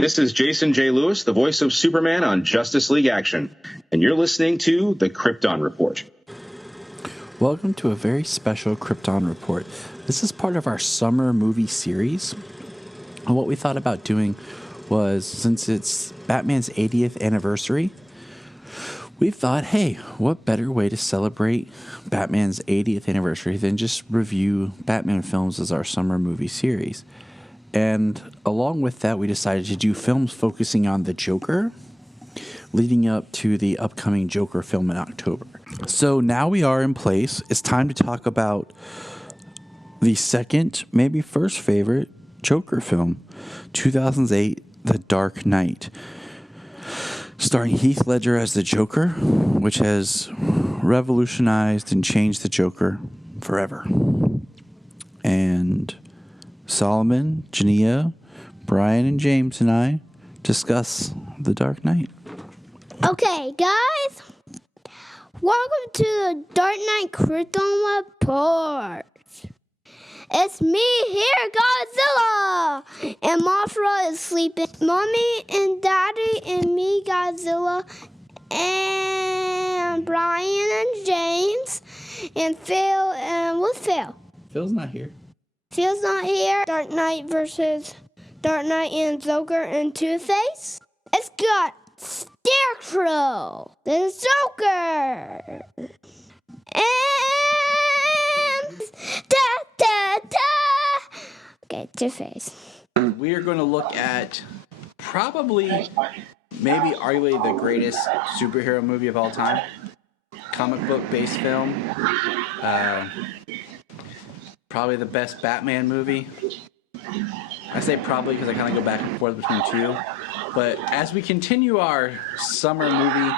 This is Jason J. Lewis, the voice of Superman on Justice League Action, and you're listening to the Krypton Report. Welcome to a very special Krypton Report. This is part of our summer movie series. And what we thought about doing was, since it's Batman's 80th anniversary, we thought, hey, what better way to celebrate Batman's 80th anniversary than just review Batman films as our summer movie series? And along with that, we decided to do films focusing on the Joker, leading up to the upcoming Joker film in October. So now we are in place. It's time to talk about the second, maybe first favorite Joker film, 2008, The Dark Knight, starring Heath Ledger as the Joker, which has revolutionized and changed the Joker forever. And Solomon, Jania, Brian, and James and I discuss The Dark Knight. Okay, guys. Welcome to the Dark Knight Krypton Report. It's me here, Godzilla. And Mothra is sleeping. Mommy and Daddy and me, Godzilla, and Brian and James, and Phil, and what's Phil? Phil's not here. Phil's not here. Dark Knight versus Dark Knight and Joker and Two-Face. It's got Scarecrow, the Joker, and okay, Two-Face. We are going to look at probably, maybe arguably the greatest superhero movie of all time. Comic book based film. Probably the best Batman movie. I say probably because I kind of go back and forth between two. But as we continue our summer movie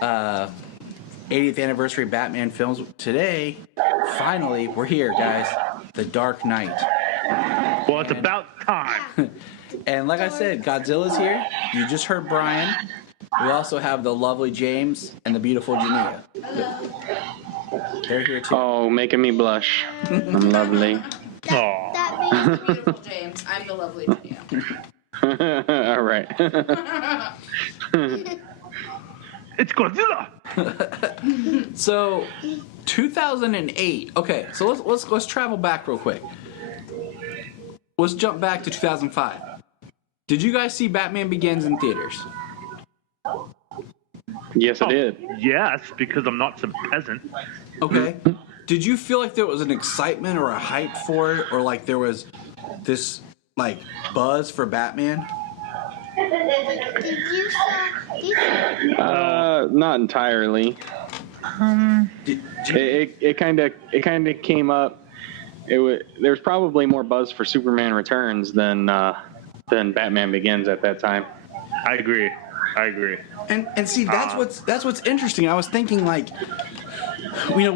80th anniversary Batman films today, finally, we're here, guys. The Dark Knight. Well, it's about time. And like I said, Godzilla's here. You just heard Brian. We also have the lovely James and the beautiful Jania. They're here too. Oh, making me blush. I'm lovely. That means I'm the beautiful James. I'm the lovely Jania. All right. It's Godzilla. So, 2008. Okay, so let's travel back real quick. Let's jump back to 2005. Did you guys see Batman Begins in theaters? Yes, I did. Yes, because I'm not some peasant. Okay. Did you feel like there was an excitement or a hype for it, or like there was this like buzz for Batman? Did you saw? Not entirely. It kind of came up. There's probably more buzz for Superman Returns than Batman Begins at that time. I agree. And see, that's what's interesting. I was thinking, like, we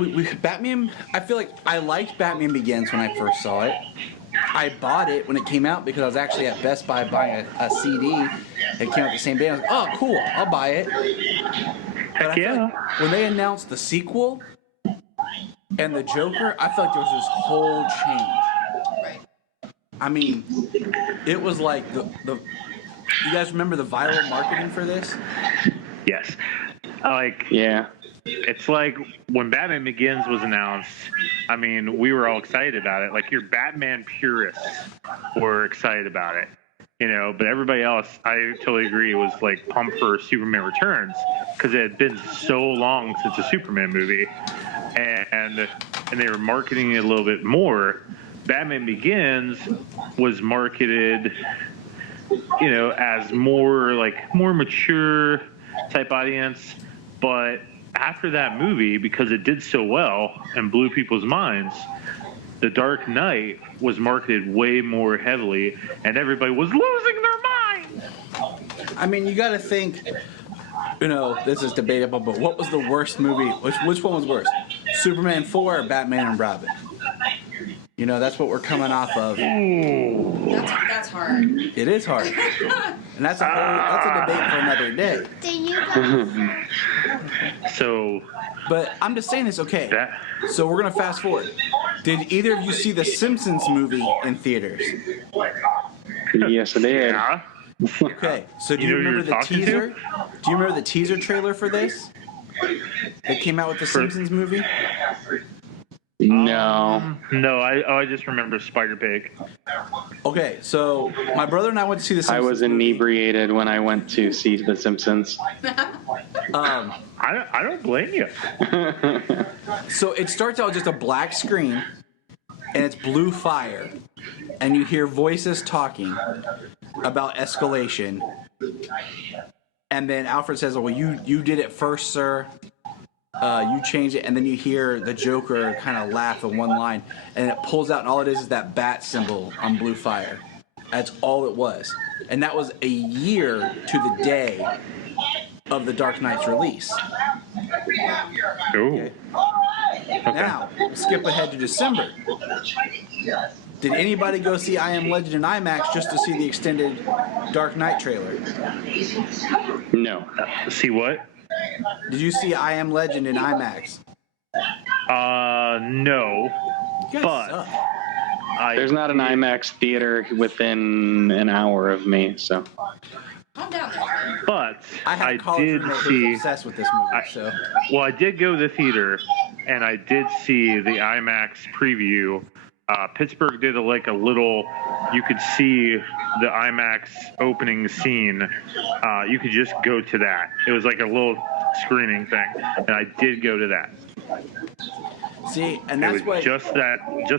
Batman. I feel like I liked Batman Begins when I first saw it. I bought it when it came out because I was actually at Best Buy buying a CD. It came out the same day. I was like, oh, cool, I'll buy it. But I feel like when they announced the sequel and the Joker, I felt like there was this whole change. Right. I mean, it was like the. You guys remember the viral marketing for this? Yes. Yeah. It's like when Batman Begins was announced, I mean, we were all excited about it. Like, your Batman purists were excited about it, but everybody else, I totally agree, was like pumped for Superman Returns because it had been so long since a Superman movie, and they were marketing it a little bit more. Batman Begins was marketed, as more mature type audience, but after that movie, because it did so well and blew people's minds, The Dark Knight was marketed way more heavily, and everybody was losing their mind. I mean, you got to think, this is debatable, but what was the worst movie? Which one was worse? Superman 4 or Batman and Robin? That's what we're coming off of. That's hard. It is hard. And that's a debate for another day. Do you guys? So, but I'm just saying this, okay. So we're going to fast forward. Did either of you see the Simpsons movie in theaters? Yes, I did. Yeah. Okay, so do you You know who remember you're the talking to? teaser? Do you remember the teaser trailer for this? That came out with the Simpsons movie? No. No, I just remember Spider Pig. Okay, so my brother and I went to see the I Simpsons was movie. inebriated when I went to see The Simpsons. I don't blame you. So it starts out with just a black screen, and it's blue fire, and you hear voices talking about escalation. And then Alfred says, well, you did it first, sir. You changed it. And then you hear the Joker kind of laugh in one line, and it pulls out, and all it is that bat symbol on blue fire. That's all it was. And that was a year to the day of The Dark Knight's release. Ooh. Okay. Now, skip ahead to December. Did anybody go see I Am Legend in IMAX just to see the extended Dark Knight trailer? No. See what? Did you see I Am Legend in IMAX? No. You guys But suck. There's not an IMAX theater within an hour of me, so. Calm down there. But I had a college did roommate who see. was obsessed with this movie, so. Well, I did go to the theater, and I did see the IMAX preview. Pittsburgh did a little. You could see the IMAX opening scene. You could just go to that. It was like a little screening thing, and I did go to that. See, and It that's was what. just that 15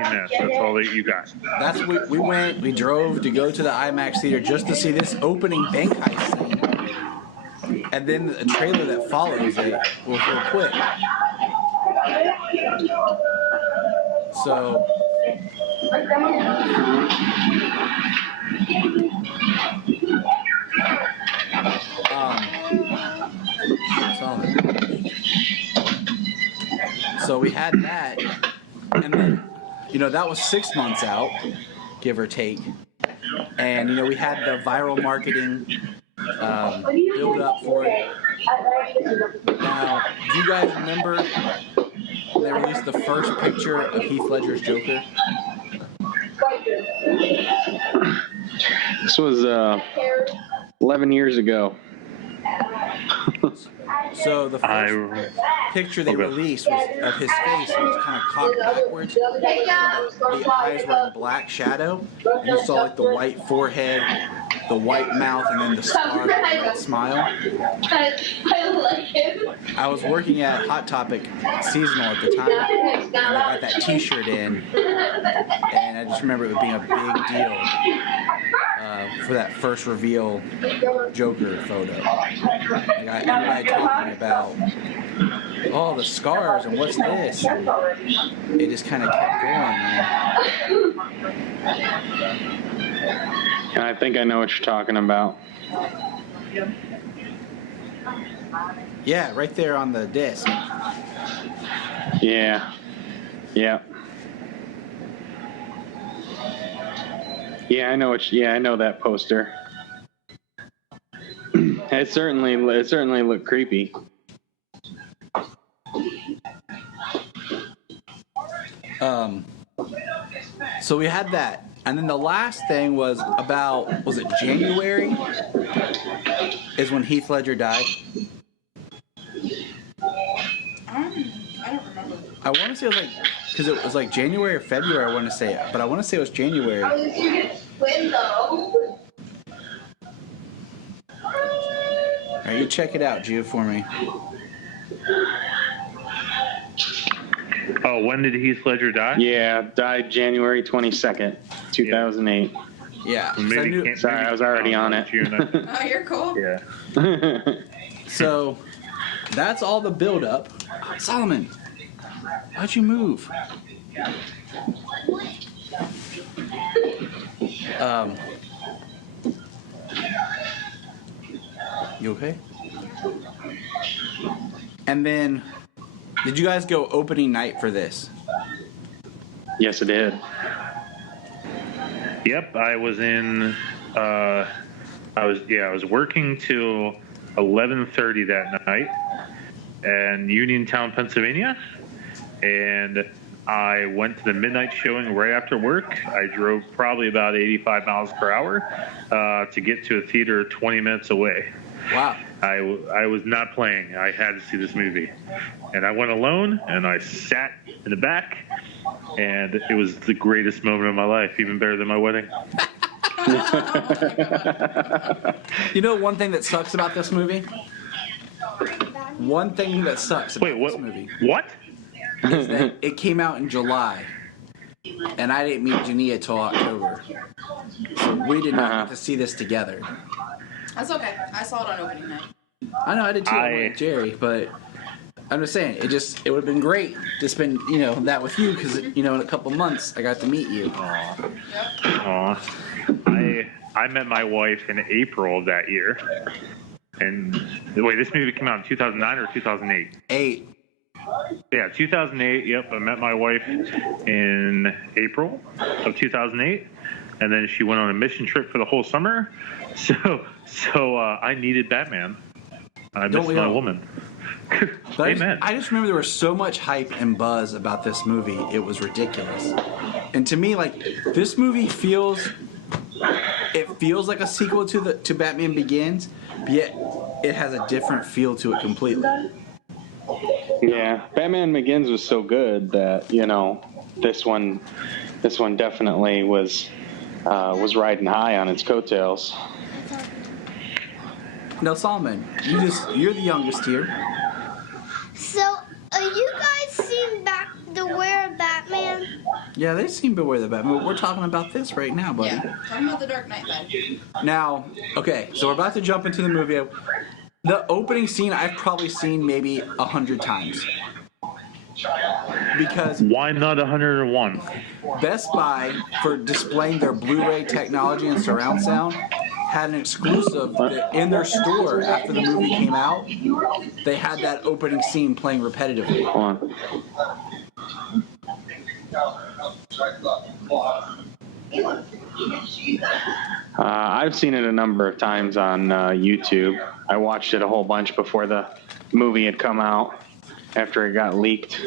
minutes. That's all that you got. That's what we went. We drove to go to the IMAX theater just to see this opening bank heist scene, and then the trailer that follows it was real quick. So. So we had that, and then, that was 6 months out, give or take. And, we had the viral marketing build up for it. Now, do you guys remember when they released the first picture of Heath Ledger's Joker? This was 11 years ago. So the first picture they released was of his face. It was kind of cocked backwards. And the eyes were in black shadow. And you saw the white forehead, the white mouth, and then the scar, the red smile. I was working at Hot Topic seasonal at the time, and they got that T-shirt in, and I just remember it being a big deal for that first reveal Joker photo. Everybody talking about, the scars and what's this? And it just kind of kept going. I think I know what you're talking about. Yeah, right there on the disc. Yeah. Yeah. Yeah, I know I know that poster. It certainly looked creepy. So we had that. And then the last thing was it January? Is when Heath Ledger died. I don't remember. I want to say it was because it was January or February, I want to say it. But I want to say it was January. All right, you check it out, Gio, for me. Oh, when did Heath Ledger die? Yeah, died January 22nd, 2008. Yeah. Sorry, I was already on it. Oh, you're cool. Yeah. So that's all the build-up. Solomon, why'd you move? You okay? And then, did you guys go opening night for this? Yes, it did. Yep, I was in. I was working till 11:30 that night in Uniontown, Pennsylvania, and I went to the midnight showing right after work. I drove probably about 85 miles per hour to get to a theater 20 minutes away. Wow. I was not playing. I had to see this movie. And I went alone, and I sat in the back, and it was the greatest moment of my life, even better than my wedding. You know one thing that sucks about this movie? One thing that sucks about this movie What? is that it came out in July, and I didn't meet Jania till October. So we did not get to see this together. That's okay. I saw it on opening night. I know I did too with Jerry, but I'm just saying it would have been great to spend that with you because in a couple months I got to meet you. Aw. I met my wife in April of that year. And wait, this movie came out in 2009 or 2008? 8. Yeah, 2008. Yep, I met my wife in April of 2008, and then she went on a mission trip for the whole summer. So I needed Batman. I missed my woman. Amen. I just remember there was so much hype and buzz about this movie. It was ridiculous. And to me, like, this movie feels like a sequel to Batman Begins, but yet it has a different feel to it completely. Yeah, Batman Begins was so good that this one definitely was riding high on its coattails. Now, Solomon, you're the youngest here. So, you guys seen the Where of Batman? Yeah, they've seen Beware the Batman. We're talking about this right now, buddy. Yeah, talking about the Dark Knight then. Now, okay, so we're about to jump into the movie. The opening scene I've probably seen maybe 100 times. Because Why not 101? Best Buy, for displaying their Blu-ray technology and surround sound, had an exclusive that in their store after the movie came out. They had that opening scene playing repetitively. Hold on. I've seen it a number of times on YouTube. I watched it a whole bunch before the movie had come out, after it got leaked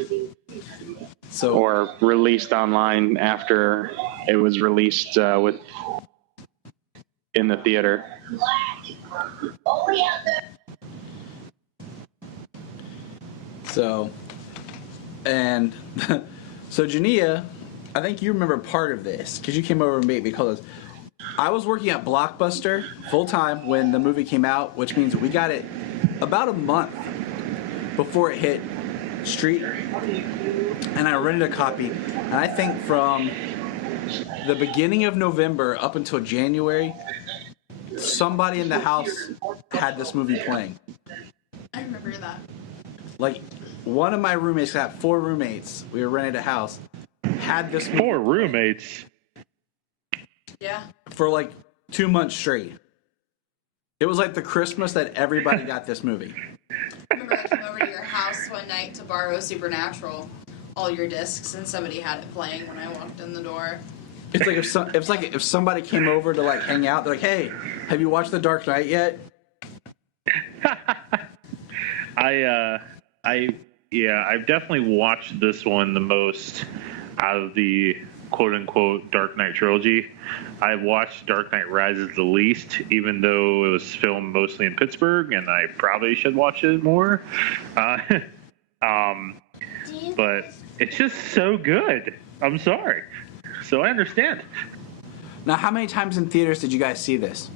or released online after it was released in the theater. So Jania, I think you remember part of this because you came over and made me call this. I was working at Blockbuster full time when the movie came out, which means we got it about a month before it hit street, and I rented a copy. And I think from the beginning of November up until January, somebody in the house had this movie playing. I remember that. Like, one of my roommates, I had 4 roommates, we were renting a house, had this movie 4 roommates? Yeah. for like 2 months straight. It was like the Christmas that everybody got this movie. I remember I came over to your house one night to borrow Supernatural, all your discs, and somebody had it playing when I walked in the door. It's like if somebody came over to like hang out, they're like, "Hey, have you watched The Dark Knight yet?" I've definitely watched this one the most out of the quote-unquote Dark Knight trilogy. I watched Dark Knight Rises the least, even though it was filmed mostly in Pittsburgh, and I probably should watch it more. But it's just so good. I'm sorry. So I understand. Now, how many times in theaters did you guys see this?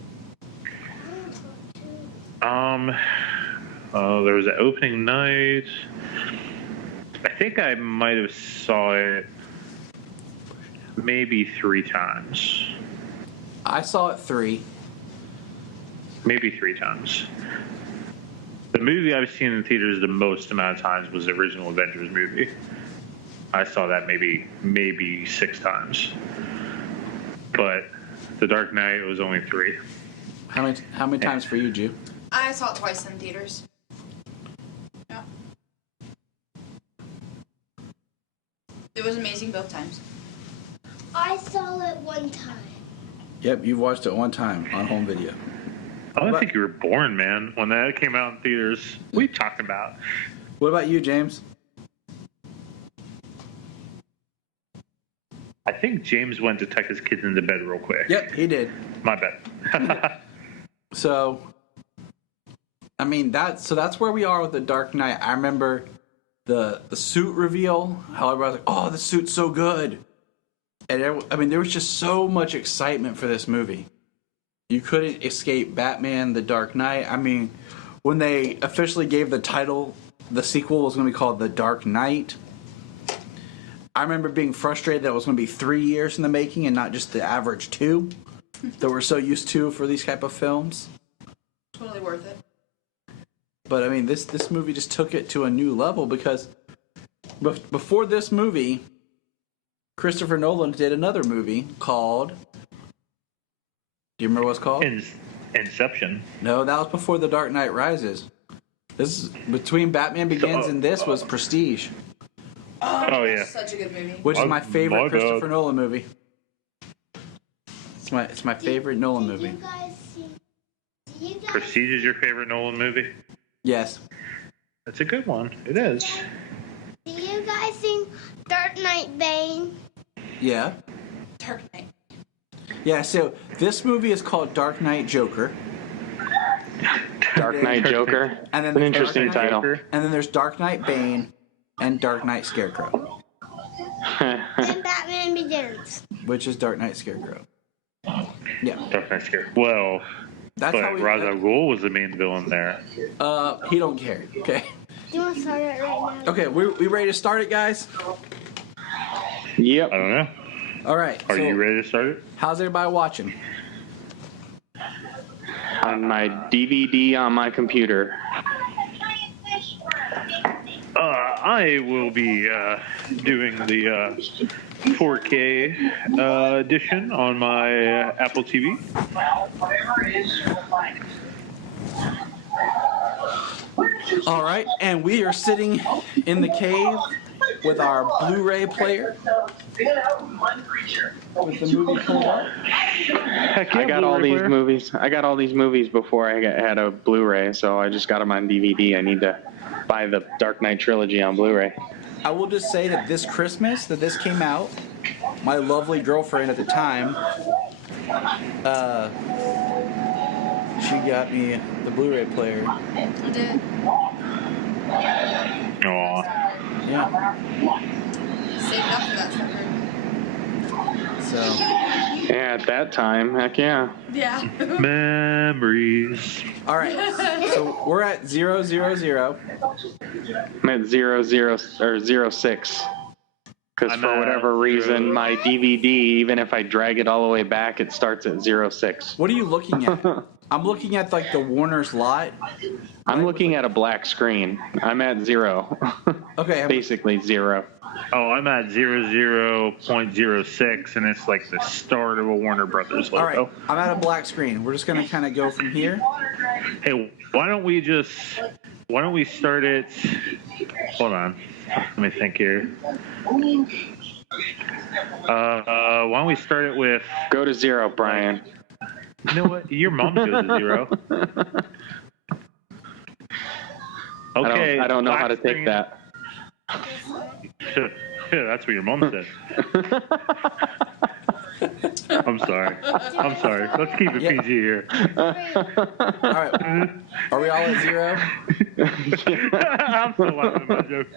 There was an opening night. I think I might have saw it maybe 3 times. I saw it 3. Maybe 3 times. The movie I've seen in theaters the most amount of times was the original Avengers movie. I saw that maybe 6 times. But The Dark Knight was only 3. How many times for you, Ju? I saw it twice in theaters. Yeah. It was amazing both times. I saw it one time. Yep, you've watched it one time on home video. I don't think you were born, man, when that came out in theaters. What are you talking about? What about you, James? I think James went to tuck his kids into bed real quick. Yep, he did. My bad. So, I mean, that's where we are with The Dark Knight. I remember the suit reveal, how everybody was like, oh, the suit's so good. And I mean, there was just so much excitement for this movie. You couldn't escape Batman, The Dark Knight. I mean, when they officially gave the title, the sequel was going to be called The Dark Knight. I remember being frustrated that it was going to be 3 years in the making and not just the average 2 that we're so used to for these type of films. Totally worth it. But I mean, this movie just took it to a new level because before this movie, Christopher Nolan did another movie called... Do you remember what it's called? Inception. No, that was before The Dark Knight Rises. This is between Batman Begins and this was Prestige. Oh yeah, such a good movie. Which is my favorite Christopher Nolan movie. It's my favorite Nolan movie. Prestige is your favorite Nolan movie? Yes. That's a good one. It is. Do you guys think Dark Knight Bane? Yeah. Dark Knight. Yeah, so this movie is called Dark Knight Joker. Dark Knight Joker. And then An interesting title. And then there's Dark Knight Bane and Dark Knight Scarecrow. And Batman Begins. Which is Dark Knight Scarecrow. Yeah. Dark Knight Scarecrow. Well, That's but how we, Ra's al Ghul was the main villain there. He don't care, okay? Do you want to start it right now? Okay, we ready to start it, guys? Yep. I don't know. All right. Are so you ready to start it? How's everybody watching? On my DVD on my computer. I will be doing the 4K edition on my Apple TV. All right, and we are sitting in the cave with our Blu-ray player. With the movie pulled up. Heck yeah, I got all these movies. I got all these movies before I had a Blu-ray, so I just got them on DVD. I need to buy the Dark Knight trilogy on Blu-ray. I will just say that this Christmas that this came out, my lovely girlfriend at the time, she got me the Blu-ray player. I did. Aw. Yeah. Saved up for that sucker. So. Yeah, at that time, heck yeah. Yeah. Memories. All right. So we're at 000. I'm at 06. Because I'm for at whatever reason, my DVD, even if I drag it all the way back, it starts at 06. What are you looking at? I'm looking at like the Warner's lot. I'm looking at a black screen. I'm at 0. Okay. Basically 0. Oh, I'm at 00.06, and it's like the start of a Warner Brothers logo. All right. I'm at a black screen. We're just gonna kind of go from here. Hey, why don't we start it? Hold on. Let me think here. Why don't we start it with? Go to 0, Brian. You know what? Your mom goes to 0. Okay. I don't know how to take screen. that. Yeah, that's what your mom said. I'm sorry. Let's keep it PG here. All right. Are we all at 0? I'm still laughing at my joke.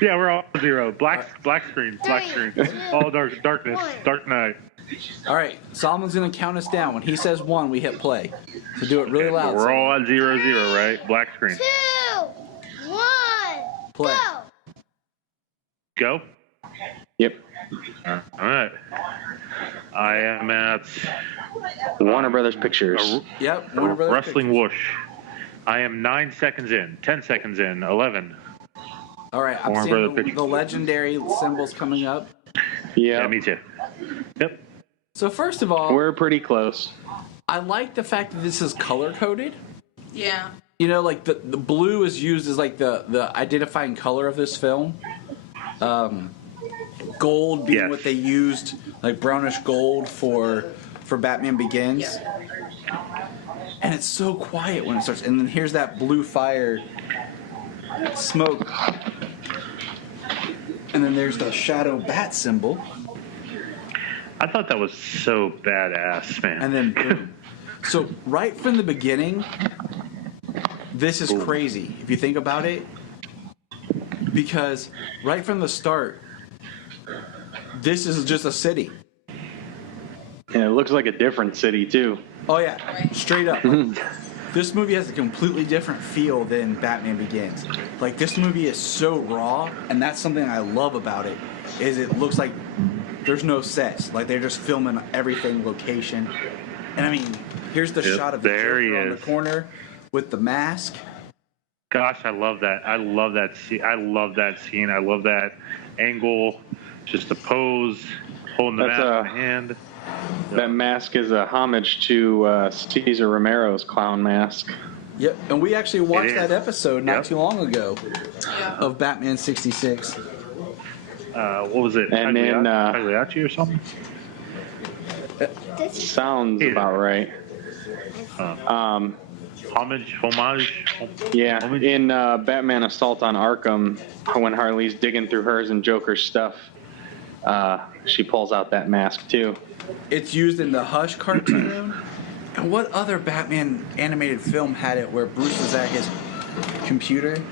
Yeah, we're all at 0. Black screen. All darkness. Dark night. All right. Solomon's gonna count us down. When he says 1, we hit play. So do it really loud. We're all at 0, right? Black screen. 2, 1, Play. go. Go. Yep. All right. I am at Warner Brothers Pictures. Yep. Warner Brothers Wrestling Pictures. Whoosh. I am 9 seconds in, 10 seconds in, 11. All right. I'm Warner seeing Brothers Pictures. the legendary symbols coming up. Yeah, Yeah. me too. Yep. So first of all, We're pretty close. I like the fact that this is color coded. Yeah. You know, like the blue is used as like the identifying color of this film. Gold being Yes. what they used, like brownish gold for Batman Begins. Yeah. And it's so quiet when it starts. And then here's that blue fire smoke. And then there's the shadow bat symbol. I thought that was so badass, man. And then boom. So right from the beginning, this is crazy if you think about it, because right from the start, this is just a city. And it looks like a different city too. Oh yeah, straight up. This movie has a completely different feel than Batman Begins. Like, this movie is so raw, and that's something I love about it, is it looks like there's no sets. Like, they're just filming everything location. And I mean, here's the shot of the Joker on the corner with the mask. Gosh, I love that. I love that scene. I love that angle. Just the pose, holding the mask in the hand. That mask is a homage to Cesar Romero's clown mask. Yep, and we actually watched that episode not too long ago of Batman 66. What was it? And then Pagliacci or something? Sounds about right. Homage. Yeah, in Batman Assault on Arkham, when Harley's digging through hers and Joker's stuff, she pulls out that mask too. It's used in the Hush cartoon. And what other Batman animated film had it where Bruce was at his computer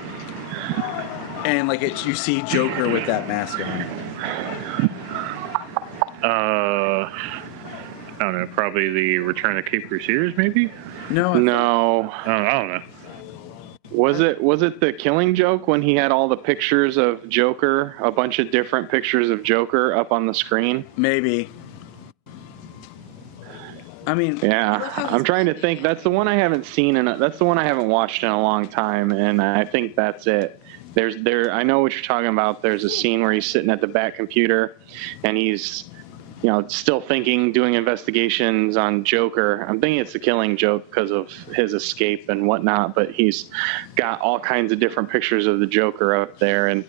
and like you see Joker with that mask on? I don't know. Probably the Return of the Cape Crusaders, maybe. No. I don't know. Was it the Killing Joke when he had all the pictures of Joker, a bunch of different pictures of Joker up on the screen? Maybe. I mean, yeah, I'm trying to think. That's the one I haven't seen, and that's the one I haven't watched in a long time, and I think that's it. I know what you're talking about. There's a scene where he's sitting at the Bat computer, and he's, still thinking, doing investigations on Joker. I'm thinking it's the Killing Joke because of his escape and whatnot, but he's got all kinds of different pictures of the Joker up there, and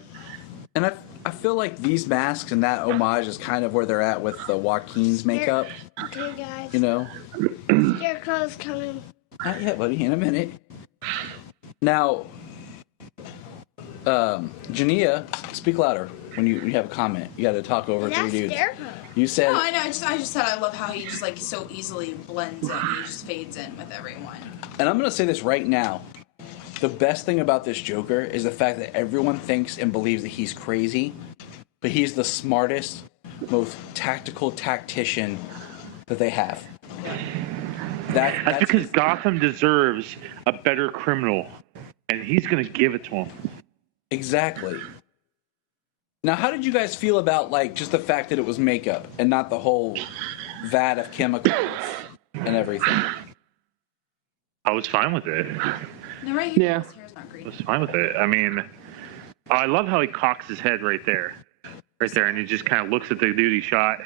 I feel like these masks and that homage is kind of where they're at with the Joaquin's makeup. Okay, guys. Scarecrow's coming. Not yet, buddy. In a minute. Now, Jania, speak louder when you have a comment. You got to talk over three dudes. You said. No, I know. I just said I love how he just so easily blends in. He just fades in with everyone. And I'm going to say this right now. The best thing about this Joker is the fact that everyone thinks and believes that he's crazy, but he's the smartest, most tactical tactician that they have. That's because Gotham deserves a better criminal, and he's going to give it to him. Exactly. Now, how did you guys feel about just the fact that it was makeup and not the whole vat of chemicals and everything? I was fine with it. No, right here, his hair's not green. I was fine with it. I mean, I love how he cocks his head right there, and he just kind of looks at the dude he shot.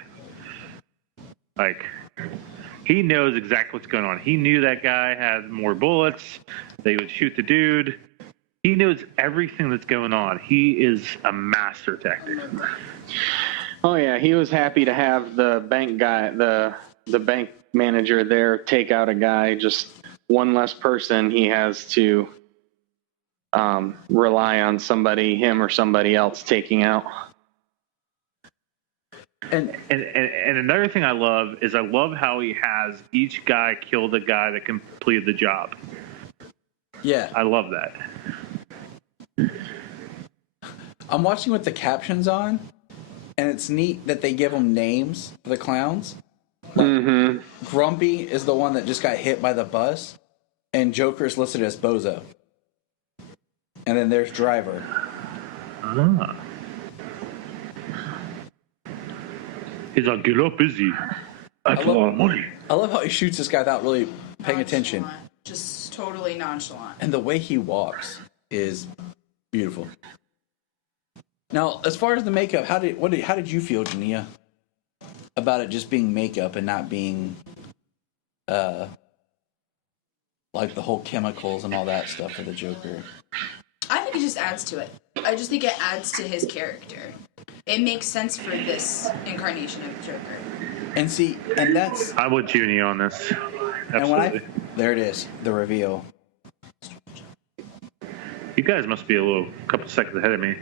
He knows exactly what's going on. He knew that guy had more bullets. They would shoot the dude. He knows everything that's going on. He is a master tactic. Oh yeah, he was happy to have the bank guy, the bank manager there, take out a guy. Just one less person he has to rely on him or somebody else taking out. And another thing I love is how he has each guy kill the guy that completed the job. Yeah. I love that. I'm watching with the captions on, and it's neat that they give them names for the clowns. Grumpy is the one that just got hit by the bus, and Joker's listed as Bozo. And then there's Driver. He's like, get up, busy. That's a lot of money. I love how he shoots this guy without really paying attention. Just totally nonchalant. And the way he walks is beautiful. Now, as far as the makeup, how did you feel, Jania, about it just being makeup and not being the whole chemicals and all that stuff for the Joker? I think it just adds to it. I just think it adds to his character. It makes sense for this incarnation of the Joker. And that's... I'm with Junie on this. Absolutely. There it is, the reveal. You guys must be a couple seconds ahead of me.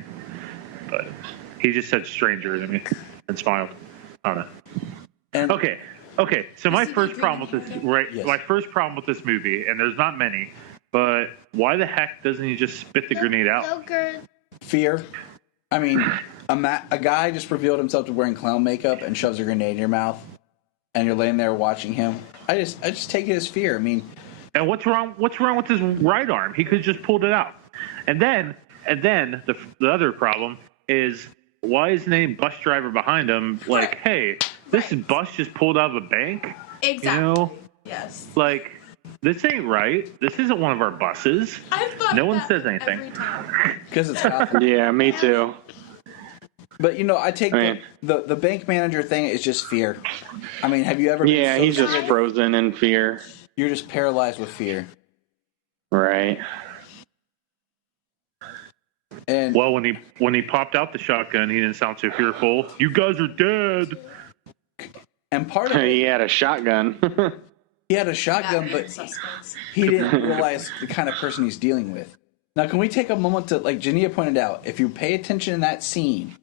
But he just said stranger to me and smiled. I don't know. And Okay. So my first problem with this, Yes. my first problem with this movie, and there's not many, but why the heck doesn't he just spit the grenade out? Joker. fear. I mean, a guy just revealed himself to wearing clown makeup and shoves a grenade in your mouth, and you're laying there watching him. I just take it as fear. I mean, And what's wrong with his right arm? He could have just pulled it out. And then the other problem is, why is the name bus driver behind him like, hey, this bus just pulled out of a bank? Exactly. You know? Yes. Like, this ain't right. This isn't one of our buses. I've thought No of one that says anything. every time. because it's Gotham. Yeah, me too. But I take the bank manager thing is just fear. I mean, have you ever? Yeah, been he's just frozen in fear. You're just paralyzed with fear. Right. And Well, when he popped out the shotgun, he didn't sound so fearful. You guys are dead. and part of it, He had a shotgun. he had a shotgun, Batman but suspects. he didn't realize the kind of person he's dealing with. Now, can we take a moment to, like Jania pointed out, if you pay attention in that scene,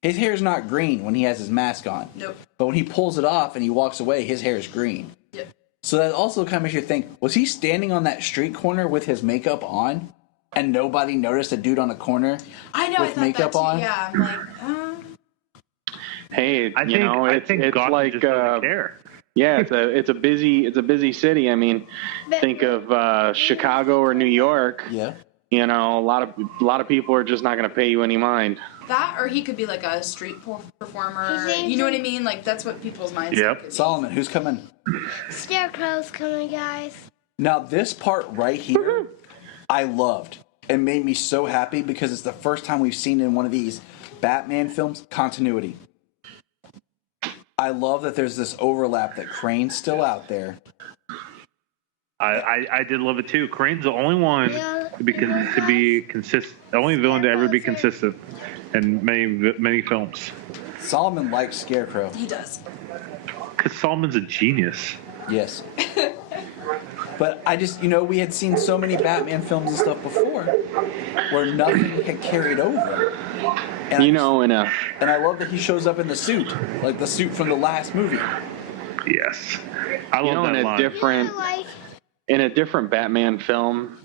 his hair's not green when he has his mask on. Nope. But when he pulls it off and he walks away, his hair is green. Yep. So that also kind of makes you think, was he standing on that street corner with his makeup on and nobody noticed a dude on the corner I know. I with thought makeup that too. on? Yeah. I'm like, Hey, I think it's Gotham like just doesn't care. yeah, it's a busy city. I mean, think of Chicago or New York. Yeah. You know, a lot of people are just not going to pay you any mind. that, or he could be like a street performer. You know what I mean? Like that's what people's minds. Yep. Solomon, who's coming? Scarecrow's coming, guys. Now, this part right here, I loved. It made me so happy because it's the first time we've seen in one of these Batman films continuity. I love that there's this overlap that Crane's still out there. I did love it too. Crane's the only one to be consistent, the only villain to ever be consistent in many films. Solomon likes Scarecrow. He does. Because Solomon's a genius. Yes. But I just, we had seen so many Batman films and stuff before where nothing had carried over. And You I know, and I love that he shows up in the suit, like the suit from the last movie. Yes, I love in that a line. different Like, in a different Batman film,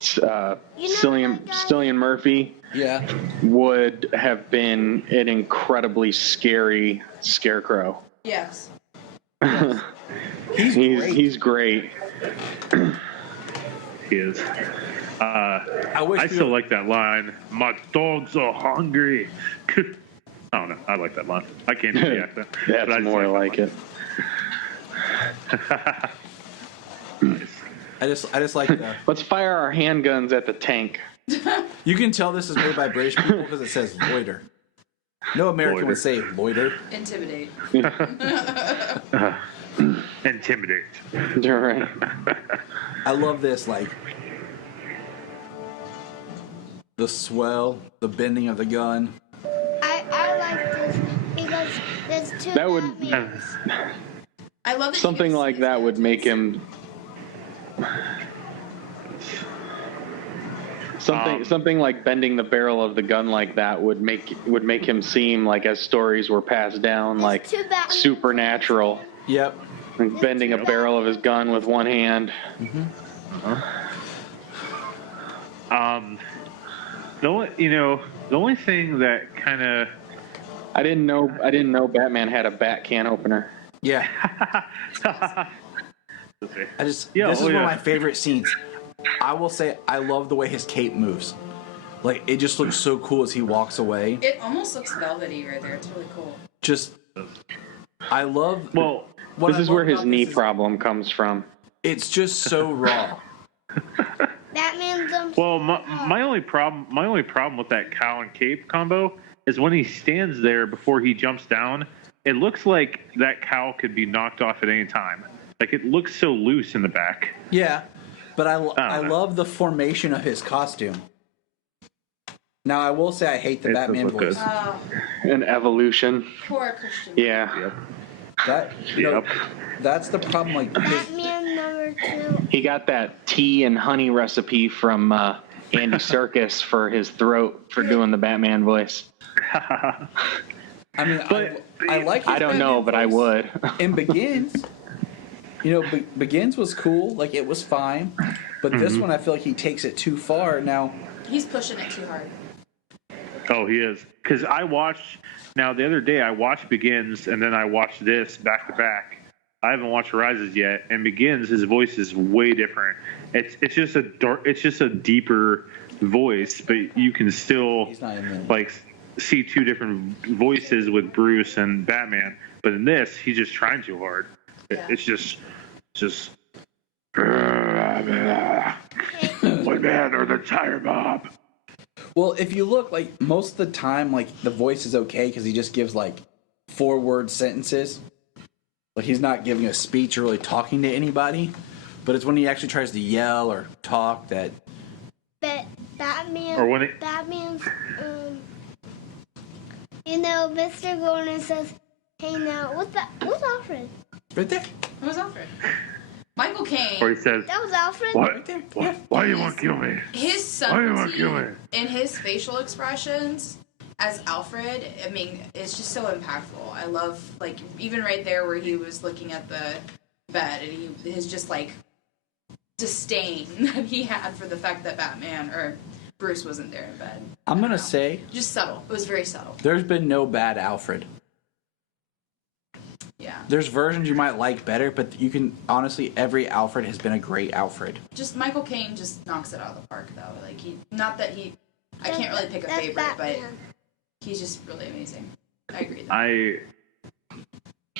Cillian Murphy Yeah. would have been an incredibly scary Scarecrow. Yes. He's He's great. great. He is. I still like that line. My dogs are hungry. I don't know. I like that line. I can't do the accent. but I That's just more like it. I just like the. Let's fire our handguns at the tank. You can tell this is made by British people because it says loiter. No American Loiter. would say loiter. Intimidate. Intimidate. You're right. I love this, like the swell, the bending of the gun. I like this because there's two That would- Batmans. I love that Something like that would make him something like bending the barrel of the gun like that would make him seem like, as stories were passed down, like two Batmans. supernatural. Yep. Like bending a barrel of his gun with one hand. The only thing that kind of I didn't know Batman had a bat can opener. Yeah. This is one of my favorite scenes. I will say I love the way his cape moves. Like, it just looks so cool as he walks away. It almost looks velvety right there. It's really cool. Just, I love. Well, what This I is love where his about knee this is problem comes from. It's just so raw. Batman jumps. well, my only problem with that cow and cape combo is when he stands there before he jumps down. It looks like that cow could be knocked off at any time. Like, it looks so loose in the back. Yeah, but I know. love the formation of his costume. Now, I will say I hate the It Batman does look voice. good. An evolution. Poor Christian. Yeah. Yep. That, Yep. that's the problem. Like, Batman number 2. He got that tea and honey recipe from Andy Serkis for his throat for doing the Batman voice. I mean, But I like his I don't know, but I would. in Begins. Begins was cool. Like, it was fine. But this one, I feel like he takes it too far. Now, He's pushing it too hard. Oh, he is. Because the other day I watched Begins and then I watched this back to back. I haven't watched Rises yet, and Begins, his voice is way different. It's just a deeper voice, but you can still like see two different voices with Bruce and Batman. But in this, he's just trying too hard. Yeah. It's just one man or the tire mob. well, if you look, like, most of the time, like, the voice is okay because he just gives, like, 4-word sentences. Like, he's not giving a speech or really talking to anybody. But it's when he actually tries to yell or talk that... But Batman... Or when Batman's... Mr. Gordon says, hey, now, what's Alfred? Right there. Who was Alfred? Michael Caine. Or he says, That was Alfred? Why do you want to kill me? His Why do you want to kill subtlety me? and his facial expressions as Alfred, I mean, it's just so impactful. I love, like, even right there where he was looking at the bed and his just, like, disdain that he had for the fact that Batman or Bruce wasn't there in bed. I'm going to say... Just subtle. It was very subtle. There's been no bad Alfred. Yeah. There's versions you might like better, but you can... Honestly, every Alfred has been a great Alfred. Just Michael Caine just knocks it out of the park, though. Like, I can't really pick a That's favorite, but Batman. he's just really amazing. I agree. Yeah.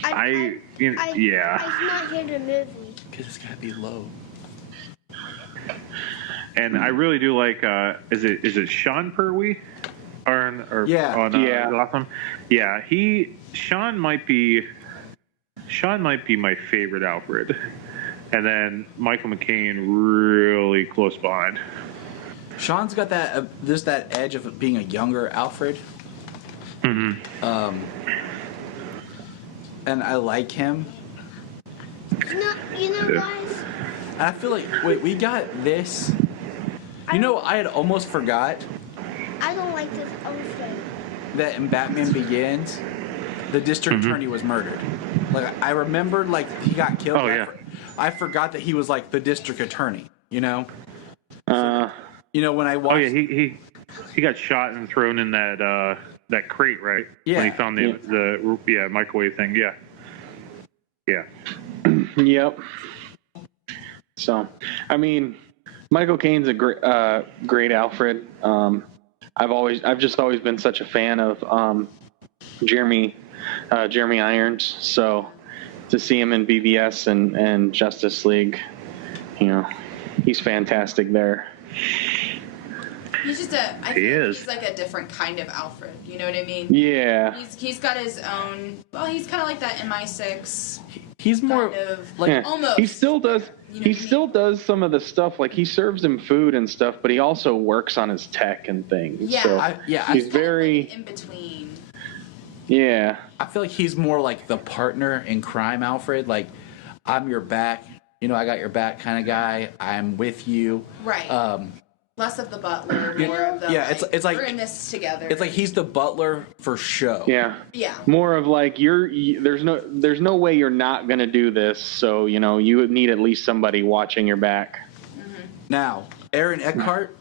I not hear the movie. Because it's got to be low. And I really do like, is it Sean Pertwee? Or Yeah. On Gotham? Yeah, Sean might be my favorite Alfred. And then Michael McCain really close behind. Sean's got that that edge of being a younger Alfred. Mm-hmm. And I like him. You know, guys, And I feel like, wait, we got this. I had almost forgot I don't like this Alfred. that in Batman Begins, the district attorney was murdered. Like, I remembered, like, he got killed. Oh, yeah. I forgot that he was, like, the district attorney, When I watched... Oh, yeah, he got shot and thrown in that crate, right? Yeah. When he found the microwave thing, yeah. Yeah. Yep. So, I mean, Michael Caine's a great Alfred. I've just always been such a fan of Jeremy Irons. So to see him in BVS and Justice League, he's fantastic there. He's just he's like a different kind of Alfred. You know what I mean? Yeah. He's got his own. Well, he's kind of like that MI6. He's more kind of, like almost. He still does. You know He what I mean? still does some of the stuff. Like, he serves him food and stuff, but he also works on his tech and things. Yeah. So He's he's very in between. Yeah. I feel like he's more like the partner in crime, Alfred. Like, I'm your back, I got your back kind of guy. I'm with you. Right. Less of the butler, more of the it's like we're in this together. It's like he's the butler for show. Yeah. Yeah. More of like there's no way you're not gonna do this. So you would need at least somebody watching your back. Mm-hmm. Now, Aaron Eckhart,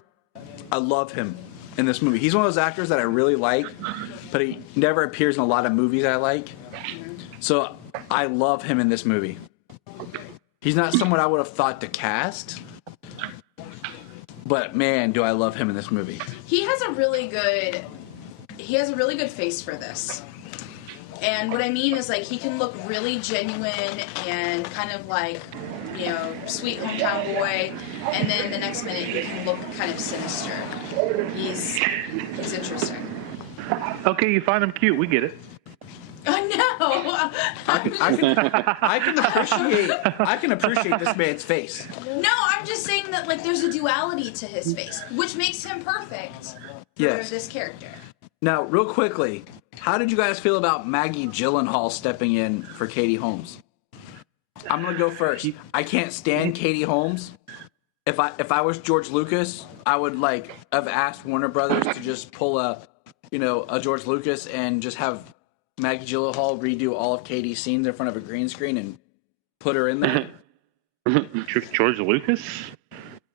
I love him in this movie. He's one of those actors that I really like, but he never appears in a lot of movies I like. So I love him in this movie. He's not someone I would have thought to cast, but man, do I love him in this movie. He has a really good face for this. And what I mean is, like, he can look really genuine and kind of like, sweet hometown boy, and then the next minute he can look kind of sinister. He's interesting. Okay, you find him cute. We get it. Oh, I can appreciate this man's face. no, I'm just saying that, like, there's a duality to his face, which makes him perfect for Yes. this character. Now, real quickly, how did you guys feel about Maggie Gyllenhaal stepping in for Katie Holmes? I'm gonna go first. I can't stand Katie Holmes. If I was George Lucas, I would have asked Warner Brothers to just pull a George Lucas and just have Maggie Gyllenhaal redo all of Katie's scenes in front of a green screen and put her in there? George Lucas?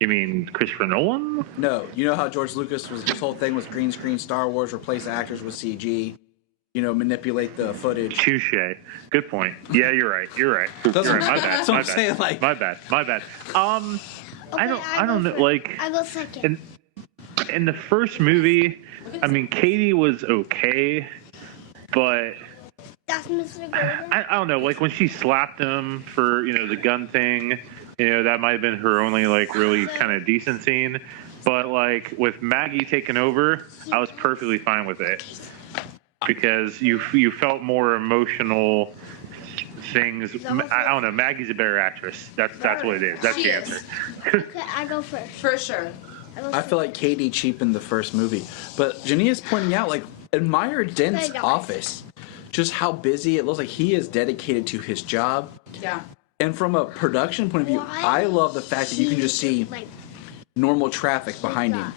You mean Christopher Nolan? No. You know how George Lucas was, his whole thing was green screen Star Wars, replace actors with CG, manipulate the footage. Touche. Good point. Yeah, you're right. You're right. My bad. That's what I'm saying, like... My bad. Okay, I don't know. Like, I go second. In the first movie, I mean, Katie was okay, but That's Mr. Golden. I don't know. Like when she slapped him for the gun thing, that might have been her only like really kind of decent scene. But like with Maggie taking over, I was perfectly fine with it because you felt more emotional things. I don't know. Maggie's a better actress. That's what it is. That's the answer. Okay, I go first. For sure. I feel like Katie cheapened the first movie. But Jania's pointing out, like, admire Dent's office. Just how busy it looks like. He is dedicated to his job. Yeah. And from a production point of view, I love the fact that you can just see normal traffic behind him.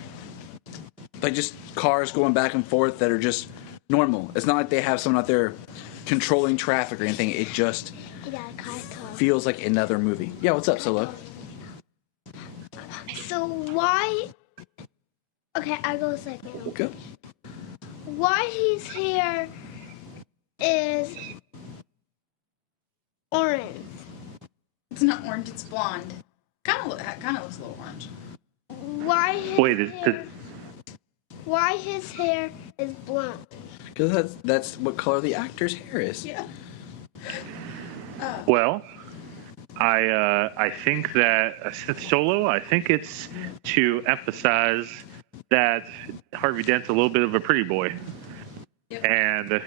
Like just cars going back and forth that are just normal. It's not like they have someone out there controlling traffic or anything. It just feels like another movie. Yeah, what's up, Solo? So why... Okay, I go second. Okay. Why his hair is orange? It's not orange. It's blonde. Kind of looks a little orange. Why his Why his hair is blonde? Because that's what color the actor's hair is. Yeah. Well, I think that Solo. I think it's to emphasize that Harvey Dent's a little bit of a pretty boy, and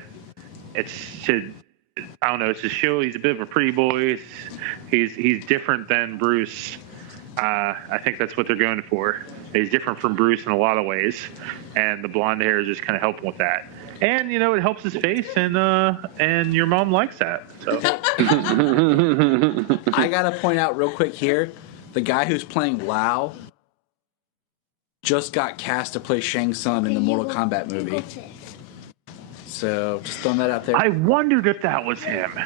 it's to it's to show he's a bit of a pretty boy. He's different than Bruce. I think that's what they're going for. He's different from Bruce in a lot of ways, and the blonde hair is just kind of helping with that. And it helps his face, and your mom likes that. So I gotta point out real quick here, the guy who's playing Lao just got cast to play Shang Tsung in the Mortal Kombat movie. So just throwing that out there. I wondered if that was him.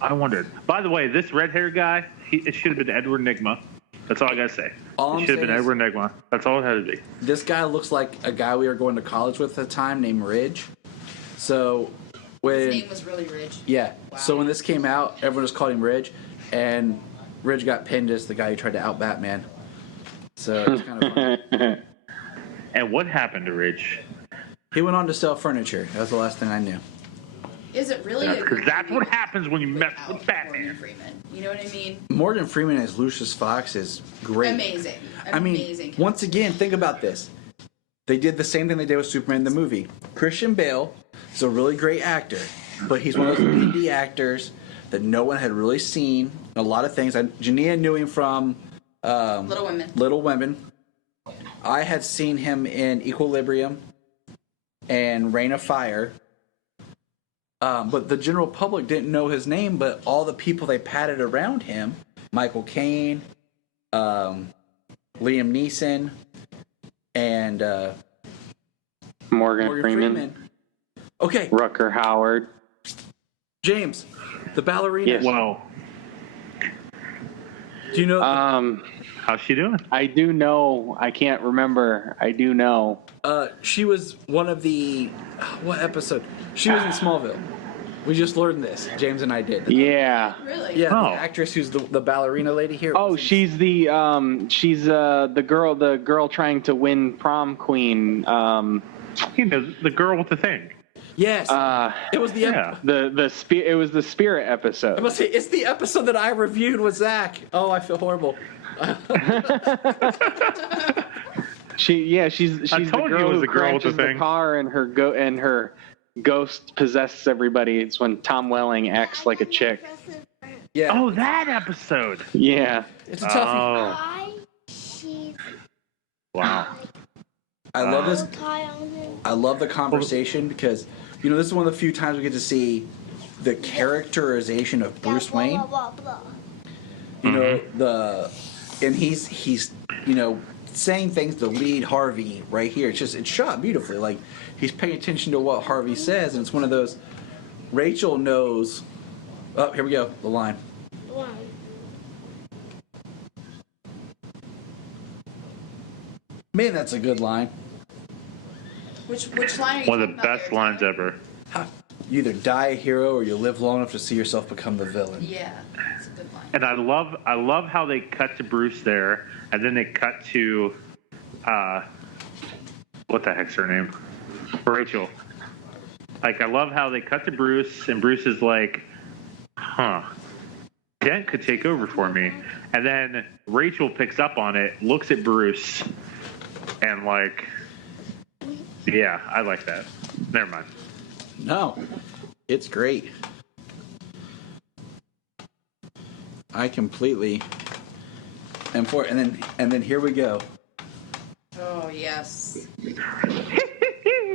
I wondered. By the way, this red-haired guy, it should have been Edward Nygma. That's all I gotta say. It should have been Edward Nygma. That's all it had to be. This guy looks like a guy we were going to college with at the time named Ridge. So when His name was really Ridge. Yeah. Wow. So when this came out, everyone just called him Ridge, and Ridge got pinned as the guy who tried to out Batman. So it's kind of funny. And what happened to Ridge? He went on to sell furniture. That was the last thing I knew. Is it really? Because that's what happens when you mess with Batman. Morgan Freeman. You know what I mean? Morgan Freeman as Lucius Fox is great. Amazing. I mean, once again, think about this. They did the same thing they did with Superman in the movie. Christian Bale is a really great actor, but he's one of those indie actors that no one had really seen. A lot of things. Jania knew him from Little Women. I had seen him in Equilibrium and Reign of Fire. But the general public didn't know his name, but all the people they patted around him, Michael Caine, Liam Neeson, and Morgan Freeman. Okay. Rutger Hauer. James, the ballerina. Yes. Wow. Do you know? How's she doing? I do know. I can't remember. I do know. She was one of the... What episode? She was in Smallville. We just learned this. James and I did. Yeah. Really? Yeah, the actress who's the ballerina lady here. Oh, she's the girl trying to win prom queen. The girl with the thing. Yes. It was the it was the spirit episode. I must say, it's the episode that I reviewed with Zach. Oh, I feel horrible. She's I the told you girl it was who the girl with the crashes thing. the car and her ghost possesses everybody. It's when Tom Welling acts like a chick. Yeah. Oh, that episode. Yeah. It's a toughie. Why she's Wow. I love this. tie on him? I love the conversation because, this is one of the few times we get to see the characterization of Bruce Blah, Wayne. blah, blah, blah. And he's saying things to lead Harvey right here. It's shot beautifully. Like he's paying attention to what Harvey says, and it's one of those. Rachel knows. Oh, here we go. The line. Man, that's a good line. Which line are you One of the talking about best there, lines Tyler? ever. You either die a hero or you live long enough to see yourself become the villain. Yeah, that's a good line. And I love how they cut to Bruce there, and then they cut to, what the heck's her name? Rachel. Like, I love how they cut to Bruce, and Bruce is like, Dent could take over for me. And then Rachel picks up on it, looks at Bruce, and like, yeah, I like that. Never mind. No, it's great. I completely am for it. And then here we go. Oh, yes.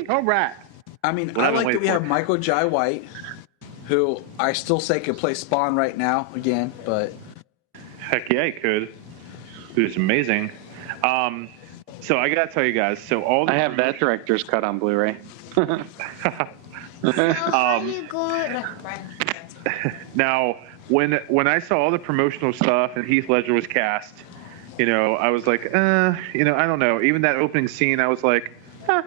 All right. I mean, What I I've been like that waiting we for. have Michael Jai White, who I still say could play Spawn right now again, but Heck yeah, he could. It was amazing. So I gotta tell you guys. So all the I have that director's cut on Blu-ray. How you going? Now, when I saw all the promotional stuff and Heath Ledger was cast, I was like, I don't know. Even that opening scene, I was like,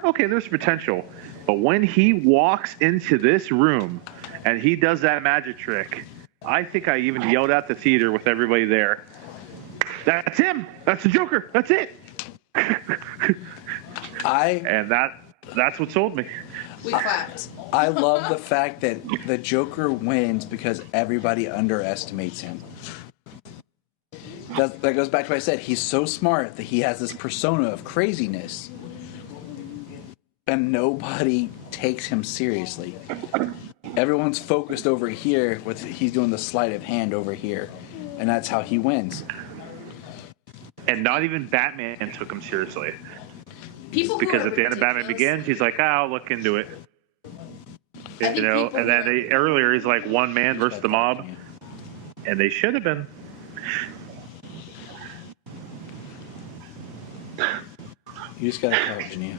okay, there's potential. But when he walks into this room and he does that magic trick, I think I even yelled at the theater with everybody there. That's him. That's the Joker. That's it. And that's what sold me. We clapped. I love the fact that the Joker wins because everybody underestimates him. That goes back to what I said. He's so smart that he has this persona of craziness, and nobody takes him seriously. Everyone's focused over here with he's doing the sleight of hand over here, and that's how he wins. And not even Batman took him seriously. People who Because are at the end of Batman ridiculous- Begins, he's like, I'll look into it. I think people And then who earlier he's like one man versus the mob. And they should have been. You just gotta tell it, Jania.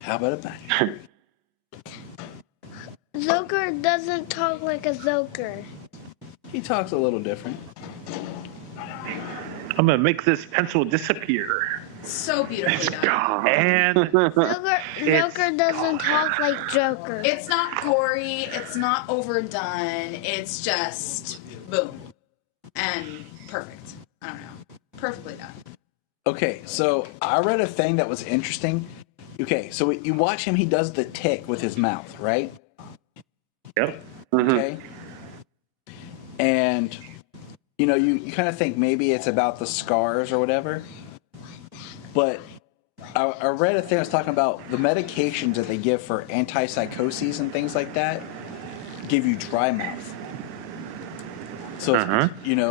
How about a bang? Joker doesn't talk like a Joker. He talks a little different. I'm going to make this pencil disappear. So beautifully done. And Joker doesn't talk like Joker. It's not gory. It's not overdone. It's just boom and perfect. I don't know. Perfectly done. Okay, so I read a thing that was interesting. Okay, so you watch him, he does the tick with his mouth, right? Yep. Okay. And, you kind of think maybe it's about the scars or whatever. But I read a thing that was talking about the medications that they give for antipsychoses and things like that give you dry mouth. So,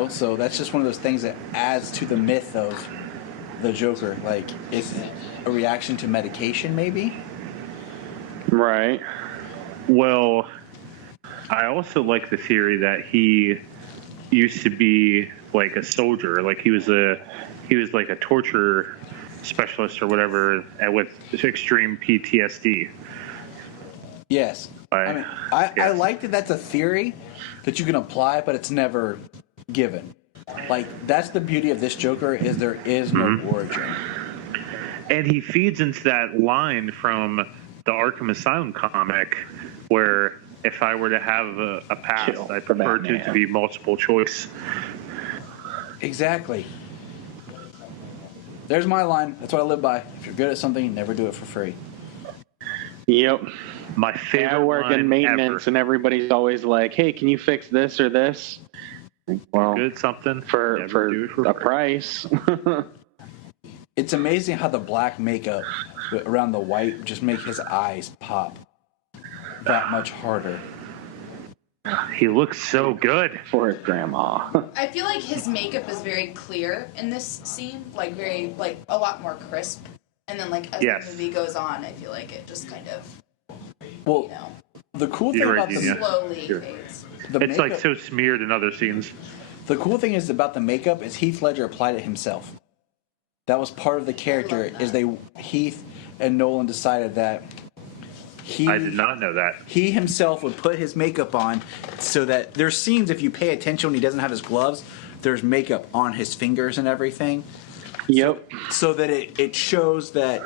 so that's just one of those things that adds to the myth of the Joker. Like, is it a reaction to medication, maybe? Right. Well, I also like the theory that he used to be like a soldier. Like he was like a torture specialist or whatever with extreme PTSD. Yes. I like that that's a theory that you can apply, but it's never given. Like, that's the beauty of this Joker, is there is no origin. And he feeds into that line from the Arkham Asylum comic where if I were to have a past, I prefer it to be multiple choice. Exactly. There's my line. That's what I live by. If you're good at something, never do it for free. Yep. My favorite I work in maintenance, ever. and everybody's always like, "Hey, can you fix this or this?" Well, good at something for a price. It's amazing how the black makeup around the white just make his eyes pop that much harder. He looks so good for his grandma. I feel like his makeup is very clear in this scene, like very, like a lot more crisp. And then, like as the movie goes on, I feel like it just kind of, well, the cool thing about the slowly fades. It's like so smeared in other scenes. The cool thing is about the makeup is Heath Ledger applied it himself. that was part of the character. Is Heath and Nolan decided that I did not know that. He himself would put his makeup on so that there's scenes, if you pay attention when he doesn't have his gloves, there's makeup on his fingers and everything. Yep. So that it shows that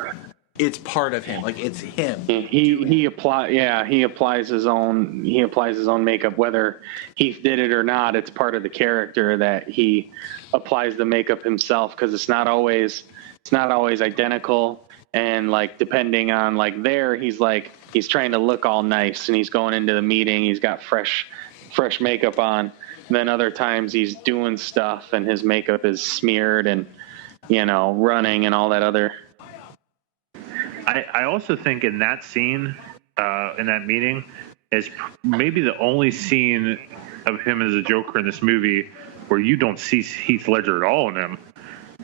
it's part of him, like it's him. He applies his own makeup, whether Heath did it or not. It's part of the character that he applies the makeup himself, because it's not always identical. And like depending on like he's trying to look all nice and he's going into the meeting, he's got fresh makeup on. And then other times he's doing stuff and his makeup is smeared and running and all that other. I also think in that scene, in that meeting, is maybe the only scene of him as a Joker in this movie where you don't see Heath Ledger at all in him.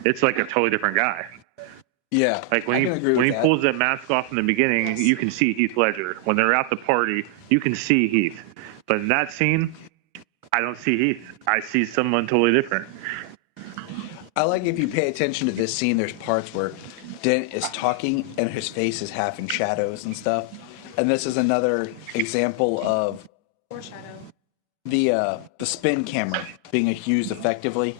It's like a totally different guy. Yeah, like when he pulls that mask off in the beginning, you can see Heath Ledger. When they're at the party, you can see Heath. But in that scene, I don't see Heath. I see someone totally different. I like if you pay attention to this scene, there's parts where Dent is talking and his face is half in shadows and stuff. And this is another example of the spin camera being used effectively.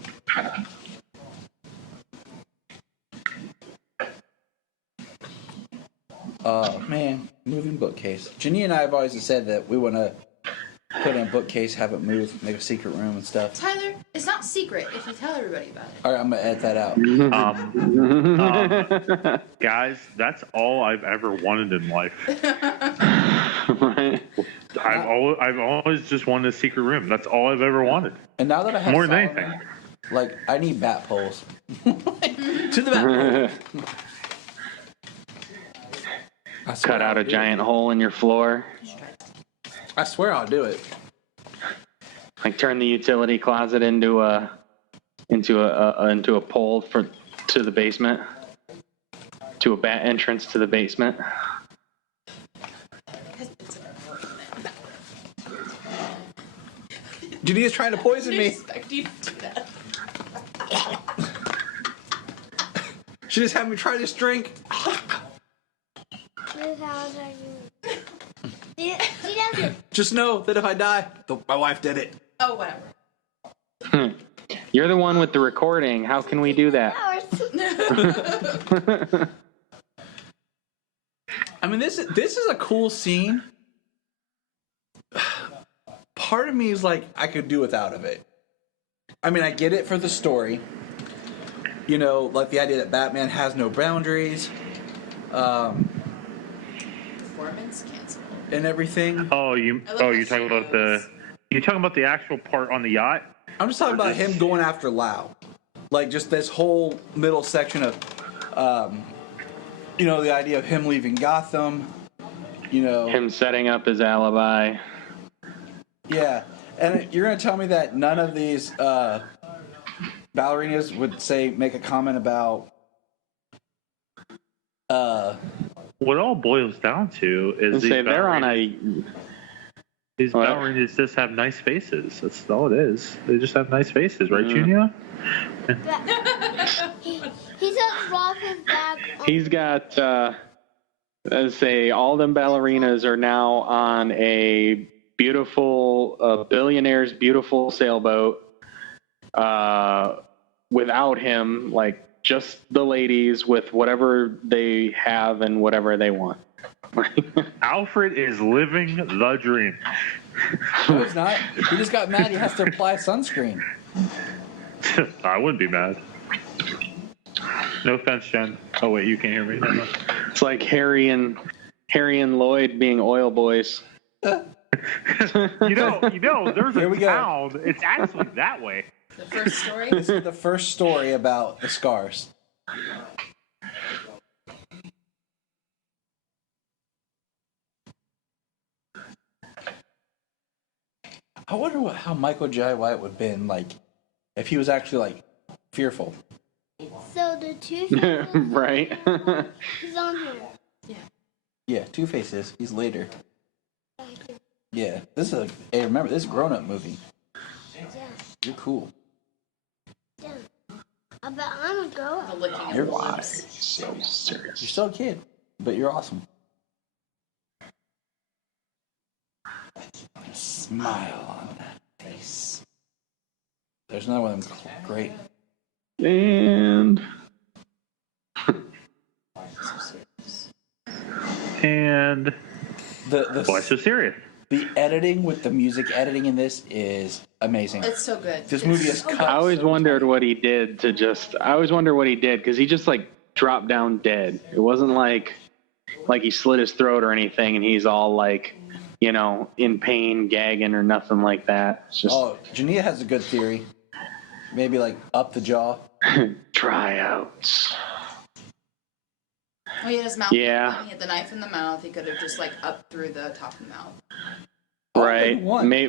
Oh man, moving bookcase. Janine and I have always said that we want to put in a bookcase, have it move, make a secret room and stuff. Tyler, it's not secret if you tell everybody about it. All right, I'm gonna edit that out. Guys, that's all I've ever wanted in life. I've always just wanted a secret room. That's all I've ever wanted. And now that I have more than anything, like I need bat poles. To the bat pole. Cut out a giant hole in your floor. I swear I'll do it. Like turn the utility closet into a pole to the basement, to a bat entrance to the basement. Janine's trying to poison me. I didn't expect you to do that. She just had me try this drink. She doesn't. Just know that if I die, my wife did it. Oh, whatever. You're the one with the recording. How can we do that? I mean, this is a cool scene. Part of me is like, I could do without of it. I mean, I get it for the story. Like the idea that Batman has no boundaries. Performance canceled. And everything. You're talking about the actual part on the yacht? I'm just talking about him going after Lau. Like just this whole middle section of the idea of him leaving Gotham, him setting up his alibi. Yeah. And you're going to tell me that none of these ballerinas would make a comment about what it all boils down to is these ballerinas just have nice faces. That's all it is. They just have nice faces, right, Junior? He says rob his bag. He's got, let's say, all them ballerinas are now on a beautiful, billionaire's beautiful sailboat without him, like, just the ladies with whatever they have and whatever they want. Alfred is living the dream. No, he's not. He just got mad he has to apply sunscreen. I wouldn't be mad. No offense, Jen. Oh, wait, you can't hear me. It's like Harry and Lloyd being oil boys. There's a town. It's actually that way. The first story? This is the first story about the scars. I wonder how Michael Jai White would have been like if he was actually like fearful. So the Two-Face right. He's on here. Yeah, Two-Face he's later. Yeah, this is remember this is a grown-up movie. Yeah. You're cool. Yeah. But I'm a girl. The licking You're of the why? lips. So serious. You're still a kid, but you're awesome. Smile on that face. There's another one of them. Great. And And why so serious? The editing with the music editing in this is amazing. It's so good. This movie is cut. I always so wondered tight. what he did because he just like dropped down dead. It wasn't like he slit his throat or anything and he's all like, you know, in pain, gagging or nothing like that. It's just Jania has a good theory. Maybe like up the jaw. tryouts. Oh, he had his mouth. Yeah. When he had the knife in the mouth, he could have just like up through the top of the mouth. Right.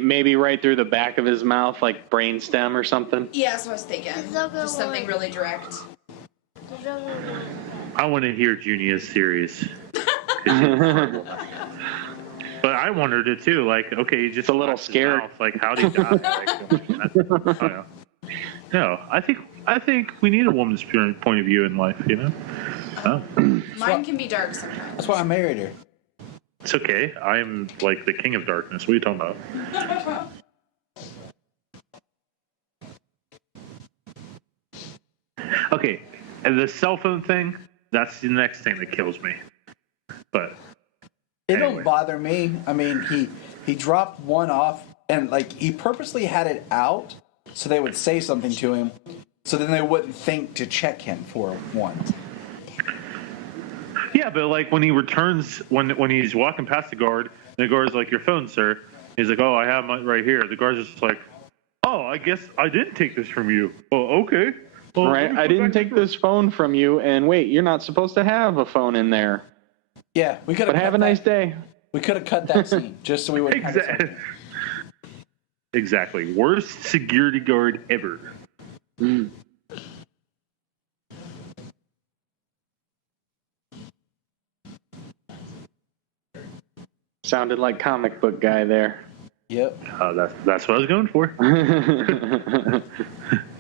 Maybe right through the back of his mouth, like brainstem or something. Yeah, that's what I was thinking. Just something really direct. I want to hear Junior's theories. But I wondered it too. Like, okay, he just a little scared. Mouth, like, how'd he die? Like, no, I think we need a woman's point of view in life. You know. Oh. Mine can be dark sometimes. That's why I married her. It's okay. I'm like the king of darkness. What are you talking about? Okay, and the cell phone thing, that's the next thing that kills me. But it anyway. don't bother me. I mean, he dropped one off and like he purposely had it out so they would say something to him so then they wouldn't think to check him for one. Yeah, but like when he returns, when he's walking past the guard, the guard's like, "Your phone, sir." He's like, "Oh, I have mine right here." The guard's just like, "Oh, I guess I didn't take this from you." Oh, okay. Well, Right. I didn't take this phone from you, and wait, you're not supposed to have a phone in there. Yeah, we could. But have a nice day. We could have cut that scene just so we wouldn't. Exactly. Exactly. Worst security guard ever. Mm. Sounded like comic book guy there. Yep. That's what I was going for.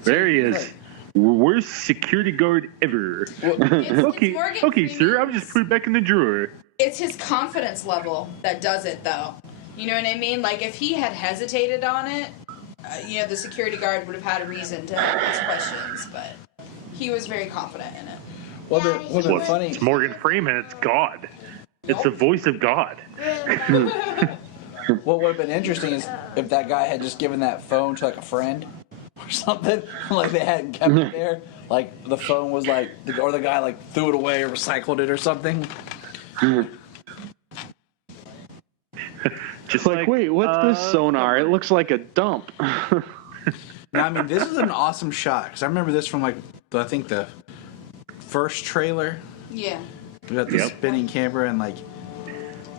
There he is. Worst security guard ever. Okay, sir. I'll just put it back in the drawer. It's his confidence level that does it, though. You know what I mean? Like, if he had hesitated on it, the security guard would have had a reason to ask questions, but he was very confident in it. Well, funny. It's Morgan Freeman. It's God. It's the voice of God. What would have been interesting is if that guy had just given that phone to like a friend or something, like they hadn't kept it there. Like the phone was like, or the guy like threw it away or recycled it or something. Just like, wait, what's this sonar? It looks like a dump. Now, I mean, this is an awesome shot because I remember this from like I think the first trailer. Yeah. We got the spinning camera and like.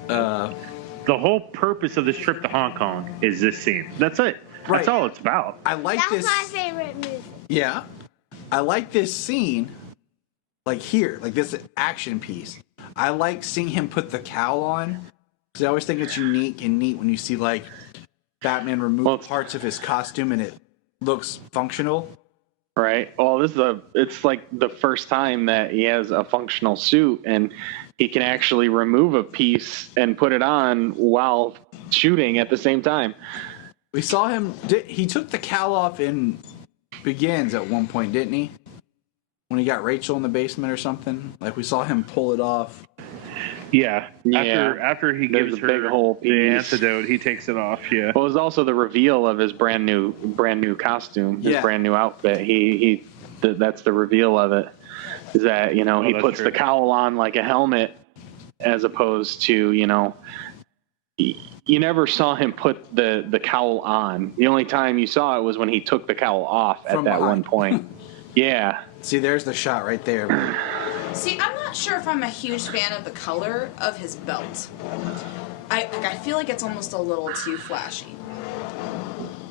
The whole purpose of this trip to Hong Kong is this scene. That's it. Right. That's all it's about. I like this. That's my favorite movie. Yeah, I like this scene. Like here, like this action piece. I like seeing him put the cowl on because I always think it's unique and neat when you see like Batman remove parts of his costume and it looks functional. Right. Well, it's like the first time that he has a functional suit and he can actually remove a piece and put it on while shooting at the same time. We saw him. He took the cowl off in Begins at one point, didn't he? When he got Rachel in the basement or something. Like we saw him pull it off. Yeah. After he gives her big whole the piece. antidote, he takes it off. Yeah. Well, it was also the reveal of his brand new costume, his brand new outfit. That's the reveal of it. Is that he puts the cowl on like a helmet, as opposed to you never saw him put the cowl on. The only time you saw it was when he took the cowl off at that one point. Yeah. See, there's the shot right there. See, I'm not sure if I'm a huge fan of the color of his belt. I feel like it's almost a little too flashy.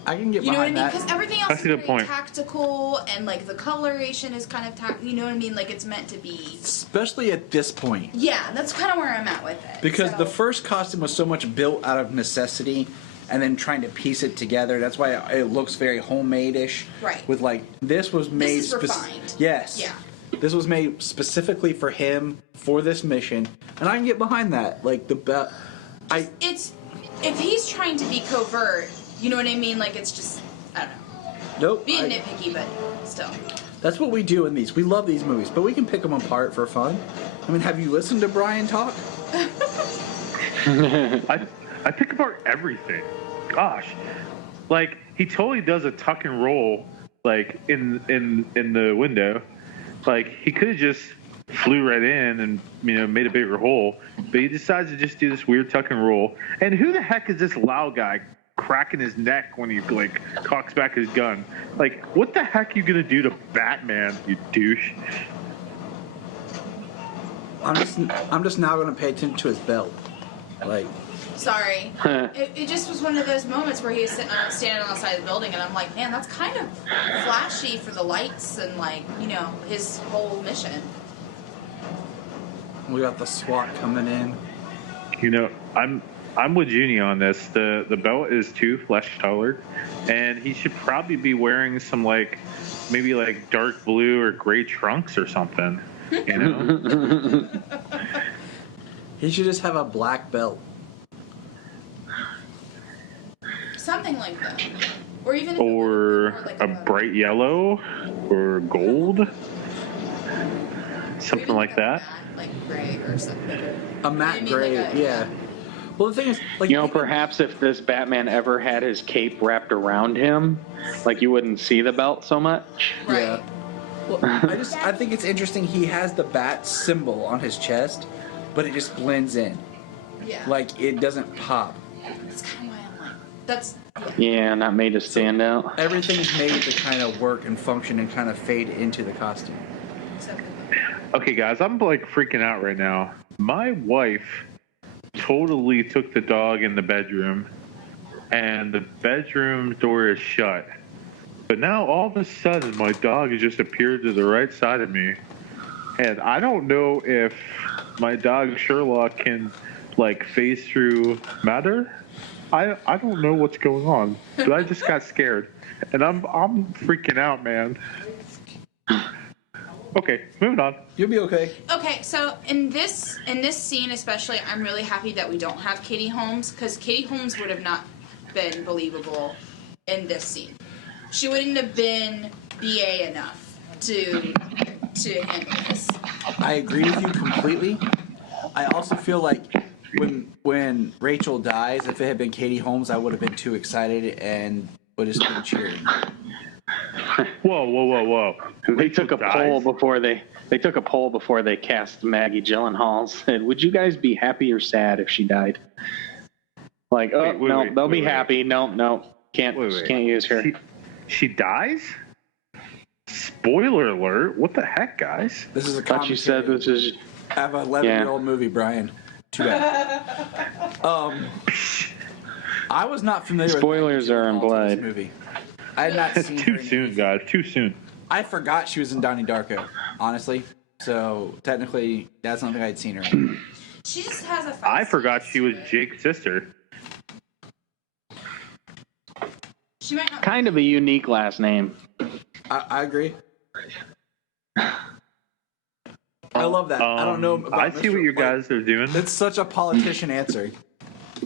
I can get you know what I behind mean? that. Because everything else That's is a good very point. tactical, and like the coloration is kind of you know what I mean? Like it's meant to be. Especially at this point. Yeah, that's kind of where I'm at with it. Because So- the first costume was so much built out of necessity and then trying to piece it together. That's why it looks very homemade-ish. Right. With like this was made. This is refined. Yes. Yeah. This was made specifically for him for this mission, and I can get behind that. Like It's if he's trying to be covert, you know what I mean? Like it's just I don't know. Nope. Being nitpicky, but still. That's what we do in these. We love these movies, but we can pick them apart for fun. I mean, have you listened to Brian talk? I pick apart everything. Gosh, like he totally does a tuck and roll, like in the window. Like he could have just flew right in and made a bigger hole, but he decides to just do this weird tuck and roll. And who the heck is this loud guy cracking his neck when he like cocks back his gun? Like, what the heck are you gonna do to Batman, you douche? I'm just now going to pay attention to his belt. Like, sorry, it just was one of those moments where he was standing on the side of the building, and I'm like, man, that's kind of flashy for the lights and like his whole mission. We got the SWAT coming in. I'm with Junie on this. The belt is too flesh colored, and he should probably be wearing some maybe dark blue or gray trunks or something. He should just have a black belt. Something like that, or even a bright yellow or gold, something like that. Like gray or something. A matte gray, yeah. Well, the thing is, perhaps if this Batman ever had his cape wrapped around him, you wouldn't see the belt so much. Right. Yeah. Well, I think it's interesting. He has the bat symbol on his chest, but it just blends in. Yeah. It doesn't pop. That's kind of why I'm like, that's. Yeah, not made to stand out. Everything's made to kind of work and function and kind of fade into the costume. Okay, guys, I'm freaking out right now. My wife totally took the dog in the bedroom, and the bedroom door is shut. But now all of a sudden, my dog has just appeared to the right side of me, and I don't know if my dog Sherlock can phase through matter. I don't know what's going on, but I just got scared, and I'm freaking out, man. Okay, moving on. You'll be okay. Okay, so in this scene especially, I'm really happy that we don't have Katie Holmes, because Katie Holmes would have not been believable in this scene. She wouldn't have been BA enough to handle this. I agree with you completely. I also feel like when Rachel dies, if it had been Katie Holmes, I would have been too excited and would have been cheering. Whoa! They took a poll before they cast Maggie Gyllenhaal. Said, "Would you guys be happy or sad if she died?" They'll be happy. No, can't use her. She dies? Spoiler alert! What the heck, guys? This is a thought you said this is. I have an 11-year-old movie, Brian. Too bad. I was not familiar. Spoilers with are implied. This movie. I had not seen too soon, guys. Too soon. I forgot she was in Donnie Darko, honestly. So technically, that's something I'd seen her in. She just has a. I forgot she was Jake's sister. She might not. Kind of a unique last name. I agree. I love that. I don't know. I see what you guys are doing. It's such a politician answer.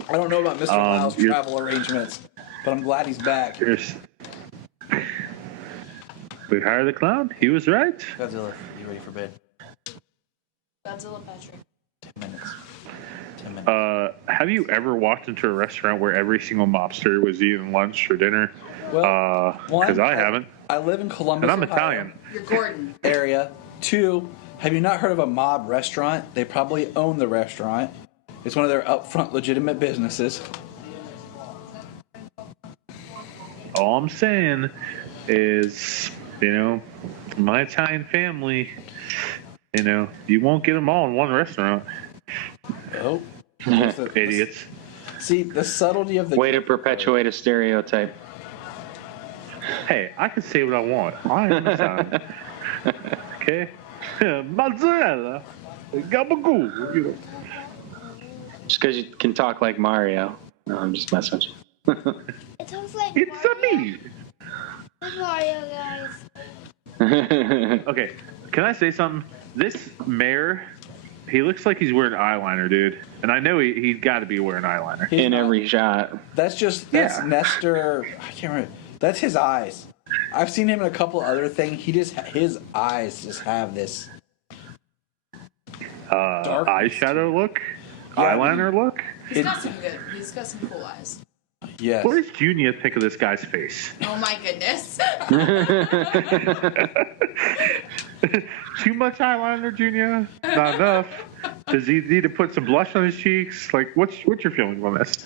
I don't know about Mr. Lyle's travel arrangements, but I'm glad he's back. We hired the clown. He was right. Godzilla, you ready for bed? Godzilla Patrick. 10 minutes. Have you ever walked into a restaurant where every single mobster was eating lunch or dinner? Well, because I haven't. I live in Columbus, and I'm Ohio Italian. You're Gordon. Area. 2, have you not heard of a mob restaurant? They probably own the restaurant. It's one of their upfront legitimate businesses. All I'm saying is, my Italian family, you won't get them all in one restaurant. Oh. Idiots. See, the subtlety of the... Way to perpetuate a stereotype. Hey, I can say what I want. I understand. Okay? Mozzarella. Gabagool. Just because you can talk like Mario. No, I'm just messing with you. It sounds like It's Mario. me. It's Mario, guys. Okay, can I say something? This mayor, he looks like he's wearing eyeliner, dude. And I know he's got to be wearing eyeliner. In every shot. That's Yeah. Nestor. I can't remember. That's his eyes. I've seen him in a couple other things. His eyes just have this darkness. Eyeshadow look? Yeah, Eyeliner look? He's got some cool eyes. Yes. What does Junior think of this guy's face? Oh my goodness. Too much eyeliner, Junior? Not enough. Does he need to put some blush on his cheeks? Like, what's your feeling on this?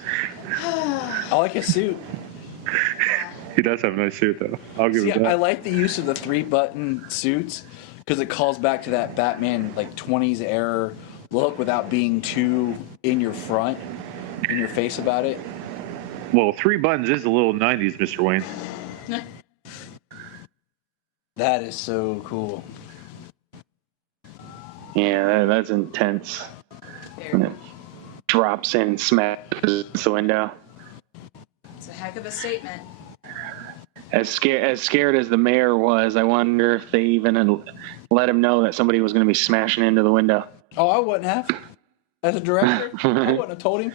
I like his suit. He does have a nice suit, though. I'll give See, him that. I like the use of the 3-button suits because it calls back to that Batman like 20s era look without being too in your face about it. Well, 3 buttons is a little 90s, Mr. Wayne. That is so cool. Yeah, that's intense. When it drops in and smashes the window. It's a heck of a statement. As scared as the mayor was, I wonder if they even had let him know that somebody was going to be smashing into the window. Oh, I wouldn't have. As a director, I wouldn't have told him.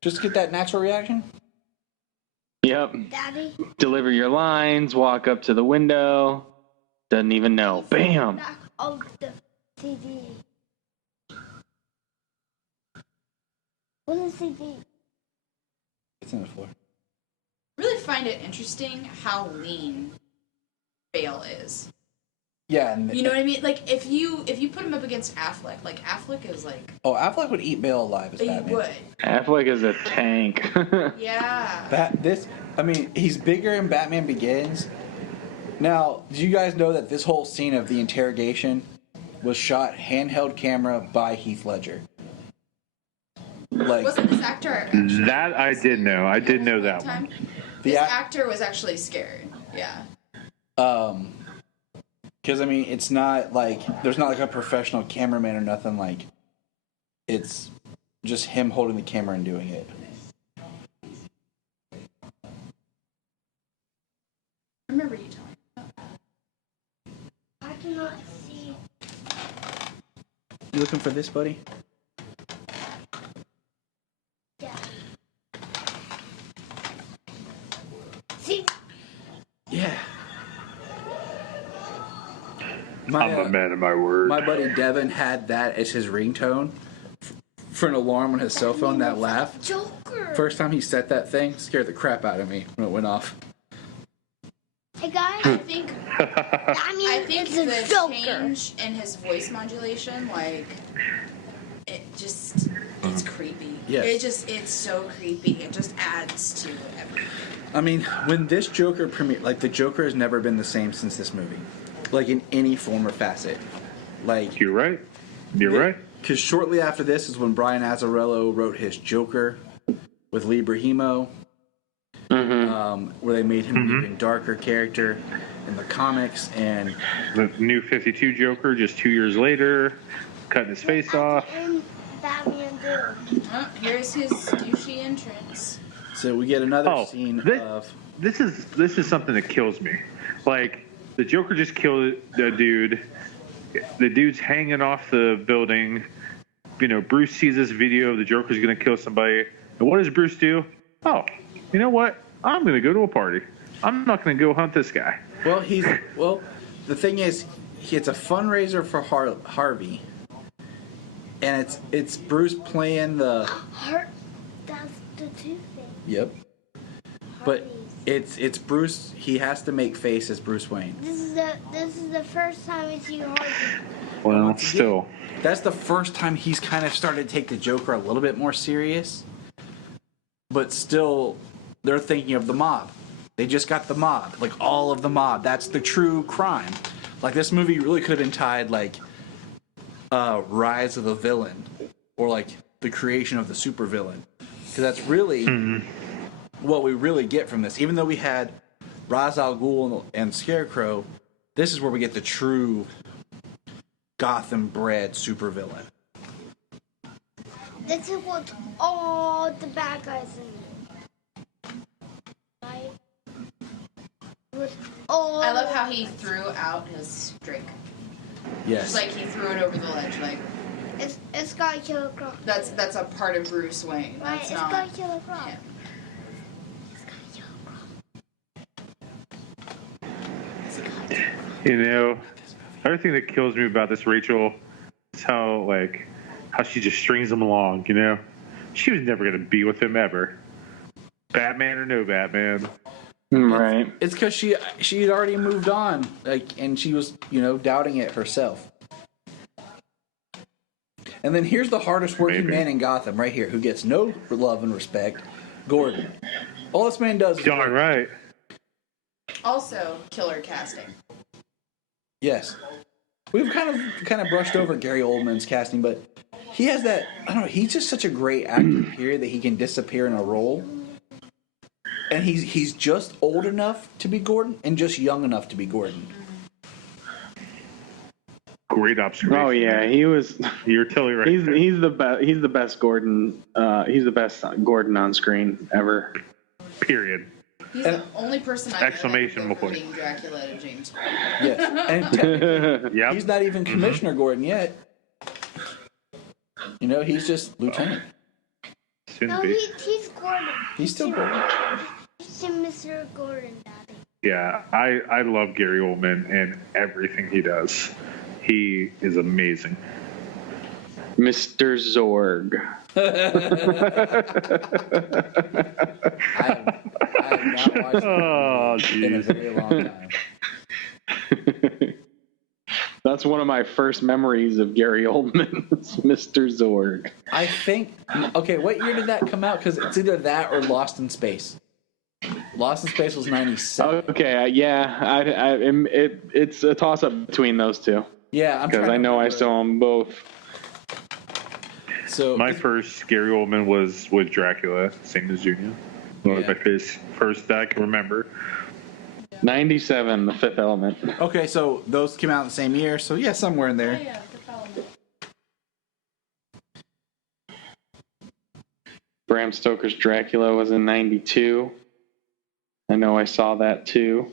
Just to get that natural reaction. Yep. Daddy. Deliver your lines, walk up to the window, doesn't even know. Bam! Back of the CD. What's the CD? It's on the floor. Really find it interesting how lean Bale is. Yeah, and You know what I mean? Like if you put him up against Affleck, like Affleck is like Affleck would eat Bale alive as he Batman. would. Affleck is a tank. Yeah. He's bigger in Batman Begins. Now, do you guys know that this whole scene of the interrogation was shot handheld camera by Heath Ledger? Like Wasn't this actor actually That I did know. I did know that time? one. This actor was actually scared. Yeah. because I mean, it's not like there's not like a professional cameraman or nothing. Like, it's just him holding the camera and doing it. I remember you telling me. I cannot see. You looking for this, buddy? Yeah. See? Yeah. I'm a man of my word. My buddy Devin had that as his ringtone for an alarm on his cell phone. That laugh. Joker. First time he set that thing, scared the crap out of me when it went off. Hey guys, I think it's a the Joker. change in his voice modulation, like it's creepy. Yes. It's so creepy. It just adds to everything. I mean, when this Joker premiered, like the Joker has never been the same since this movie, like in any form or facet. Like You're right. You're right. Because shortly after this is when Brian Azzarello wrote his Joker with Lee Brahimo, where they made him an even darker character in the comics, and The new 52 Joker just 2 years later, cutting his face off. And Batman do. Oh, here's his douchey entrance. so we get another scene of. This is something that kills me. Like, the Joker just killed the dude. The dude's hanging off the building. You know, Bruce sees this video of the Joker's going to kill somebody. And what does Bruce do? Oh, you know what? I'm going to go to a party. I'm not going to go hunt this guy. Well, the thing is, it's a fundraiser for Harvey, and it's Bruce playing the. That's the two things. Yep. But it's Bruce. He has to make face as Bruce Wayne. This is the first time we see Harvey. Well, still. That's the first time he's kind of started to take the Joker a little bit more serious. But still, they're thinking of the mob. They just got the mob, like all of the mob. That's the true crime. Like this movie really could have been tied like Rise of the Villain, or like the creation of the supervillain, because that's really what we really get from this. Even though we had Ra's al Ghul and Scarecrow, this is where we get the true Gotham-bred supervillain. This is what all the bad guys in. Oh. I love how he threw out his drink. Yes. Just like he threw it over the ledge. Like It's got Killer Croc. that's a part of Bruce Wayne. Right, That's it's not. got Killer Croc. Yeah. You know, another thing that kills me about this Rachel is how she just strings him along. You know, she was never gonna be with him ever. Batman or no Batman. Right. It's because she had already moved on, and she was, doubting it herself. And then here's the hardest working man in Gotham, right here, who gets no love and respect, Gordon. All this man does is Darn right. Also, killer casting. Yes, we've kind of brushed over Gary Oldman's casting, but he has that. I don't know. He's just such a great actor. Period, that he can disappear in a role. And he's just old enough to be Gordon and just young enough to be Gordon. Great observation. Oh yeah, he was. You're totally right. He's the best. He's the best Gordon. He's the best Gordon on screen ever. Period. He's the only person I Exclamation know that point. converting Dracula to James Bond. Yes, and technically, Yep. he's not even Commissioner Gordon yet. He's just Lieutenant. Soon No, to be. he's Gordon. He's still Gordon. He's Mr. Gordon, Daddy. Yeah, I love Gary Oldman and everything he does. He is amazing. Mr. Zorg. I have not watched it in a very long time. That's one of my first memories of Gary Oldman. Mr. Zorg. I think. Okay, what year did that come out? Because it's either that or Lost in Space. Lost in Space was 97. Okay, yeah, it's a toss up between those two. Yeah, I'm because I know I saw them both. So my first Gary Oldman was with Dracula, same as Junior. One of my first that I can remember. 97, The Fifth Element. Okay, so those came out in the same year, so yeah, somewhere in there. Oh, yeah, Fifth Element. Bram Stoker's Dracula was in 92. I know I saw that too.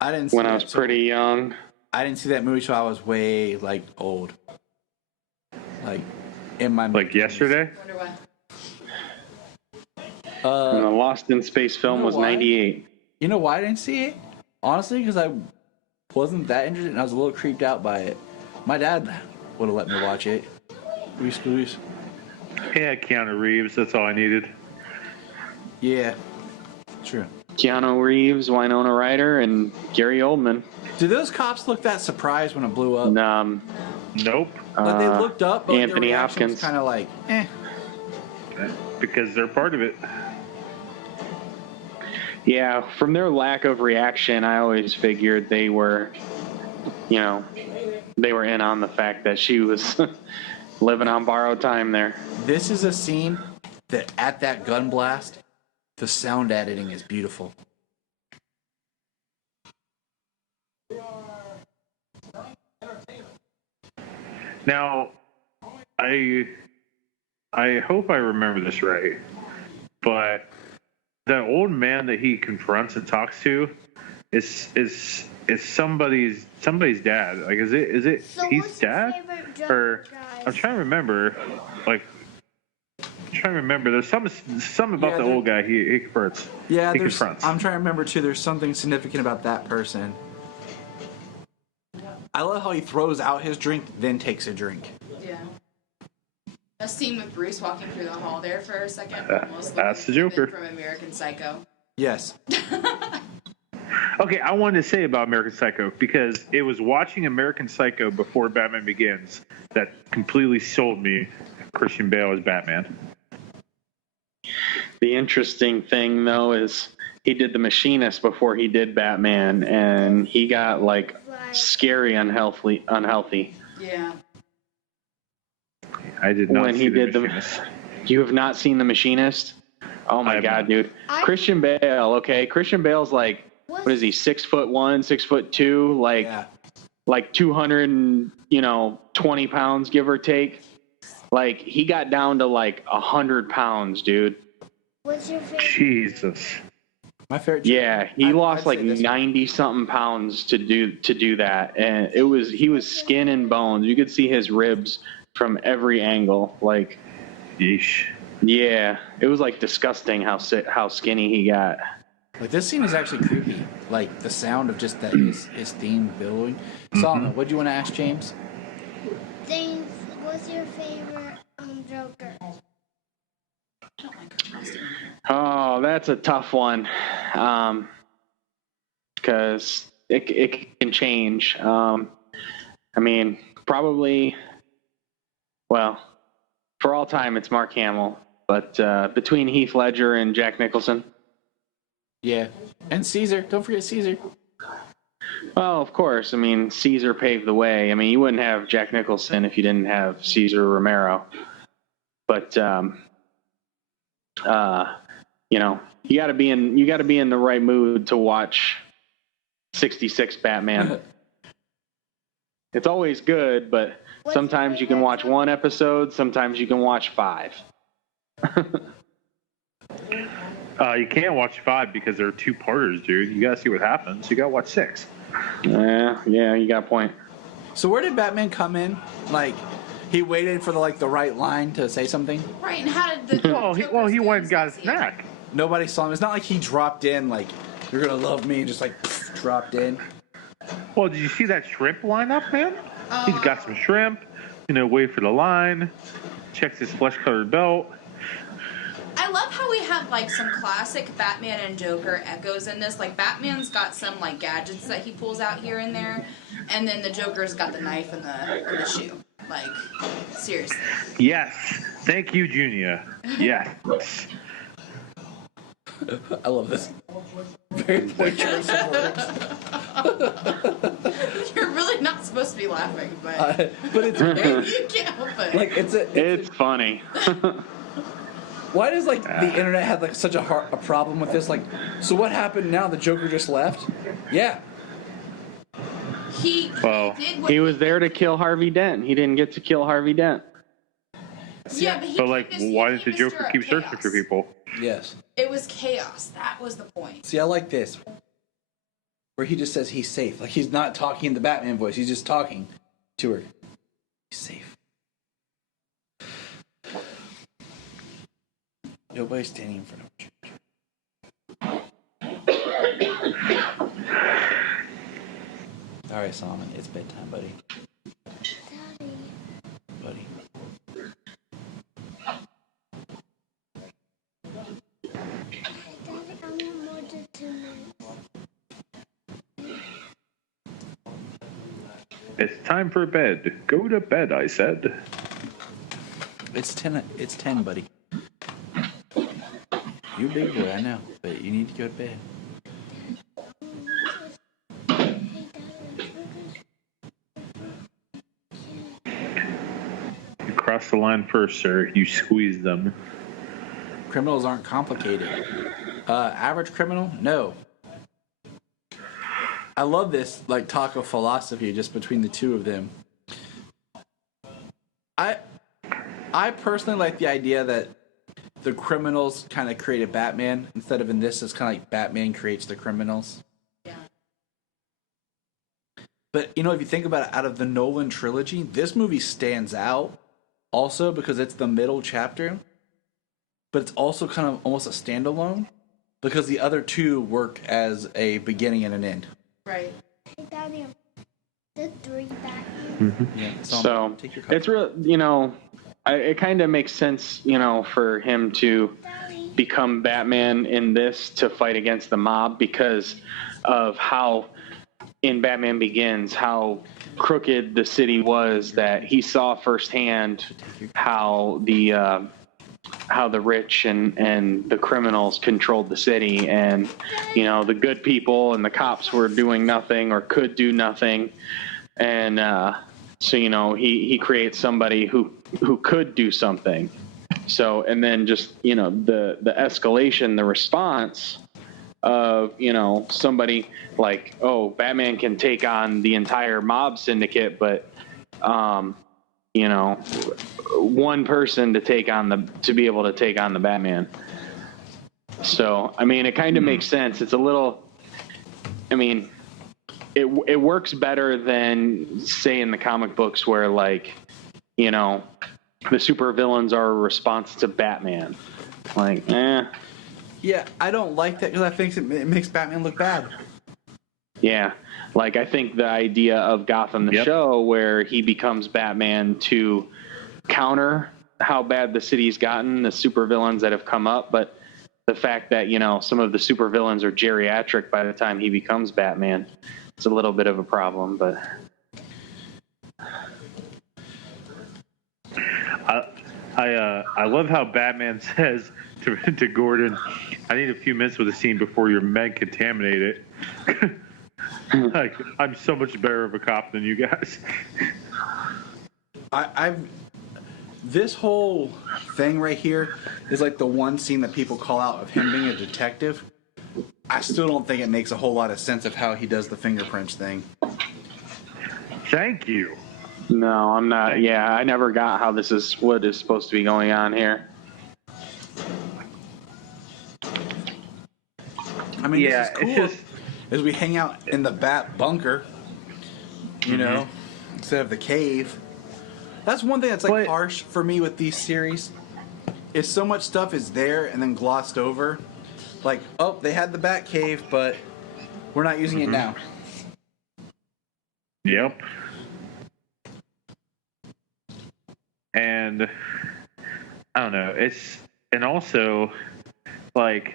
I didn't see when I was pretty young. I didn't see that movie till I was way old. In my yesterday. Wonder why. And the Lost in Space film was 98. You know why I didn't see it? Honestly, because I wasn't that interested, and I was a little creeped out by it. My dad would have let me watch it. Squeeze. Yeah, Keanu Reeves. That's all I needed. Yeah, true. Keanu Reeves, Winona Ryder, and Gary Oldman. Do those cops look that surprised when it blew up? Nope. They looked up, but Anthony their reaction was Hopkins. kind of like, eh. Because they're part of it. Yeah, from their lack of reaction, I always figured they were, they were in on the fact that she was living on borrowed time there. This is a scene that at that gun blast, the sound editing is beautiful. Now, I hope I remember this right, but the old man that he confronts and talks to is somebody's dad. Like, is it So Heath's what's your dad? favorite genre, Or guys? I'm trying to remember. There's something about the old guy he confronts. Yeah, he confronts. I'm trying to remember too. There's something significant about that person. I love how he throws out his drink, then takes a drink. Yeah. A scene with Bruce walking through the hall there for a second. Almost That's the looking Joker. from American Psycho. Yes. Okay, I wanted to say about American Psycho because it was watching American Psycho before Batman Begins that completely sold me Christian Bale as Batman. The interesting thing, though, is he did The Machinist before he did Batman, and he got, scary unhealthy. Yeah. I did not when see he The did Machinist. You have not seen The Machinist? Oh, my God, dude. Christian Bale, okay? Christian Bale's what is he, 6'1", 6'2", like 220 pounds, give or take. He got down to 100 pounds, dude. What's your favorite? Jesus. My favorite. Yeah, he lost like 90 something pounds to do that, and he was skin and bones. You could see his ribs from every angle. Like, yeesh. Yeah, it was like disgusting how skinny he got. Like, this scene is actually creepy. Like, the sound of just that his theme billowing. Solomon, what do you want to ask James? James, what's your favorite Joker? Oh, that's a tough one, because it can change. I mean, probably, well, for all time, it's Mark Hamill. But between Heath Ledger and Jack Nicholson. Yeah, and Caesar. Don't forget Caesar. Well, of course. I mean, Caesar paved the way. I mean, you wouldn't have Jack Nicholson if you didn't have Caesar Romero. But you know, you got to be in the right mood to watch 66 Batman. It's always good, but sometimes you can watch one episode, sometimes you can watch 5. You can't watch 5 because there are 2-parters, dude. You gotta see what happens. You gotta watch 6. Yeah, you got a point. So where did Batman come in? Like, he waited for the right line to say something? Right, and how did the he went and got a snack. Nobody saw him. It's not like he dropped in like, you're gonna love me, and just like dropped in. Well, did you see that shrimp lineup, man? He's got some shrimp, wait for the line, checks his flesh-colored belt. I love how we have like some classic Batman and Joker echoes in this. Like, Batman's got some like gadgets that he pulls out here and there, and then the Joker's got the knife and the shoe. Like, seriously. Yes. Thank you, Junior. Yes. I love this. Very pointless words. You're really not supposed to be laughing, but it's you can't help it. Like, it's funny. Why does the internet have such a problem with this? Like, so what happened now? The Joker just left? Yeah. He was there to kill Harvey Dent. He didn't get to kill Harvey Dent. Yeah, but why did the Joker keep searching for people? Yes. It was chaos. That was the point. See, I like this. Where he just says he's safe. Like, he's not talking in the Batman voice. He's just talking to her. He's safe. Nobody's standing in front of him. All right, Solomon, it's bedtime, buddy. Buddy. It's time for bed. Go to bed, I said. It's 10, buddy. You big boy, I know, but you need to go to bed. You crossed the line first, sir. You squeezed them. Criminals aren't complicated. Average criminal? No. I love this talk of philosophy just between the two of them. I personally like the idea that the criminals kind of created Batman instead of in this it's kind of like Batman creates the criminals. Yeah. But if you think about it, out of the Nolan trilogy, this movie stands out also because it's the middle chapter, but it's also kind of almost a standalone because the other two work as a beginning and an end. Right. Hey, Daddy, the 3 Batman. Mm-hmm. Yeah. So it's real, it kind of makes sense, for him to become Batman in this to fight against the mob because of how in Batman Begins, how crooked the city was, that he saw firsthand how the rich and the criminals controlled the city, and the good people and the cops were doing nothing or could do nothing, and so he creates somebody who could do something. So, and then just the escalation, the response of somebody like, oh, Batman can take on the entire mob syndicate, but one person to be able to take on the Batman. So, I mean, it kind of makes sense. It's a little, I mean, it works better than, say, in the comic books where, like, you know, the supervillains are a response to Batman. Like, Yeah, I don't like that because I think it makes Batman look bad. Yeah, like I think the idea of Gotham the show where he becomes Batman to counter how bad the city's gotten, the supervillains that have come up, but the fact that, you know, some of the supervillains are geriatric by the time he becomes Batman, it's a little bit of a problem, but... I love how Batman says to Gordon, I need a few minutes with the scene before your men contaminate it. Like, I'm so much better of a cop than you guys. This whole thing right here is like the one scene that people call out of him being a detective. I still don't think it makes a whole lot of sense of how he does the fingerprints thing. Thank you. No, I'm not. Yeah, I never got how this is what is supposed to be going on here. I mean, this is cool. As we hang out in the Bat bunker, you know, instead of the cave. That's one thing that's like harsh for me with these series. Is so much stuff is there and then glossed over. Like, oh, they had the Bat cave, but we're not using it now. Yep. And I don't know. And also, like,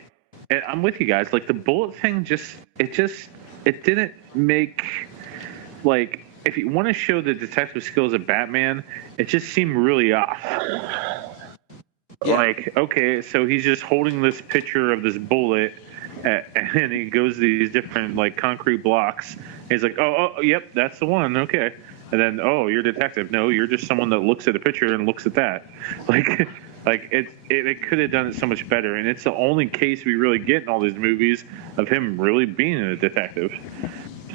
and I'm with you guys. Like, the bullet thing it didn't make, like, if you want to show the detective skills of Batman, it just seemed really off. Yeah. Like, okay, so he's just holding this picture of this bullet, and he goes to these different, like, concrete blocks. He's like, oh, yep, that's the one, okay. And then, oh, you're a detective. No, you're just someone that looks at a picture and looks at that. Like it could have done it so much better. And it's the only case we really get in all these movies of him really being a detective.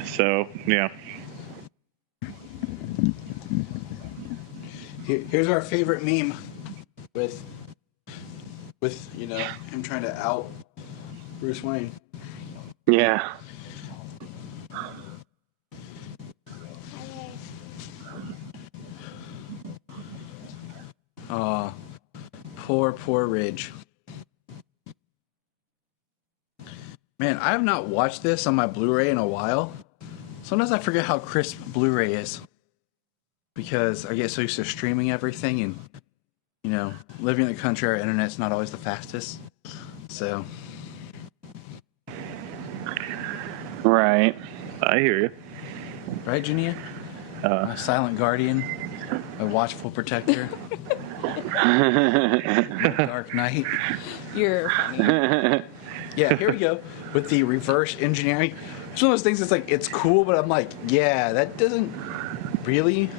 So, yeah. Here's our favorite meme with you know, him trying to out Bruce Wayne. Yeah. Poor Ridge. Man, I have not watched this on my Blu-ray in a while. Sometimes I forget how crisp Blu-ray is. Because I get so used to streaming everything and, you know, living in the country, our internet's not always the fastest. So. Right. I hear you. Right, Jania? A silent guardian. A watchful protector. Dark Knight. You're funny. Yeah, here we go with the reverse engineering. It's one of those things that's like, it's cool, but I'm like, yeah, that doesn't really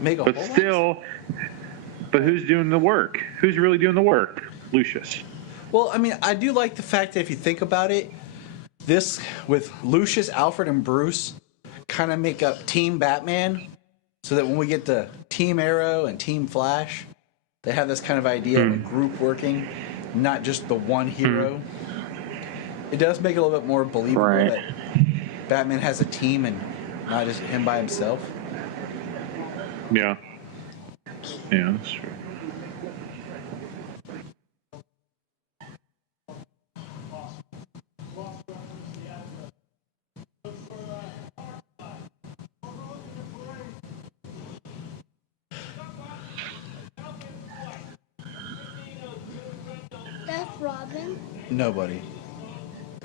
make a whole lot. But still, but who's doing the work? Who's really doing the work? Lucius. Well, I mean, I do like the fact that if you think about it, this with Lucius, Alfred, and Bruce kind of make up Team Batman. So that when we get to Team Arrow and Team Flash, they have this kind of idea of a group working, not just the one hero. It does make it a little bit more believable that Batman has a team and not just him by himself. Yeah. Yeah, that's true. Robin? Nobody.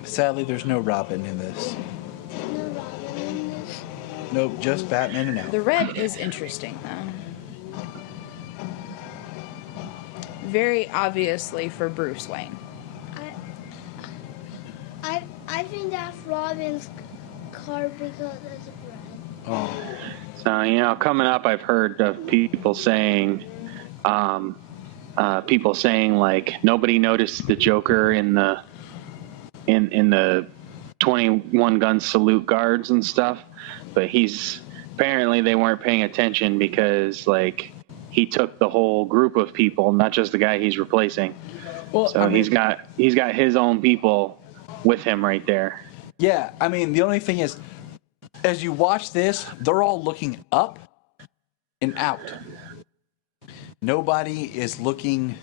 Sadly, there's no Robin in this. No Robin in this? Nope, just Batman and Alfred. The red is interesting, though. Very obviously for Bruce Wayne. I think that's Robin's card because it's red. Oh. So, you know, coming up, I've heard of people saying like nobody noticed the Joker in the 21 gun salute guards and stuff, but apparently they weren't paying attention because like he took the whole group of people, not just the guy he's replacing. Well, so he's got his own people with him right there. Yeah, I mean, the only thing is, as you watch this, they're all looking up and out. Nobody is looking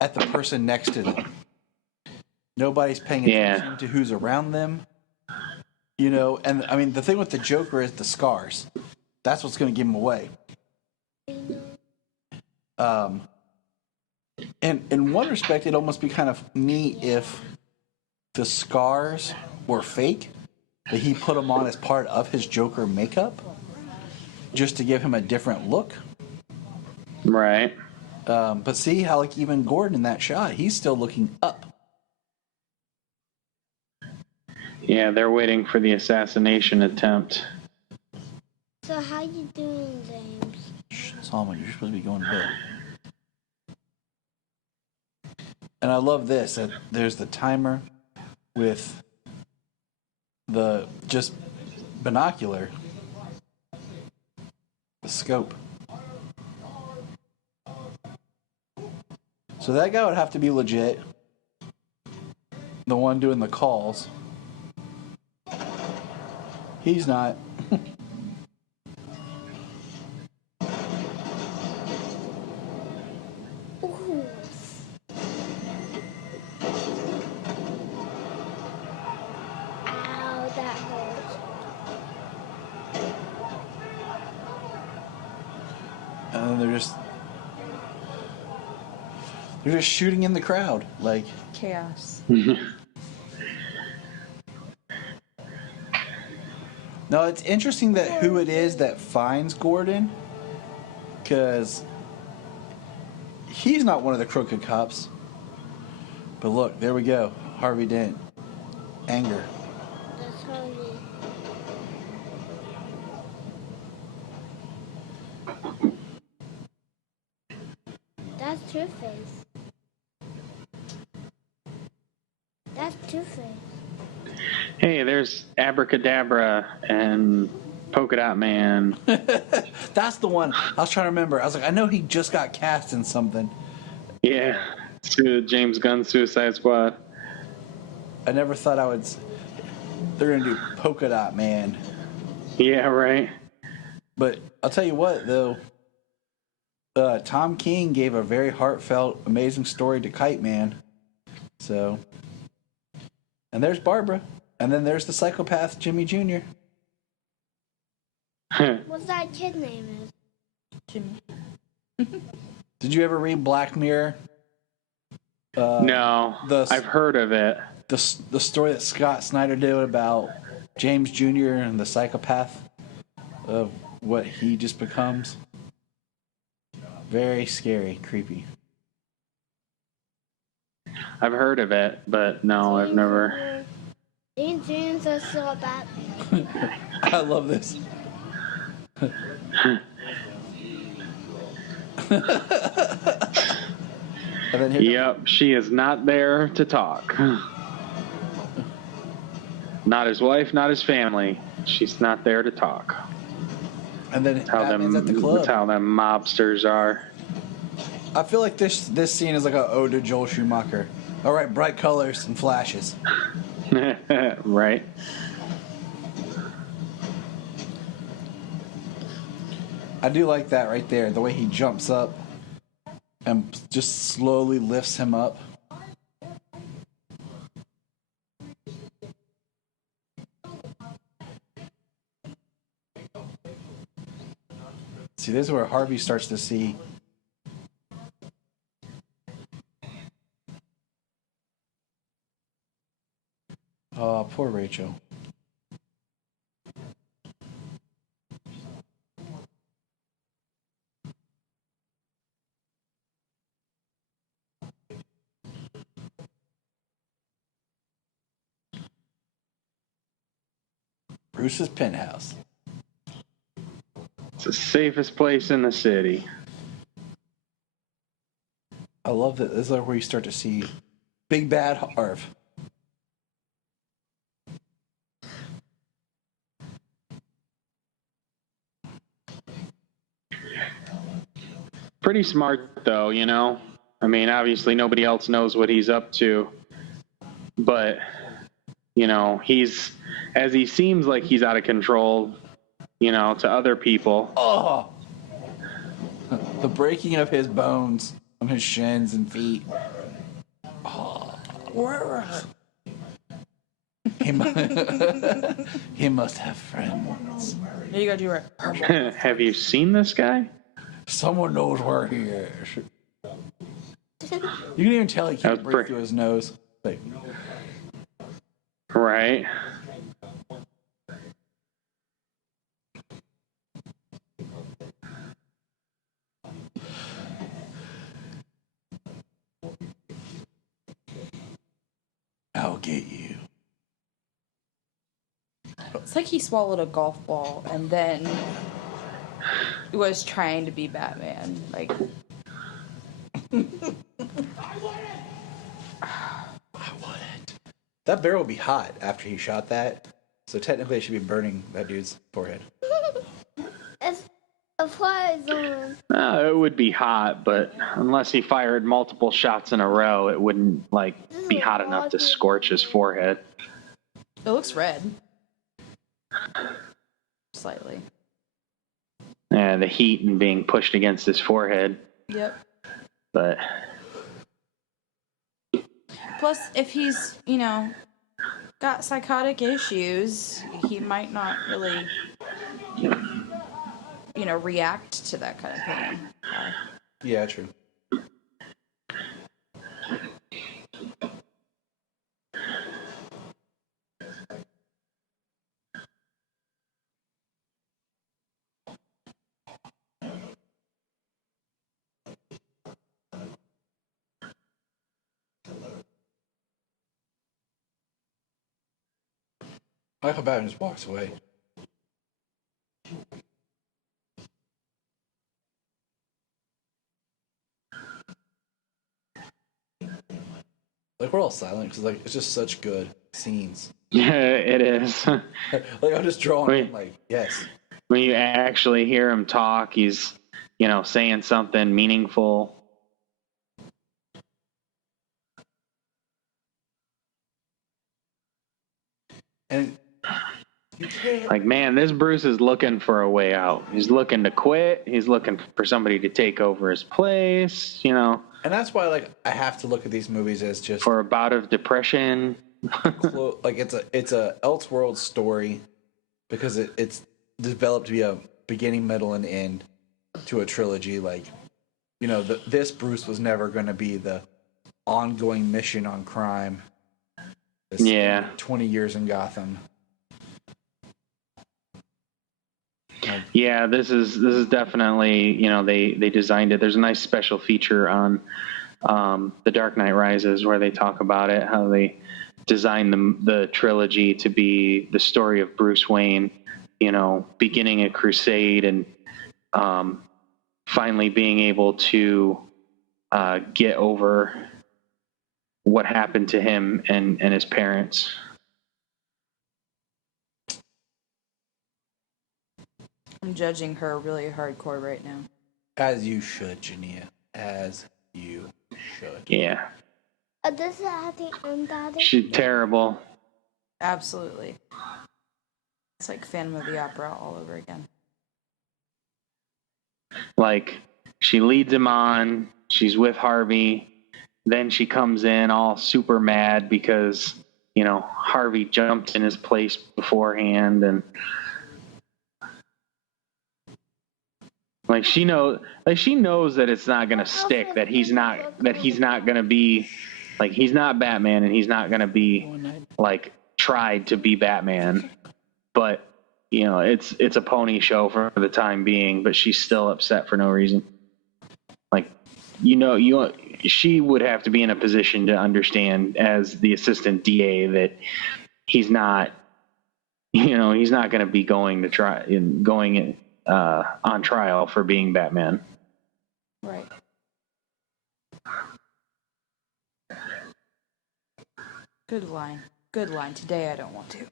at the person next to them. Nobody's paying attention to who's around them. You know, and I mean, the thing with the Joker is the scars. That's what's going to give him away. And in one respect, it'd almost be kind of neat if the scars were fake, but he put them on as part of his Joker makeup, just to give him a different look. Right. But see how, like, even Gordon in that shot, he's still looking up. Yeah, they're waiting for the assassination attempt. So how you doing, James? Shh, Solomon, you're supposed to be going to bed. And I love this, that there's the timer with the just binocular, the scope. So that guy would have to be legit. The one doing the calls. He's not. Ooh. Ow, that hurts. And then they're just shooting in the crowd, like Chaos. No, it's interesting that who it is that finds Gordon, because he's not one of the crooked cops. But look, there we go. Harvey Dent. Anger. That's Harvey. That's Two-Face. That's Two-Face. Hey, there's Abracadabra and Polka Dot Man. That's the one. I was trying to remember. I was like, I know he just got cast in something. Yeah, James Gunn's Suicide Squad. I never thought I would. They're going to do Polka Dot Man. Yeah, right. But I'll tell you what, though. Tom King gave a very heartfelt, amazing story to Kite Man. So. And there's Barbara. And then there's the psychopath, Jimmy Jr. What's that kid name is? Jimmy. Did you ever read Black Mirror? No, I've heard of it. The story that Scott Snyder did about James Jr. and the psychopath of what he just becomes. Very scary, creepy. I've heard of it, but no, I've never. James is so bad. I love this. And then Yep, she is not there to talk. Not his wife, not his family. She's not there to talk. And then Batman's at the club. That's how them mobsters are. I feel like this scene is like an ode to Joel Schumacher. All right, bright colors and flashes. Right. I do like that right there. The way he jumps up and just slowly lifts him up. See, this is where Harvey starts to see. Oh, poor Rachel. Bruce's penthouse. It's the safest place in the city. I love that. This is where you start to see Big Bad Harv. Pretty smart, though, you know? I mean, obviously nobody else knows what he's up to, but, you know, as he seems like he's out of control, you know, to other people. Oh! The breaking of his bones on his shins and feet. Oh. He must have friends. There you go, do it. Have you seen this guy? Someone knows where he is. You can even tell he can't breathe through his nose. Like, right. I'll get you. It's like he swallowed a golf ball and then was trying to be Batman. Like, I wouldn't. That barrel would be hot after he shot that, so technically it should be burning that dude's forehead. It's a fly zone. It would be hot, but unless he fired multiple shots in a row, it wouldn't like be hot enough to scorch his forehead. it looks red. Slightly. Yeah, the heat and being pushed against his forehead. Yep. But Plus, if he's, you know, got psychotic issues, he might not really, you know, react to that kind of pain. Yeah, true. Michael Batman just walks away. Like, we're all silent because, like, it's just such good scenes. yeah, it is. Like, I'm just drawing, like, yes. When you actually hear him talk, he's, you know, saying something meaningful. And you can't. Like, man, this Bruce is looking for a way out. He's looking to quit. He's looking for somebody to take over his place, you know. And that's why, like, I have to look at these movies as just For a bout of depression. like it's a Elseworld story because it's developed to be a beginning, middle, and end to a trilogy. Like, you know, this Bruce was never going to be the ongoing mission on crime. Yeah. 20 years in Gotham. Yeah, this is definitely, you know, they designed it. There's a nice special feature on The Dark Knight Rises where they talk about it, how they designed the trilogy to be the story of Bruce Wayne, you know, beginning a crusade and finally being able to get over what happened to him and his parents. I'm judging her really hardcore right now. As you should, Jania. As you should. Yeah. This is at the end, Daddy. She's terrible. Absolutely. It's like Phantom of the Opera all over again. Like, she leads him on, she's with Harvey, then she comes in all super mad because, you know, Harvey jumped in his place beforehand, and she knows that it's not gonna stick, that he's not gonna be, like, he's not Batman and he's not gonna be, like, tried to be Batman. But, you know, it's a pony show for the time being, but she's still upset for no reason. Like, she would have to be in a position to understand as the assistant DA that he's not going to be going on trial for being Batman. Right. Good line. Good line. Today I don't want to.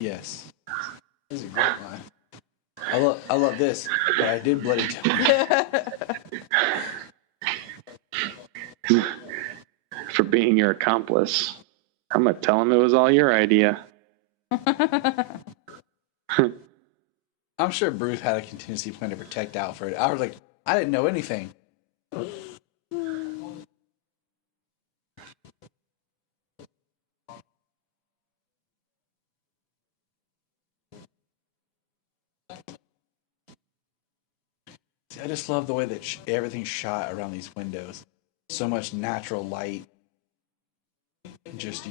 Yes. This is a great line. I love this, but I did bloody tell you. for being your accomplice. I'm going to tell him it was all your idea. I'm sure Bruce had a contingency plan to protect Alfred. I was like, I didn't know anything. See, I just love the way that everything's shot around these windows. So much natural light. Just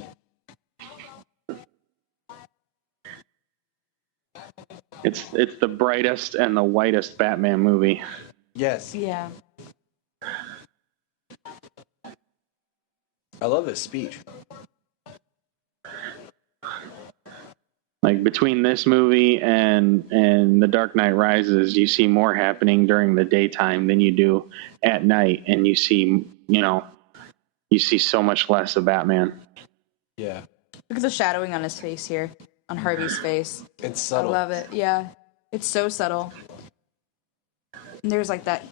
It's the brightest and the whitest Batman movie. yes. Yeah. I love this speech. Like between this movie and The Dark Knight Rises, you see more happening during the daytime than you do at night, and you see so much less of Batman. Yeah. Look at the shadowing on his face here, on Harvey's face. It's subtle. I love it. Yeah. It's so subtle. And there's like that.